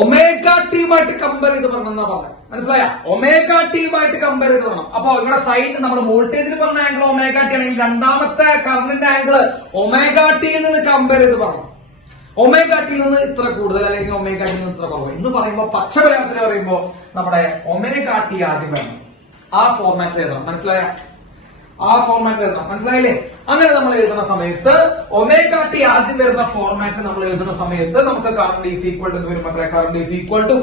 ഒമേഗ ടിയുമായിട്ട് കമ്പയർ ചെയ്ത് പറഞ്ഞാ പറഞ്ഞത് മനസ്സിലായ? ഒമേഗ ടിയുമായിട്ട് കമ്പയർ ചെയ്ത് പറയണം. അപ്പൊ ഇവിടെ സൈൻ നമ്മുടെ വോൾട്ടേജിൽ പറഞ്ഞ ആംഗിൾ ഒമേഗ ടി ആണെങ്കിൽ രണ്ടാമത്തെ കറണ്ടിന്റെ ആംഗിള് ഒമേഗ ടിയിൽ നിന്ന് കമ്പയർ ചെയ്ത് പറയണം. ഒമേഗ ടിയിൽ നിന്ന് ഇത്ര കൂടുതൽ അല്ലെങ്കിൽ ഒമേഗ ടിയിൽ നിന്ന് ഇത്ര കുറവ് എന്ന് പറയുമ്പോ പച്ച മലയാളത്തിൽ പറയുമ്പോ നമ്മുടെ ഒമേഗ ടി ആദ്യം വേണം. ആ ഫോർമാറ്റിൽ എഴുതണം. മനസ്സിലായ? ആ ഫോർമാറ്റിൽ എഴുതണം. മനസ്സിലായില്ലേ? അങ്ങനെ നമ്മൾ എഴുതുന്ന സമയത്ത് ഒമേഗ ടി ആദ്യം വരുന്ന ഫോർമാറ്റ് നമ്മൾ എഴുതുന്ന സമയത്ത് നമുക്ക് കറണ്ട് ഈസ് ഈക്വൽ ടു വരും. Current is equal to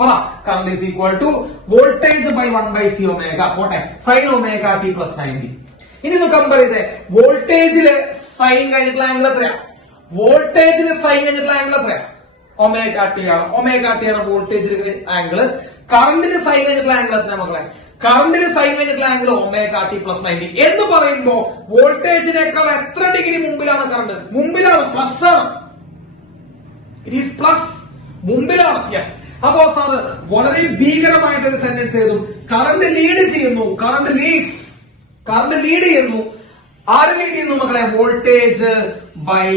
current is equal to voltage by 1/c omega പോട്ടെ സൈൻ ഒമേഗ ടി പ്ലസ് 90. ഇനി ഇത് കമ്പയർ ചെയ്തേ. വോൾട്ടേജില് സൈൻ കഴിഞ്ഞിട്ടുള്ള ആംഗിൾ എത്രയാണ്? വോൾട്ടേജിൽ സൈൻ കഴിഞ്ഞിട്ടുള്ള ആംഗിൾ എത്രയാണ്? ഒമേഗ ടി ആണ്. ഒമേഗ ടി ആണ് വോൾട്ടേജിൽ ആംഗിൾ. കറണ്ടിന് സൈൻ കഴിഞ്ഞിട്ടുള്ള ആംഗിൾ എത്രയാണ് മക്കളെ? കറണ്ടിന് സൈൻ കഴിഞ്ഞിട്ടുള്ള ആംഗിൾ ഒമേഗ ടി പ്ലസ് 90 എന്ന് പറയുമ്പോ വോൾട്ടേജിനേക്കാൾ എത്ര ഡിഗ്രി മുമ്പിലാണ് കറണ്ട്? മുമ്പിലാണ്, പ്ലസ് ആണ്. ഇറ്റ് ഈസ് പ്ലസ്, മുമ്പിലാണ്. യെസ്. അപ്പോ സാറ് വളരെ ഭീകരമായിട്ടൊരു സെന്റൻസ് ചെയ്തു. കറണ്ട് ലീഡ് ചെയ്യുന്നു. കറണ്ട് ലീഡ് ചെയ്യുന്നു. ആര് ലീഡ് ചെയ്യുന്നു മക്കളെ? Voltage by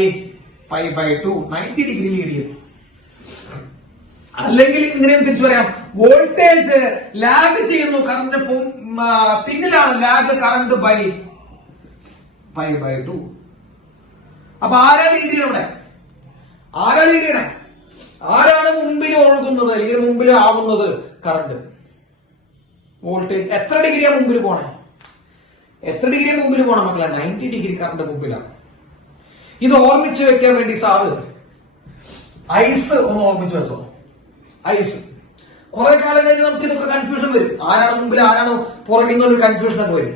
pi by 2 90 degree lead ചെയ്യുന്നു. അല്ലെങ്കിൽ ഇങ്ങനെയും തിരിച്ചു പറയാം, വോൾട്ടേജ് ലാഗ് ചെയ്യുന്നു. കറണ്ട് പിന്നിലാണ് lag current by pi by 2. അപ്പൊ ആരാ ലീഡ് ചെയ്യണം ഇവിടെ? ആരാ ലീഡ് ചെയ്യണേ? ആരാണ് മുമ്പിൽ ഒഴുകുന്നത് അല്ലെങ്കിൽ മുമ്പിൽ ആവുന്നത്? കറണ്ട്. വോൾട്ടേജ് എത്ര ഡിഗ്രിയാണ് മുമ്പിൽ പോണേ? എത്ര ഡിഗ്രി മുമ്പിൽ പോണം മക്കളെ? 90 ഡിഗ്രി കറണ്ട് മുമ്പിലാണ്. ഇത് ഓർമ്മിച്ചു വെക്കാൻ വേണ്ടി സാറ് ഐസ് ഒന്ന് ഓർമ്മിച്ചു വെച്ചോ. ഐസ് കുറെ കാലം കഴിഞ്ഞ് നമുക്ക് ഇതൊക്കെ കൺഫ്യൂഷൻ വരും. ആരാണ് മുമ്പിൽ ആരാണ് പുറകിൽ നിന്നൊരു കൺഫ്യൂഷൻ ഒക്കെ വരും.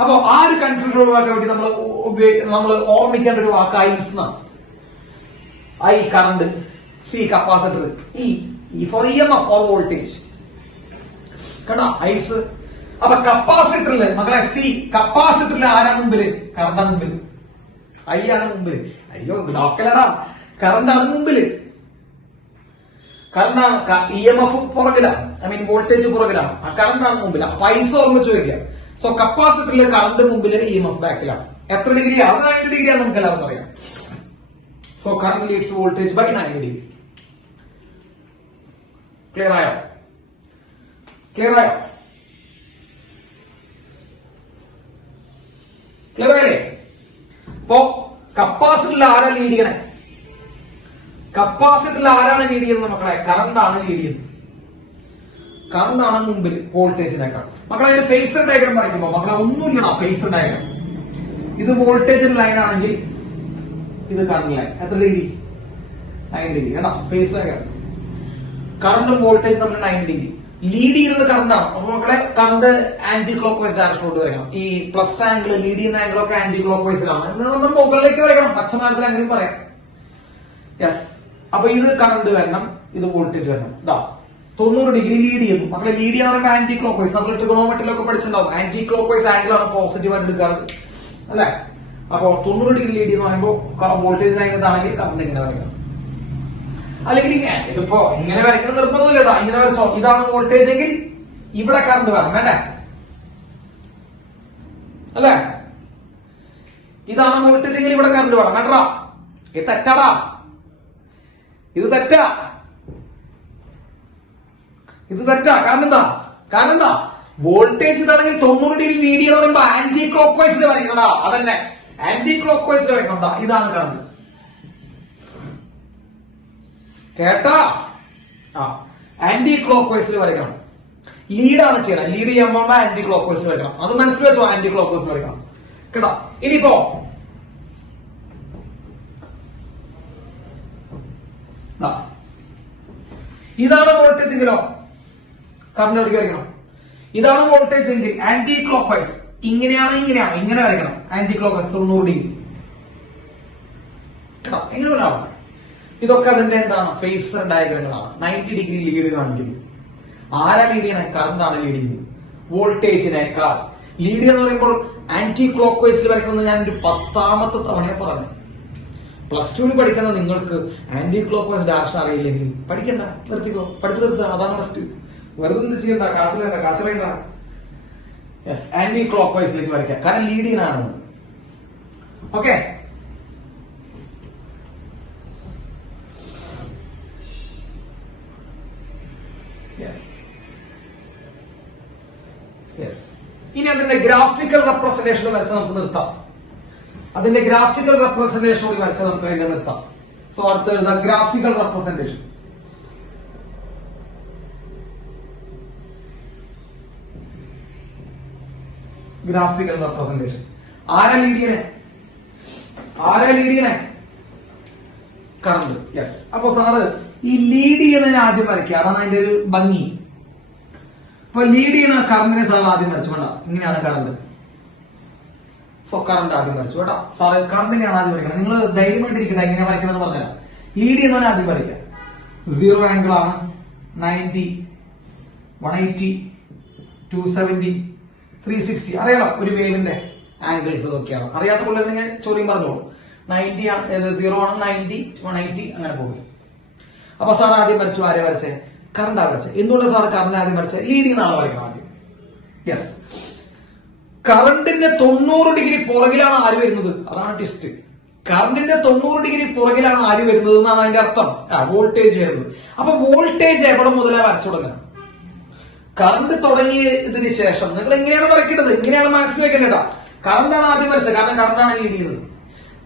അപ്പൊ ആ ഒരു കൺഫ്യൂഷൻ ഒഴിവാക്കാൻ വേണ്ടി നമ്മൾ ഓർമ്മിക്കേണ്ട ഒരു വാക്ക് ഐസ് എന്നാണ്. I current, C capacitor, E for EMF or voltage കേട്ടോ. ഐസ്. അപ്പൊ കപ്പാസിറ്ററില് മക്കളെ സി കപ്പാസിറ്ററിൽ ആരാ മുമ്പില്? കറണ്ടാണ് മുമ്പിൽ. ഐ ആണ് മുമ്പിൽ. അയ്യോ ഡോക്കലടാ, കറണ്ടാണ് മുമ്പില്. കറണ്ടാണ്. EMF പുറകിലാണ്, ഐ മീൻ വോൾട്ടേജ് പുറകിലാണ്. ആ കറണ്ടാണ് മുമ്പിൽ. അപ്പൊ ഐസ് ഓർമ്മിച്ച് വയ്ക്കുക. സോ കപ്പാസിറ്ററിൽ കറണ്ട് മുമ്പില്, EMF ബാക്കിലാണ്. എത്ര ഡിഗ്രി? അത് 90 ഡിഗ്രിയാണ് നമുക്ക് എല്ലാവർക്കും അറിയാം. So current leads voltage by 90 degree. Clear ആയോ? ക്ലിയർ ആയോ? ക്ലിയർ ആയില്ലേ? അപ്പോ കപ്പാസിറ്ററിൽ ആരാ ലീഡ് ചെയ്യണേ? കപ്പാസിറ്ററിൽ ആരാണ് ലീഡ് ചെയ്യുന്നത് മക്കളെ? കറണ്ടാണ് ലീഡ് ചെയ്യുന്നത്. കറണ്ടാണ് മുമ്പിൽ വോൾട്ടേജിനേക്കാൾ. മക്കളെ അതിന്റെ ഫേസർ ഡയഗ്രാം വരയ്ക്കുമ്പോ മക്കളെ ഒന്നുമില്ലടാ. ഫേസർ ഡയഗ്രാം ഇത് വോൾട്ടേജ് ലൈൻ ആണെങ്കിൽ ഇത് കറണ്ട് ലൈൻ. എത്ര ഡിഗ്രി? 90 ഡിഗ്രി കേട്ടോ. ഫേസ് ഡയഗ്രാം കറണ്ടും വോൾട്ടേജ് തമ്മിൽ 90 ഡിഗ്രി. ലീഡ് ചെയ്യുന്നത് കറണ്ടാണ്. അപ്പൊ മക്കളെ കറണ്ട് ആന്റി ക്ലോക്ക് വൈസ് ഡയറക്ഷനോട്ട് വരയ്ക്കണം. ഈ പ്ലസ് ആംഗിൾ ലീഡ് ചെയ്യുന്ന ആംഗിളൊക്കെ ആന്റി ക്ലോക്ക് വൈസിലാണ്. നമ്മൾ മുകളിലേക്ക് വരയ്ക്കണം. പച്ചമാനത്തിൽ അങ്ങനെയും പറയാം. യെസ്. അപ്പൊ ഇത് കറണ്ട് വരണം, ഇത് വോൾട്ടേജ് വരണം. ഇതാ 90 ഡിഗ്രി ലീഡ് ചെയ്യുന്നു. മക്കളെ ലീഡ് ചെയ്യാൻ പറയുമ്പോൾ ആന്റി ക്ലോക്ക് വൈസ് നമ്മൾ ട്രിഗണോമെട്രിയിലൊക്കെ പഠിച്ചിട്ടുണ്ടാവും. ആന്റി ക്ലോക്ക് വൈസ് ആംഗിൾ ആണ് പോസിറ്റീവ് ആയിട്ട് എടുക്കാറ് അല്ലെ? അപ്പൊ 90 ഡിഗ്രി ലീഡ് എന്ന് പറയുമ്പോൾ വോൾട്ടേജ് ആണെങ്കിൽ കറണ്ട് ഇങ്ങനെ വരയ്ക്കണം. അല്ലെങ്കിൽ ഇതിപ്പോ ഇങ്ങനെ വരയ്ക്കണം നിർബന്ധമില്ല. ഇങ്ങനെ വരച്ചോ. ഇതാണ് വോൾട്ടേജ് എങ്കിൽ ഇവിടെ കറണ്ട് വേണം. വേണ്ടേ? അല്ലെ? ഇതാണ് വോൾട്ടേജ് എങ്കിൽ ഇവിടെ കറണ്ട് വേണം. വേണ്ടടാ? ഇത് തെറ്റാടാ. ഇത് തെറ്റാ. ഇത് തെറ്റാ. കാരണം എന്താ? വോൾട്ടേജ് ഇതാണെങ്കിൽ 90 ഡിഗ്രി ലീഡ് എന്ന് പറയുമ്പോ ആന്റി ക്ലോക്ക് വൈസിൽ വരയ്ക്കണടാ. അതന്നെ ആന്റി ക്ലോക്ക് വൈസിൽ വരയ്ക്കണ്ട. ഇതാണ് കറണ്ട്. കേട്ടാ? ആന്റി ക്ലോക്ക് വൈസിൽ വരയ്ക്കണം. ലീഡാണ് ചെയ്യണം. ലീഡ് ചെയ്യുമ്പോൾ ആന്റി ക്ലോക്ക് വൈസിൽ വരയ്ക്കണം. അത് മനസ്സിൽ വെച്ചോ. ആന്റി ക്ലോക്ക് വൈസിൽ വരയ്ക്കണം കേട്ടോ. ഇനിയിപ്പോ ഇതാണ് വോൾട്ടേജ് എങ്കിലോ കറണ്ട് എവിടേക്ക് വരയ്ക്കണം? ഇതാണ് വോൾട്ടേജ് എങ്കിൽ ആന്റി ക്ലോക്ക് വൈസ് ഇങ്ങനെയാണ് ഇങ്ങനെ വരയ്ക്കണം. ആന്റി ക്ലോക്ക് വൈസ് 90 ഡിഗ്രി കേട്ടോ. എങ്ങനെ ഒരാളാണ് ഇതൊക്കെ അതിന്റെ എന്താണ് ഫേസർ ഡയഗ്രങ്ങളാണ്. 90 ഡിഗ്രി ലീഡ് കാണിക്കുന്നു. ആരാ ലീഡ് ചെയ്യണേ? കറണ്ട് ആണ് ലീഡ് ചെയ്യുന്നത്. വോൾട്ടേജിനേക്കാൾ ലീഡ് എന്ന് പറയുമ്പോൾ ആന്റി ക്ലോക്ക് വൈസിൽ വരയ്ക്കുന്നത് ഞാൻ ഒരു 10ാമത്തെ തവണയെ പറഞ്ഞു. +2 പഠിക്കുന്ന നിങ്ങൾക്ക് ആന്റി ക്ലോക്ക് വൈസ് ഡയറക്ഷൻ അറിയില്ലെങ്കിൽ പഠിക്കണ്ട, നിർത്തിക്കോ, പഠിപ്പ് നിർത്തുക. അതാണ് ബെസ്റ്റ്. വെറുതെ എന്ത് ചെയ്യണ്ട, കാശിലേണ്ട. യെസ്, ആന്റി ക്ലോക്ക് വൈസിലേക്ക് വരയ്ക്കാം, കാരണം ലീഡ് ചെയ്യാനാണ്. ഓക്കെ, ഇനി അതിന്റെ ഗ്രാഫിക്കൽ റെപ്രസെന്റേഷൻ വരച്ച് നമുക്ക് നിർത്താം. അതിന്റെ ഗ്രാഫിക്കൽ റെപ്രസെന്റേഷൻ കൂടി വരച്ച് നമുക്ക് അതിന്റെ നിർത്താം. സോ അടുത്ത് എഴുതാം ഗ്രാഫിക്കൽ റെപ്രസെന്റേഷൻ. ഗ്രാഫിക്കൽ റെപ്രസെന്റേഷൻ ആരാ ലീഡ് ചെയ്യണേ? കറണ്ട്. യെസ്. അപ്പൊ സാറ് ഈ ലീഡ് ചെയ്യുന്നതിന് ആദ്യം വരയ്ക്കുക, അതാണ് അതിന്റെ ഒരു ഭംഗി. ഇപ്പൊ ലീഡ് ചെയ്യുന്ന കറണ്ടിനെ സാർ ആദ്യം വരച്ചു വേണ്ട, ഇങ്ങനെയാണ് കറണ്ട്. സോ കറണ്ട് ആദ്യം വരച്ചു കേട്ടോ. സാറ് കറണ്ടിനെയാണ് ആദ്യം വരയ്ക്കണം. നിങ്ങൾ ധൈര്യമായിട്ടിരിക്കട്ടെ, എങ്ങനെ വരയ്ക്കണം എന്ന് പറഞ്ഞുതരാം. ലീഡ് ചെയ്യുന്നവനെ ആദ്യം വരയ്ക്കാം. 0 ആംഗിൾ ആണ്, 90, 180, 270, 360. അറിയാലോ ഒരു വേവിന്റെ ആംഗിൾസ് ഇതൊക്കെയാണ്. അറിയാത്ത പിള്ളേരെ ഞാൻ ചോദ്യം പറഞ്ഞോളൂ. 90 ആണ്, 0 ആണ്, 90, 180 അങ്ങനെ പോകും. അപ്പൊ സാർ ആദ്യം വരച്ചു. ആരെ വരച്ചേ? കറണ്ട് വരച്ചേ. എന്നുള്ള സാർ കറണ്ട് ആദ്യം വരച്ചേ? ലീഡ് ചെയ്യുന്ന ആളെ വരയ്ക്കണം ആദ്യം. യെസ്. കറണ്ടിന്റെ 90 ഡിഗ്രി പുറകിലാണ് ആര് വരുന്നത്? അതാണ് ട്വിസ്റ്റ്. കറണ്ടിന്റെ 90 ഡിഗ്രി പുറകിലാണ് ആര് വരുന്നത് എന്നാണ് അതിന്റെ അർത്ഥം. വോൾട്ടേജ് വരുന്നത്. അപ്പൊ വോൾട്ടേജ് എവിടെ മുതലേ വരച്ചു തുടങ്ങുക? കറണ്ട് തുടങ്ങിയതിന് ശേഷം നിങ്ങൾ എങ്ങനെയാണ് വരയ്ക്കേണ്ടത്? ഇങ്ങനെയാണ് മനസ്സിൽ വെക്കേണ്ടത്. കറണ്ടാണ് ആദ്യം വരച്ചത്, കാരണം കറണ്ടാണ് ലീഡ് ചെയ്യുന്നത്.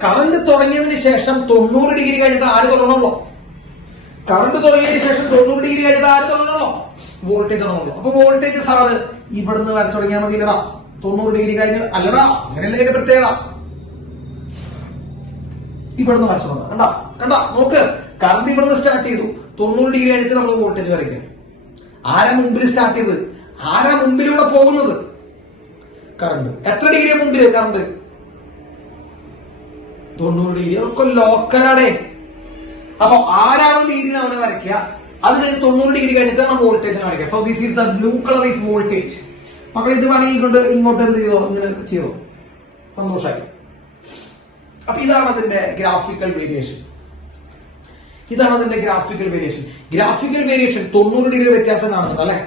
കറണ്ട് തുടങ്ങിയതിന് ശേഷം 90 ഡിഗ്രി കഴിഞ്ഞിട്ട് ആര് തുടങ്ങണമല്ലോ? കറണ്ട് തുടങ്ങിയതിന് ശേഷം 90 ഡിഗ്രി കഴിഞ്ഞിട്ട് ആര് തുടങ്ങണമല്ലോ? വോൾട്ടേജ് തുടങ്ങണമല്ലോ. അപ്പൊ വോൾട്ടേജ് സാറ് ഇവിടുന്ന് വരച്ചു തുടങ്ങിയാൽ മതിയില്ലടാ. 90 ഡിഗ്രി കഴിഞ്ഞ് അല്ലടാ, അങ്ങനെയല്ല ഇതിന്റെ പ്രത്യേകത. ഇവിടുന്ന് വരച്ചു തുടങ്ങാം. കണ്ട നോക്ക്, കറണ്ട് ഇവിടുന്ന് സ്റ്റാർട്ട് ചെയ്തു. 90 ഡിഗ്രി കഴിഞ്ഞിട്ട് നമ്മൾ വോൾട്ടേജ് വരയ്ക്കാം. ആരാ മുമ്പിൽ സ്റ്റാർട്ട് ചെയ്തത്? ആരാ മുമ്പിലൂടെ പോകുന്നത്? കറണ്ട്. എത്ര ഡിഗ്രിയാ മുമ്പില്? Current 90 degree. അതൊക്കെ ലോക്കലാടേ. അപ്പൊ ആരാണ് ലീഡിന് അവനെ വരയ്ക്കുക. അത് കഴിഞ്ഞ് 90 ഡിഗ്രി കഴിഞ്ഞിട്ടാണ് വോൾട്ടേജിനെ വരയ്ക്കുക. So this is the blue colour is voltage. മക്കൾ ഇത് വേണമെങ്കിൽ കൊണ്ട് ഇങ്ങോട്ട് എന്ത് ചെയ്തോ, ഇങ്ങനെ ചെയ്തോ, സന്തോഷമായി. അപ്പൊ ഇതാണ് അതിന്റെ graphical variation. Graphical variation 90 degree വ്യത്യാസം കാണുന്നുണ്ട് അല്ലെ?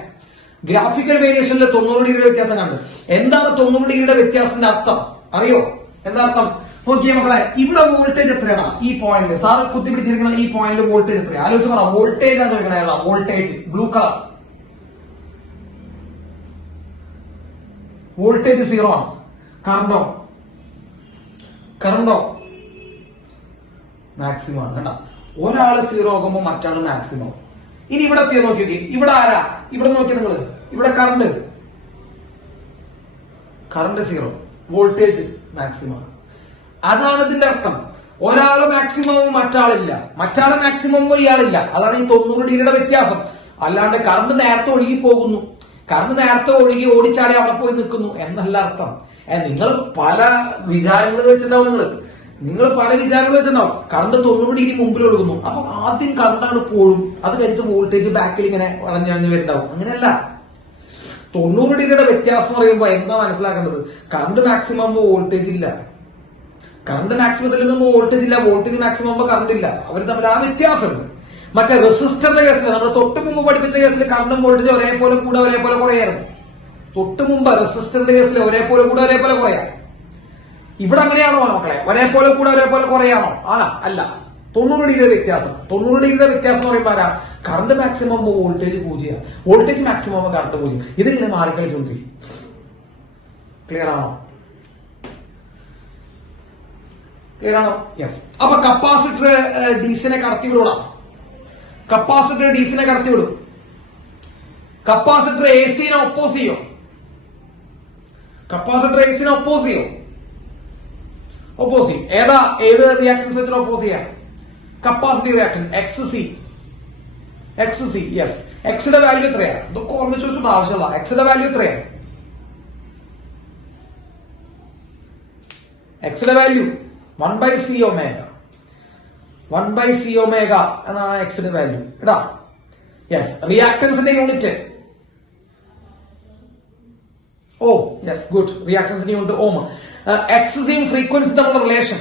ഗ്രാഫിക്കൽ വേരിയേഷനിൽ 90 ഡിഗ്രി വ്യത്യാസം കാണുന്നുണ്ട്. എന്താണ് 90 ഡിഗ്രിയുടെ വ്യത്യാസത്തിന്റെ അർത്ഥം അറിയോ? എന്താ അർത്ഥം? നോക്കിയേ മക്കളെ, ഇവിടെ വോൾട്ടേജ് എത്രയാണ്? ഈ പോയിന്റ് സാർ കുത്തിപ്പിടിച്ചിരിക്കുന്ന ഈ പോയിന്റിൽ വോൾട്ടേജ് എത്രയാണ്? ആലോചിച്ച് പറ. വോൾട്ടേജ് ആണ് ചോദിക്കണേ. Voltage blue colour. വോൾട്ടേജ് 0 ആണ്. കറണ്ടോ മാക്സിമം ആണ്. കണ്ട, ഒരാള് 0 ആകുമ്പോ മറ്റാള് മാക്സിമം. ഇനി ഇവിടെ എത്തിയ നോക്കി. ഇവിടെ ആരാ? ഇവിടെ നോക്കി നിങ്ങൾ. ഇവിടെ കറണ്ട് 0, വോൾട്ടേജ് മാക്സിമം. അതാണ് ഇതിന്റെ അർത്ഥം. ഒരാള് മാക്സിമവും മറ്റാളില്ല, മറ്റാള് മാക്സിമമോ ഇയാളില്ല. അതാണ് ഈ 90 ഡിഗ്രിയുടെ വ്യത്യാസം. അല്ലാണ്ട് കറണ്ട് നേരത്തെ ഒഴുകി പോകുന്നു, കറണ്ട് നേരത്തെ ഒഴുകി ഓടിച്ചാടി അവിടെ പോയി നിൽക്കുന്നു എന്നല്ല അർത്ഥം. നിങ്ങൾ പല വിചാരങ്ങൾ വെച്ചിട്ടുണ്ടാവും. കറണ്ട് 90 ഡിഗ്രി മുമ്പിൽ ഒഴുകുന്നു. അപ്പൊ ആദ്യം കറണ്ടാണ് പോഴും, അത് കഴിഞ്ഞിട്ട് വോൾട്ടേജ് ബാക്കിൽ ഇങ്ങനെ വളഞ്ഞു വരുന്നുണ്ടാവും. അങ്ങനെയല്ല. 90 ഡിഗ്രിയുടെ വ്യത്യാസം പറയുമ്പോ എന്താ മനസ്സിലാക്കേണ്ടത്? കറണ്ട് മാക്സിമം ആകുമ്പോൾ വോൾട്ടേജ് ഇല്ല, കറണ്ട് മാക്സിമത്തിൽ നിന്നുമ്പോൾ വോൾട്ടേജ് ഇല്ല, വോൾട്ടേജ് മാക്സിമം ആകുമ്പോൾ കറണ്ട് ഇല്ല. അവർ തമ്മിൽ ആ വ്യത്യാസമുണ്ട്. മറ്റേ റെസിസ്റ്ററിന്റെ കേസിൽ, നമ്മൾ തൊട്ട് മുമ്പ് പഠിപ്പിച്ച കേസിൽ കറണ്ടും വോൾട്ടേജ് ഒരേപോലെ കൂടെ ഒരേപോലെ കുറയായിരുന്നു. തൊട്ട് മുമ്പ് റെസിസ്റ്ററിന്റെ കേസിൽ ഒരേപോലെ കൂടെ ഒരേപോലെ കുറയാം. ഇവിടെ അങ്ങനെയാണോ മക്കളെ? ഒരേപോലെ കൂടെ ഒരേപോലെ കുറയാണോ? അല്ല. 90 ഡിഗ്രിയുടെ വ്യത്യാസം. 90 ഡിഗ്രിയുടെ വ്യത്യാസം എന്ന് പറയുമ്പോൾ ആരാ? കറണ്ട് മാക്സിമം ആകുമ്പോൾ വോൾട്ടേജ് 0, വോൾട്ടേജ് മാക്സിമം ആകുമ്പോൾ കറണ്ട് 0. ഇതിങ്ങനെ മാറിക്കളിച്ചോണ്ടി. ക്ലിയർ ആണോ? യെസ്. അപ്പൊ കപ്പാസിറ്റർ ഡിസിനെ കടത്തിവിടൂടാം. കപ്പാസിറ്റർ ഡിസിനെ കടത്തിവിടും. കപ്പാസിറ്റർ എസിനെ ഒപ്പോസ് ചെയ്യും. ഒപ്പോസ് ചെയ്യും. ഏത് റിയാക്ടൻസ് വെച്ചിട്ട് ഒപ്പോസ് ചെയ്യാം? Capacitive reactance X C. Yes. എക്സിന്റെ വാല്യൂ എത്രയാണ്? ഇതൊക്കെ ഓർമ്മിച്ച് വെച്ചിട്ട് ആവശ്യമുള്ള. എക്സിന്റെ വാല്യൂ എത്രയാണ്? എക്സിന്റെ value 1/c omega. 1/c omega എന്നാണ് എക്സിന്റെ വാല്യൂ കേട്ടാ. യെസ്, റിയാക്ടൻസിന്റെ യൂണിറ്റ് ഓ യെസ് ഗുഡ്, റിയാക്ടൻസിന്റെ യൂണിറ്റ് ഓം. എക്സസീവ് ഫ്രീക്വൻസി തമ്മിലുള്ള റിലേഷൻ,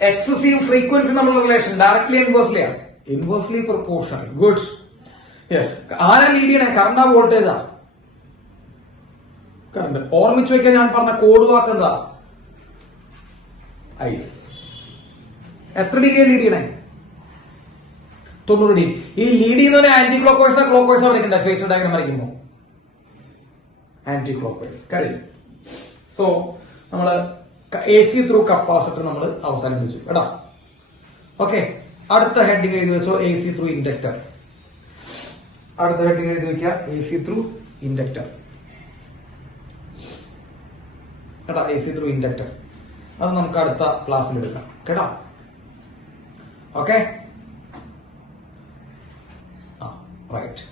എക്സസീവ് ഫ്രീക്വൻസി തമ്മിലുള്ള റിലേഷൻ ഡയറക്ട്ലി ഇൻവേഴ്സ്ലി ആണ്, ഇൻവേഴ്സ്ലി പ്രൊപ്പോർഷണൽ. ഗുഡ്. യെസ്, ആരാ ലീഡ് ചെയ്യണേ? കറണ്ടാ വോൾട്ടേജാ? കറണ്ട്. ഓർമ്മിച്ചു വെക്കാൻ ഞാൻ പറഞ്ഞ കോഡ് വാക്ക് എന്താ? ഐസ്. എത്ര ഡിഗ്രിയാണ് ലീഡ് ചെയ്യണേ? 90 ഡിഗ്രി. ഈ ലീഡ് ചെയ്യുന്നവനെ anticlockwise clockwise വരയ്ക്കണ്ടേ? ഫേസ് ഡയഗ്രം വരയ്ക്കുമ്പോ ആന്റി ക്ലോക്ക് വൈസ് കഴിയും. സോ നമ്മള് AC ത്രൂ കപ്പാസിറ്റർ നമ്മൾ അവസാനിപ്പിച്ചു കേട്ടോ. ഓക്കെ, അടുത്ത ഹെഡിങ് എഴുതി വെച്ചോ, AC ത്രൂ ഇൻഡക്ടർ. അടുത്ത ഹെഡിങ് എഴുതി വെക്കുക, AC ത്രൂ ഇൻഡക്ടർ കേട്ടോ. AC ത്രൂ ഇൻഡക്ടർ, അത് നമുക്ക് അടുത്ത ക്ലാസ്സിൽ എടുക്കാം കേട്ടോ. Okay, right.